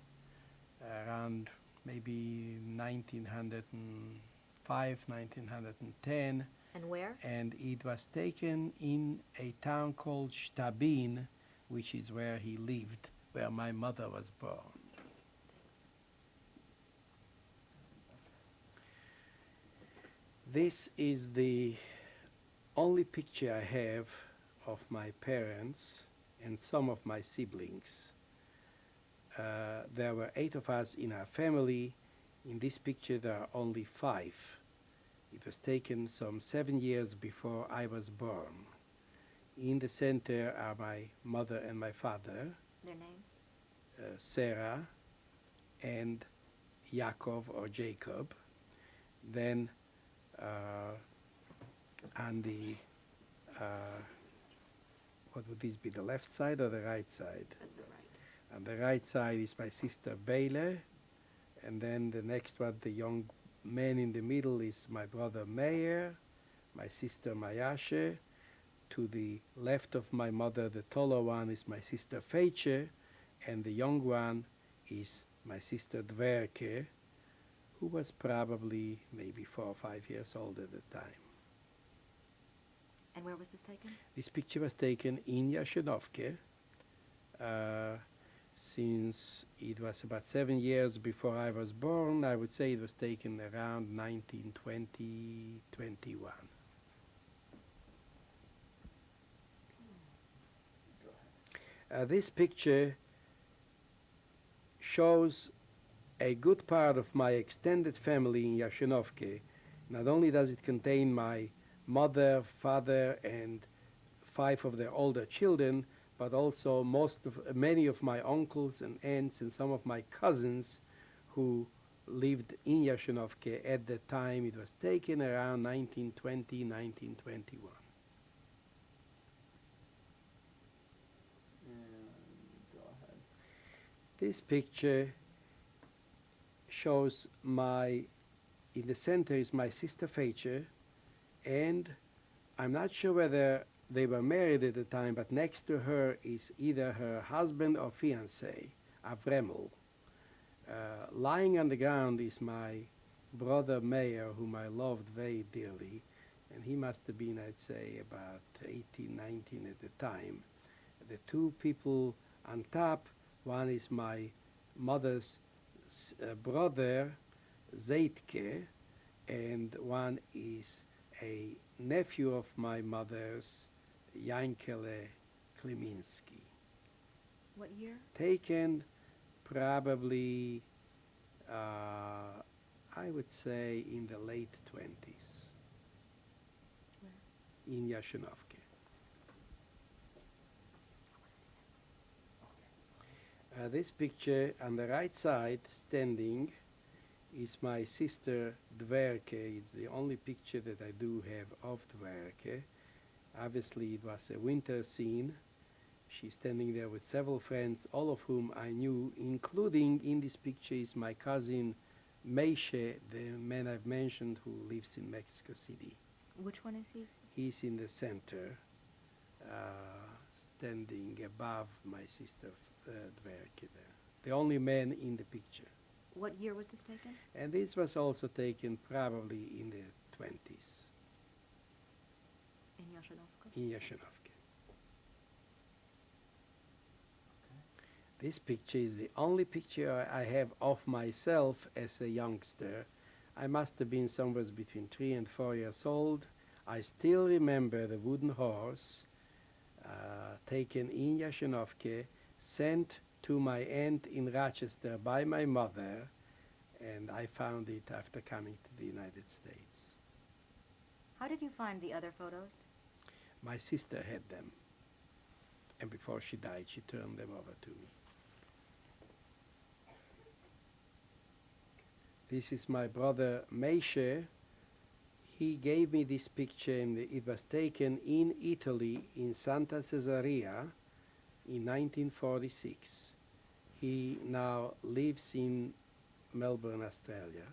around maybe 1905, 1910. And where? And it was taken in a town called Stabin, which is where he lived, where my mother was born. Thanks. This is the only picture I have of my parents and some of my siblings. There were 8 of us in our family. In this picture there are only 5. It was taken some 7 years before I was born. In the center are my mother and my father, Their names? Sarah and Yaakov or Jacob. Then on the, what would this be, the left side or the right side? That's the right. On the right side is my sister Bela, and then the next one, the young man in the middle, is my brother Meir, my sister Mayashe. To the left of my mother, the taller one, is my sister Feiche, and the young one is my sister Dverke, who was probably maybe 4 or 5 years old at the time. And where was this taken? This picture was taken in Jashenovke, since it was about 7 years before I was born. I would say it was taken around 1920-21. This picture shows a good part of my extended family in Jashenovke. Not only does it contain my mother, father, and 5 of their older children, but also many of my uncles and aunts and some of my cousins who lived in Yashinovke at the time it was taken, around 1920, 1921. Go ahead. This picture shows in the center is my sister Feiche, and I'm not sure whether they were married at the time, but next to her is either her husband or fiancé, Avremel. Lying on the ground is my brother Meir, whom I loved very dearly, and he must have been, I'd say, about 18, 19 at the time. The 2 people on top, one is my mother's brother, Zeitke, and one is a nephew of my mother's, Yankele Kliminski. What year? Taken probably, I would say, in the late 20s. Where? In Yashinovke. This picture on the right side, standing, is my sister Dverke. It's the only picture that I do have of Dverke. Obviously, it was a winter scene. She's standing there with several friends, all of whom I knew, including in this picture is my cousin Meishe, the man I've mentioned who lives in Mexico City. Which one is he? He's in the center, standing above my sister Dverke there. The only man in the picture. What year was this taken? And this was also taken probably in the 20s In Yashinovka? in Yashinovke. This picture is the only picture I have of myself as a youngster. I must have been somewhere between 3 and 4 years old. I still remember the wooden horse taken in Yashinovke, sent to my aunt in Rochester by my mother, and I found it after coming to the United States. How did you find the other photos? My sister had them, and before she died, she turned them over to me. This is my brother Meishe. He gave me this picture, and it was taken in Italy, in Santa Caesarea, in 1946. He now lives in Melbourne, Australia.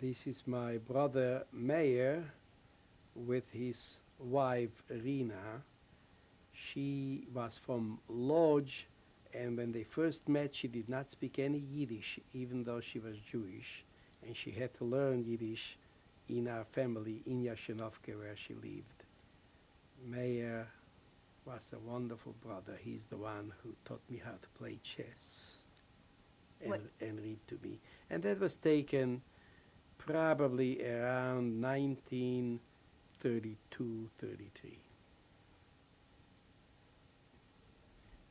This is my brother Meir with his wife Rina. She was from Lodz, and when they first met, she did not speak any Yiddish, even though she was Jewish, and she had to learn Yiddish in our family in Yashinovke, where she lived. Meir was a wonderful brother. He's the one who taught me how to play chess and read to me. And that was taken probably around 1932, 33.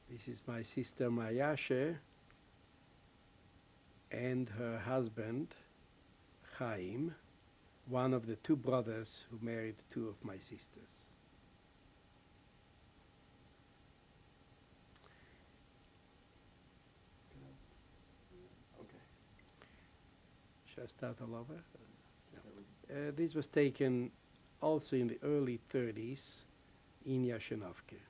This is my sister Mayashe and her husband, Chaim, one of the 2 brothers who married 2 of my sisters. Okay. Shall I start all over? This was taken also in the early 30s in Yashinovke.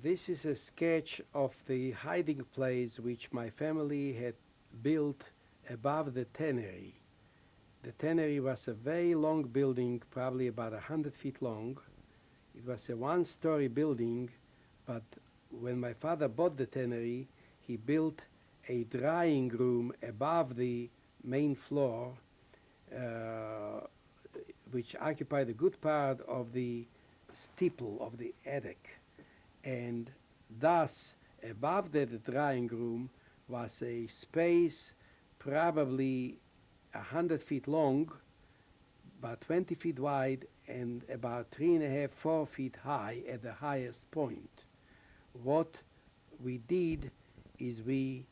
This is a sketch of the hiding place which my family had built above the tannery. The tannery was a very long building, probably about 100 feet long. It was a 1-story building, but when my father bought the tannery, he built a drying room above the main floor, which occupied a good part of the steeple of the attic. And thus, above the drying room was a space probably 100 feet long, about 20 feet wide, and about 3.5, 4 feet high at the highest point. What we did is we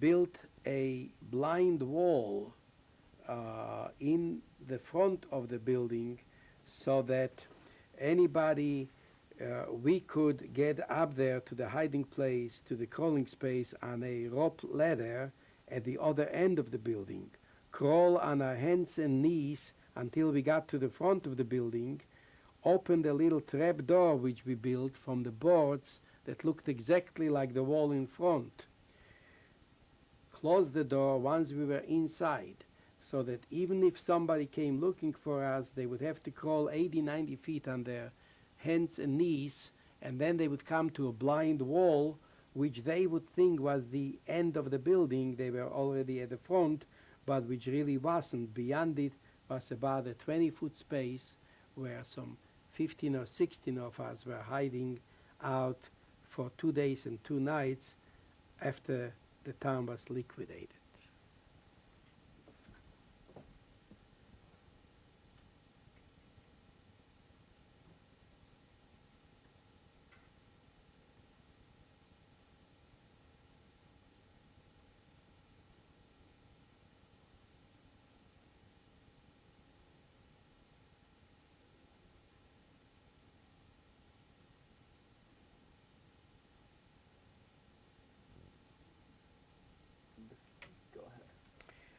built a blind wall in the front of the building so that anybody, we could get up there to the hiding place, to the crawling space on a rope ladder at the other end of the building, crawl on our hands and knees until we got to the front of the building, opened a little trap door which we built from the boards that looked exactly like the wall in front, closed the door once we were inside, so that even if somebody came looking for us, they would have to crawl 80, 90 feet on their hands and knees, and then they would come to a blind wall, which they would think was the end of the building. They were already at the front, but which really wasn't. Beyond it was about a 20-foot space where some 15 or 16 of us were hiding out for 2 days and 2 nights after the town was liquidated.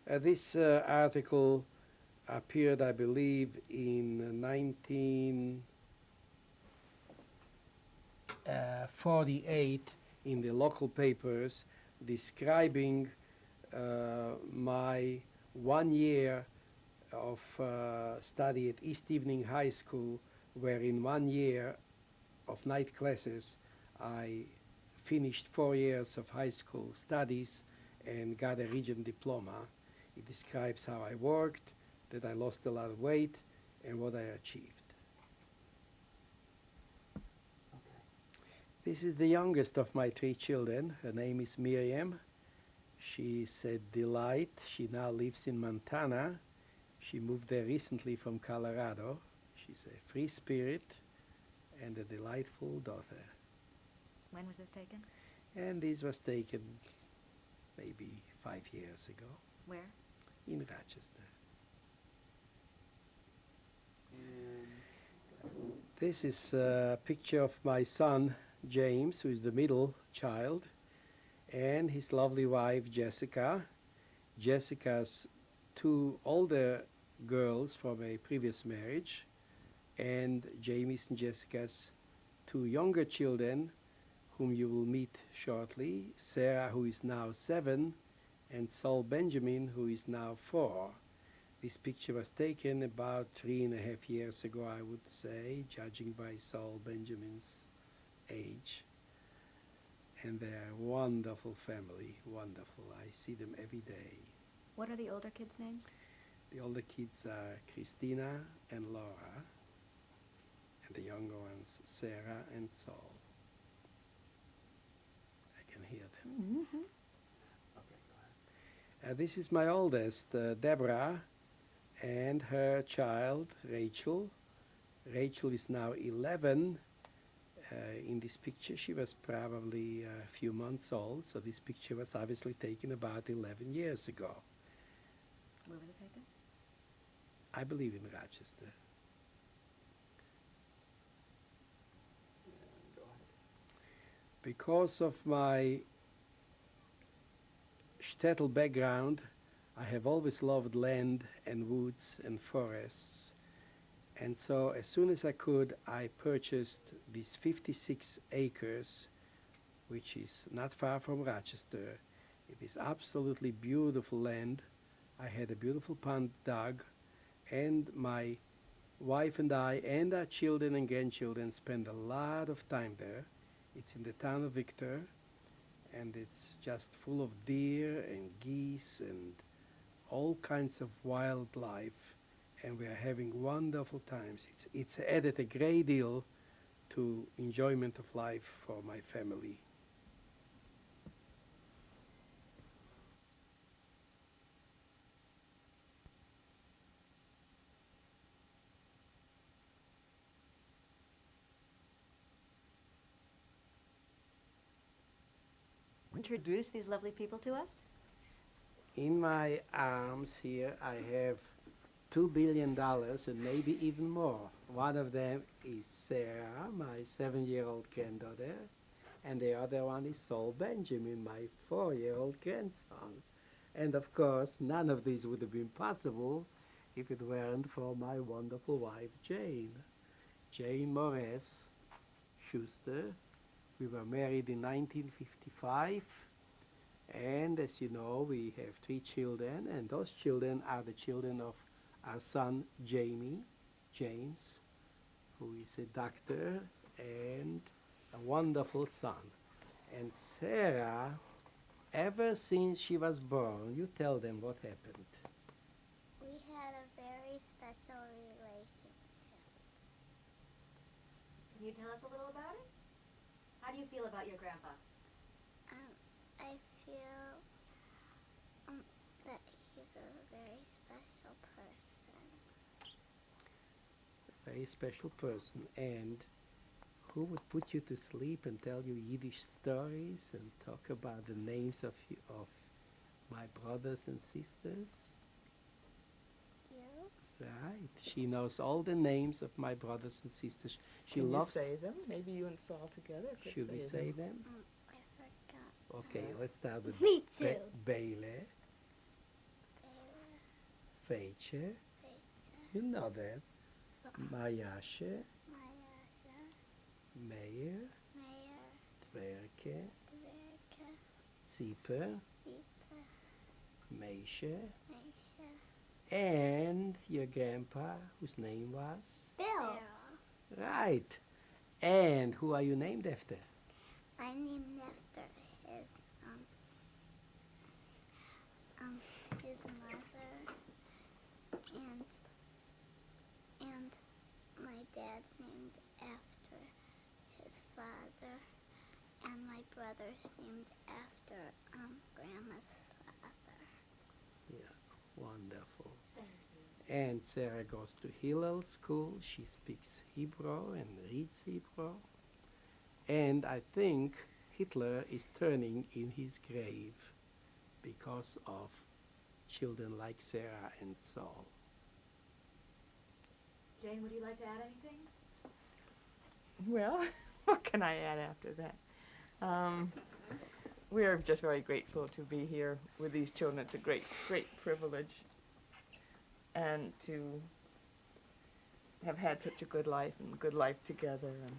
This article appeared, I believe, in 1948 in the local papers, describing my 1 year of study at East Evening High School, where in 1 year of night classes I finished 4 years of high school studies and got a Regent diploma. It describes how I worked, that I lost a lot of weight, and what I achieved. Okay. This is the youngest of my 3 children. Her name is Miriam. She's a delight. She now lives in Montana. She moved there recently from Colorado. She's a free spirit and a delightful daughter. When was this taken? And this was taken maybe 5 years ago. Where? In Rochester. This is a picture of my son, James, who is the middle child, and his lovely wife, Jessica. Jessica's 2 older girls from a previous marriage, and Jamie's and Jessica's 2 younger children, whom you will meet shortly, Sarah, who is now 7, and Saul Benjamin, who is now 4. This picture was taken about 3.5 years ago, I would say, judging by Saul Benjamin's age. And they're a wonderful family, wonderful. I see them every day. What are the older kids' names? The older kids are Christina and Laura, and the younger ones, Sarah and Saul. I can hear them. Mm-hmm. This is my oldest, Deborah, and her child, Rachel. Rachel is now 11. In this picture, she was probably a few months old, so this picture was obviously taken about 11 years ago. Where was it taken? I believe in Rochester. Because of my shtetl background, I have always loved land and woods and forests. And so as soon as I could, I purchased these 56 acres, which is not far from Rochester. It is absolutely beautiful land. I had a beautiful pond dug, and my wife and I and our children and grandchildren spend a lot of time there. It's in the town of Victor, and it's just full of deer and geese and all kinds of wildlife, and we are having wonderful times. It's added a great deal to enjoyment of life for my family. introduce these lovely people to us? In my arms here, I have $2 billion and maybe even more. One of them is Sarah, my 7-year-old granddaughter, and the other one is Saul Benjamin, my 4-year-old grandson. And of course, none of these would have been possible if it weren't for my wonderful wife, Jane Morris Schuster. We were married in 1955, and as you know, we have 3 children, and those children are the children of our son, James, who is a doctor and a wonderful son. And Sarah, ever since she was born, you tell them what happened. We had a very special relationship. Can you tell us a little about it? How do you feel about your grandpa? I feel that he's a very special person. A very special person. And who would put you to sleep and tell you Yiddish stories and talk about the names of my brothers and sisters? You? Right. She knows all the names of my brothers and sisters. She Can loves. you say them? Maybe you and Saul together could Should we say them? I forgot. Okay, let's start with Me too. Bele, Feiche. You know that. Mayashe, Mayasha, Meir, Mayor, Tverke, Dverka, Zipper, Zipa, Meishe, Mesha, and your grandpa, whose name was? Bill. Right. And who are you named after? I'm named after his mother, and my dad's named after his father, and my brother's named after Grandma's father. Wonderful. And Sarah goes to Hillel school. She speaks Hebrew and reads Hebrew. And I think Hitler is turning in his grave because of children like Sarah and Saul. Jane, would you like to add anything? Well, what can I add after that? We are just very grateful to be here with these children. It's a great, great privilege. And to have had such a good life and good life together, and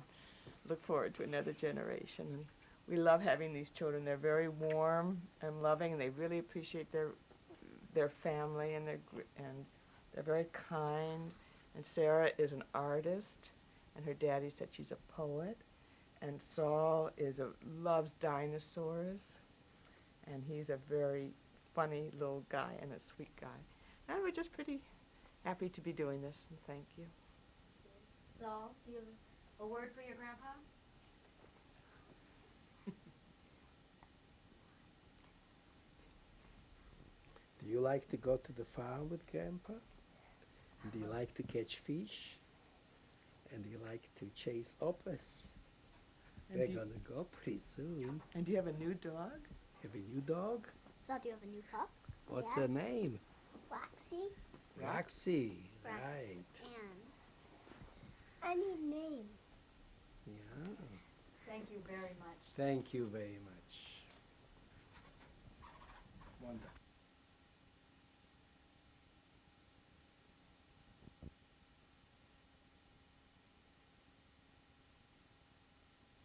look forward to another generation. And we love having these children. They're very warm and loving, and they really appreciate their family, and they're very kind. And Sarah is an artist, and her daddy said she's a poet. And Saul loves dinosaurs, and he's a very funny little guy and a sweet guy. And we're just pretty happy to be doing this, and thank you. Saul, do you have a word for your grandpa? Do you like to go to the farm with Grandpa? Do you like to catch fish? And do you like to chase operas? And We're do you- gonna go pretty soon. And do you have a new dog? Have a new dog? So do you have a new pup? What's Yeah. her name? Roxy? Roxy. Right. And I need name. Yeah. Thank you very much. Thank you very much.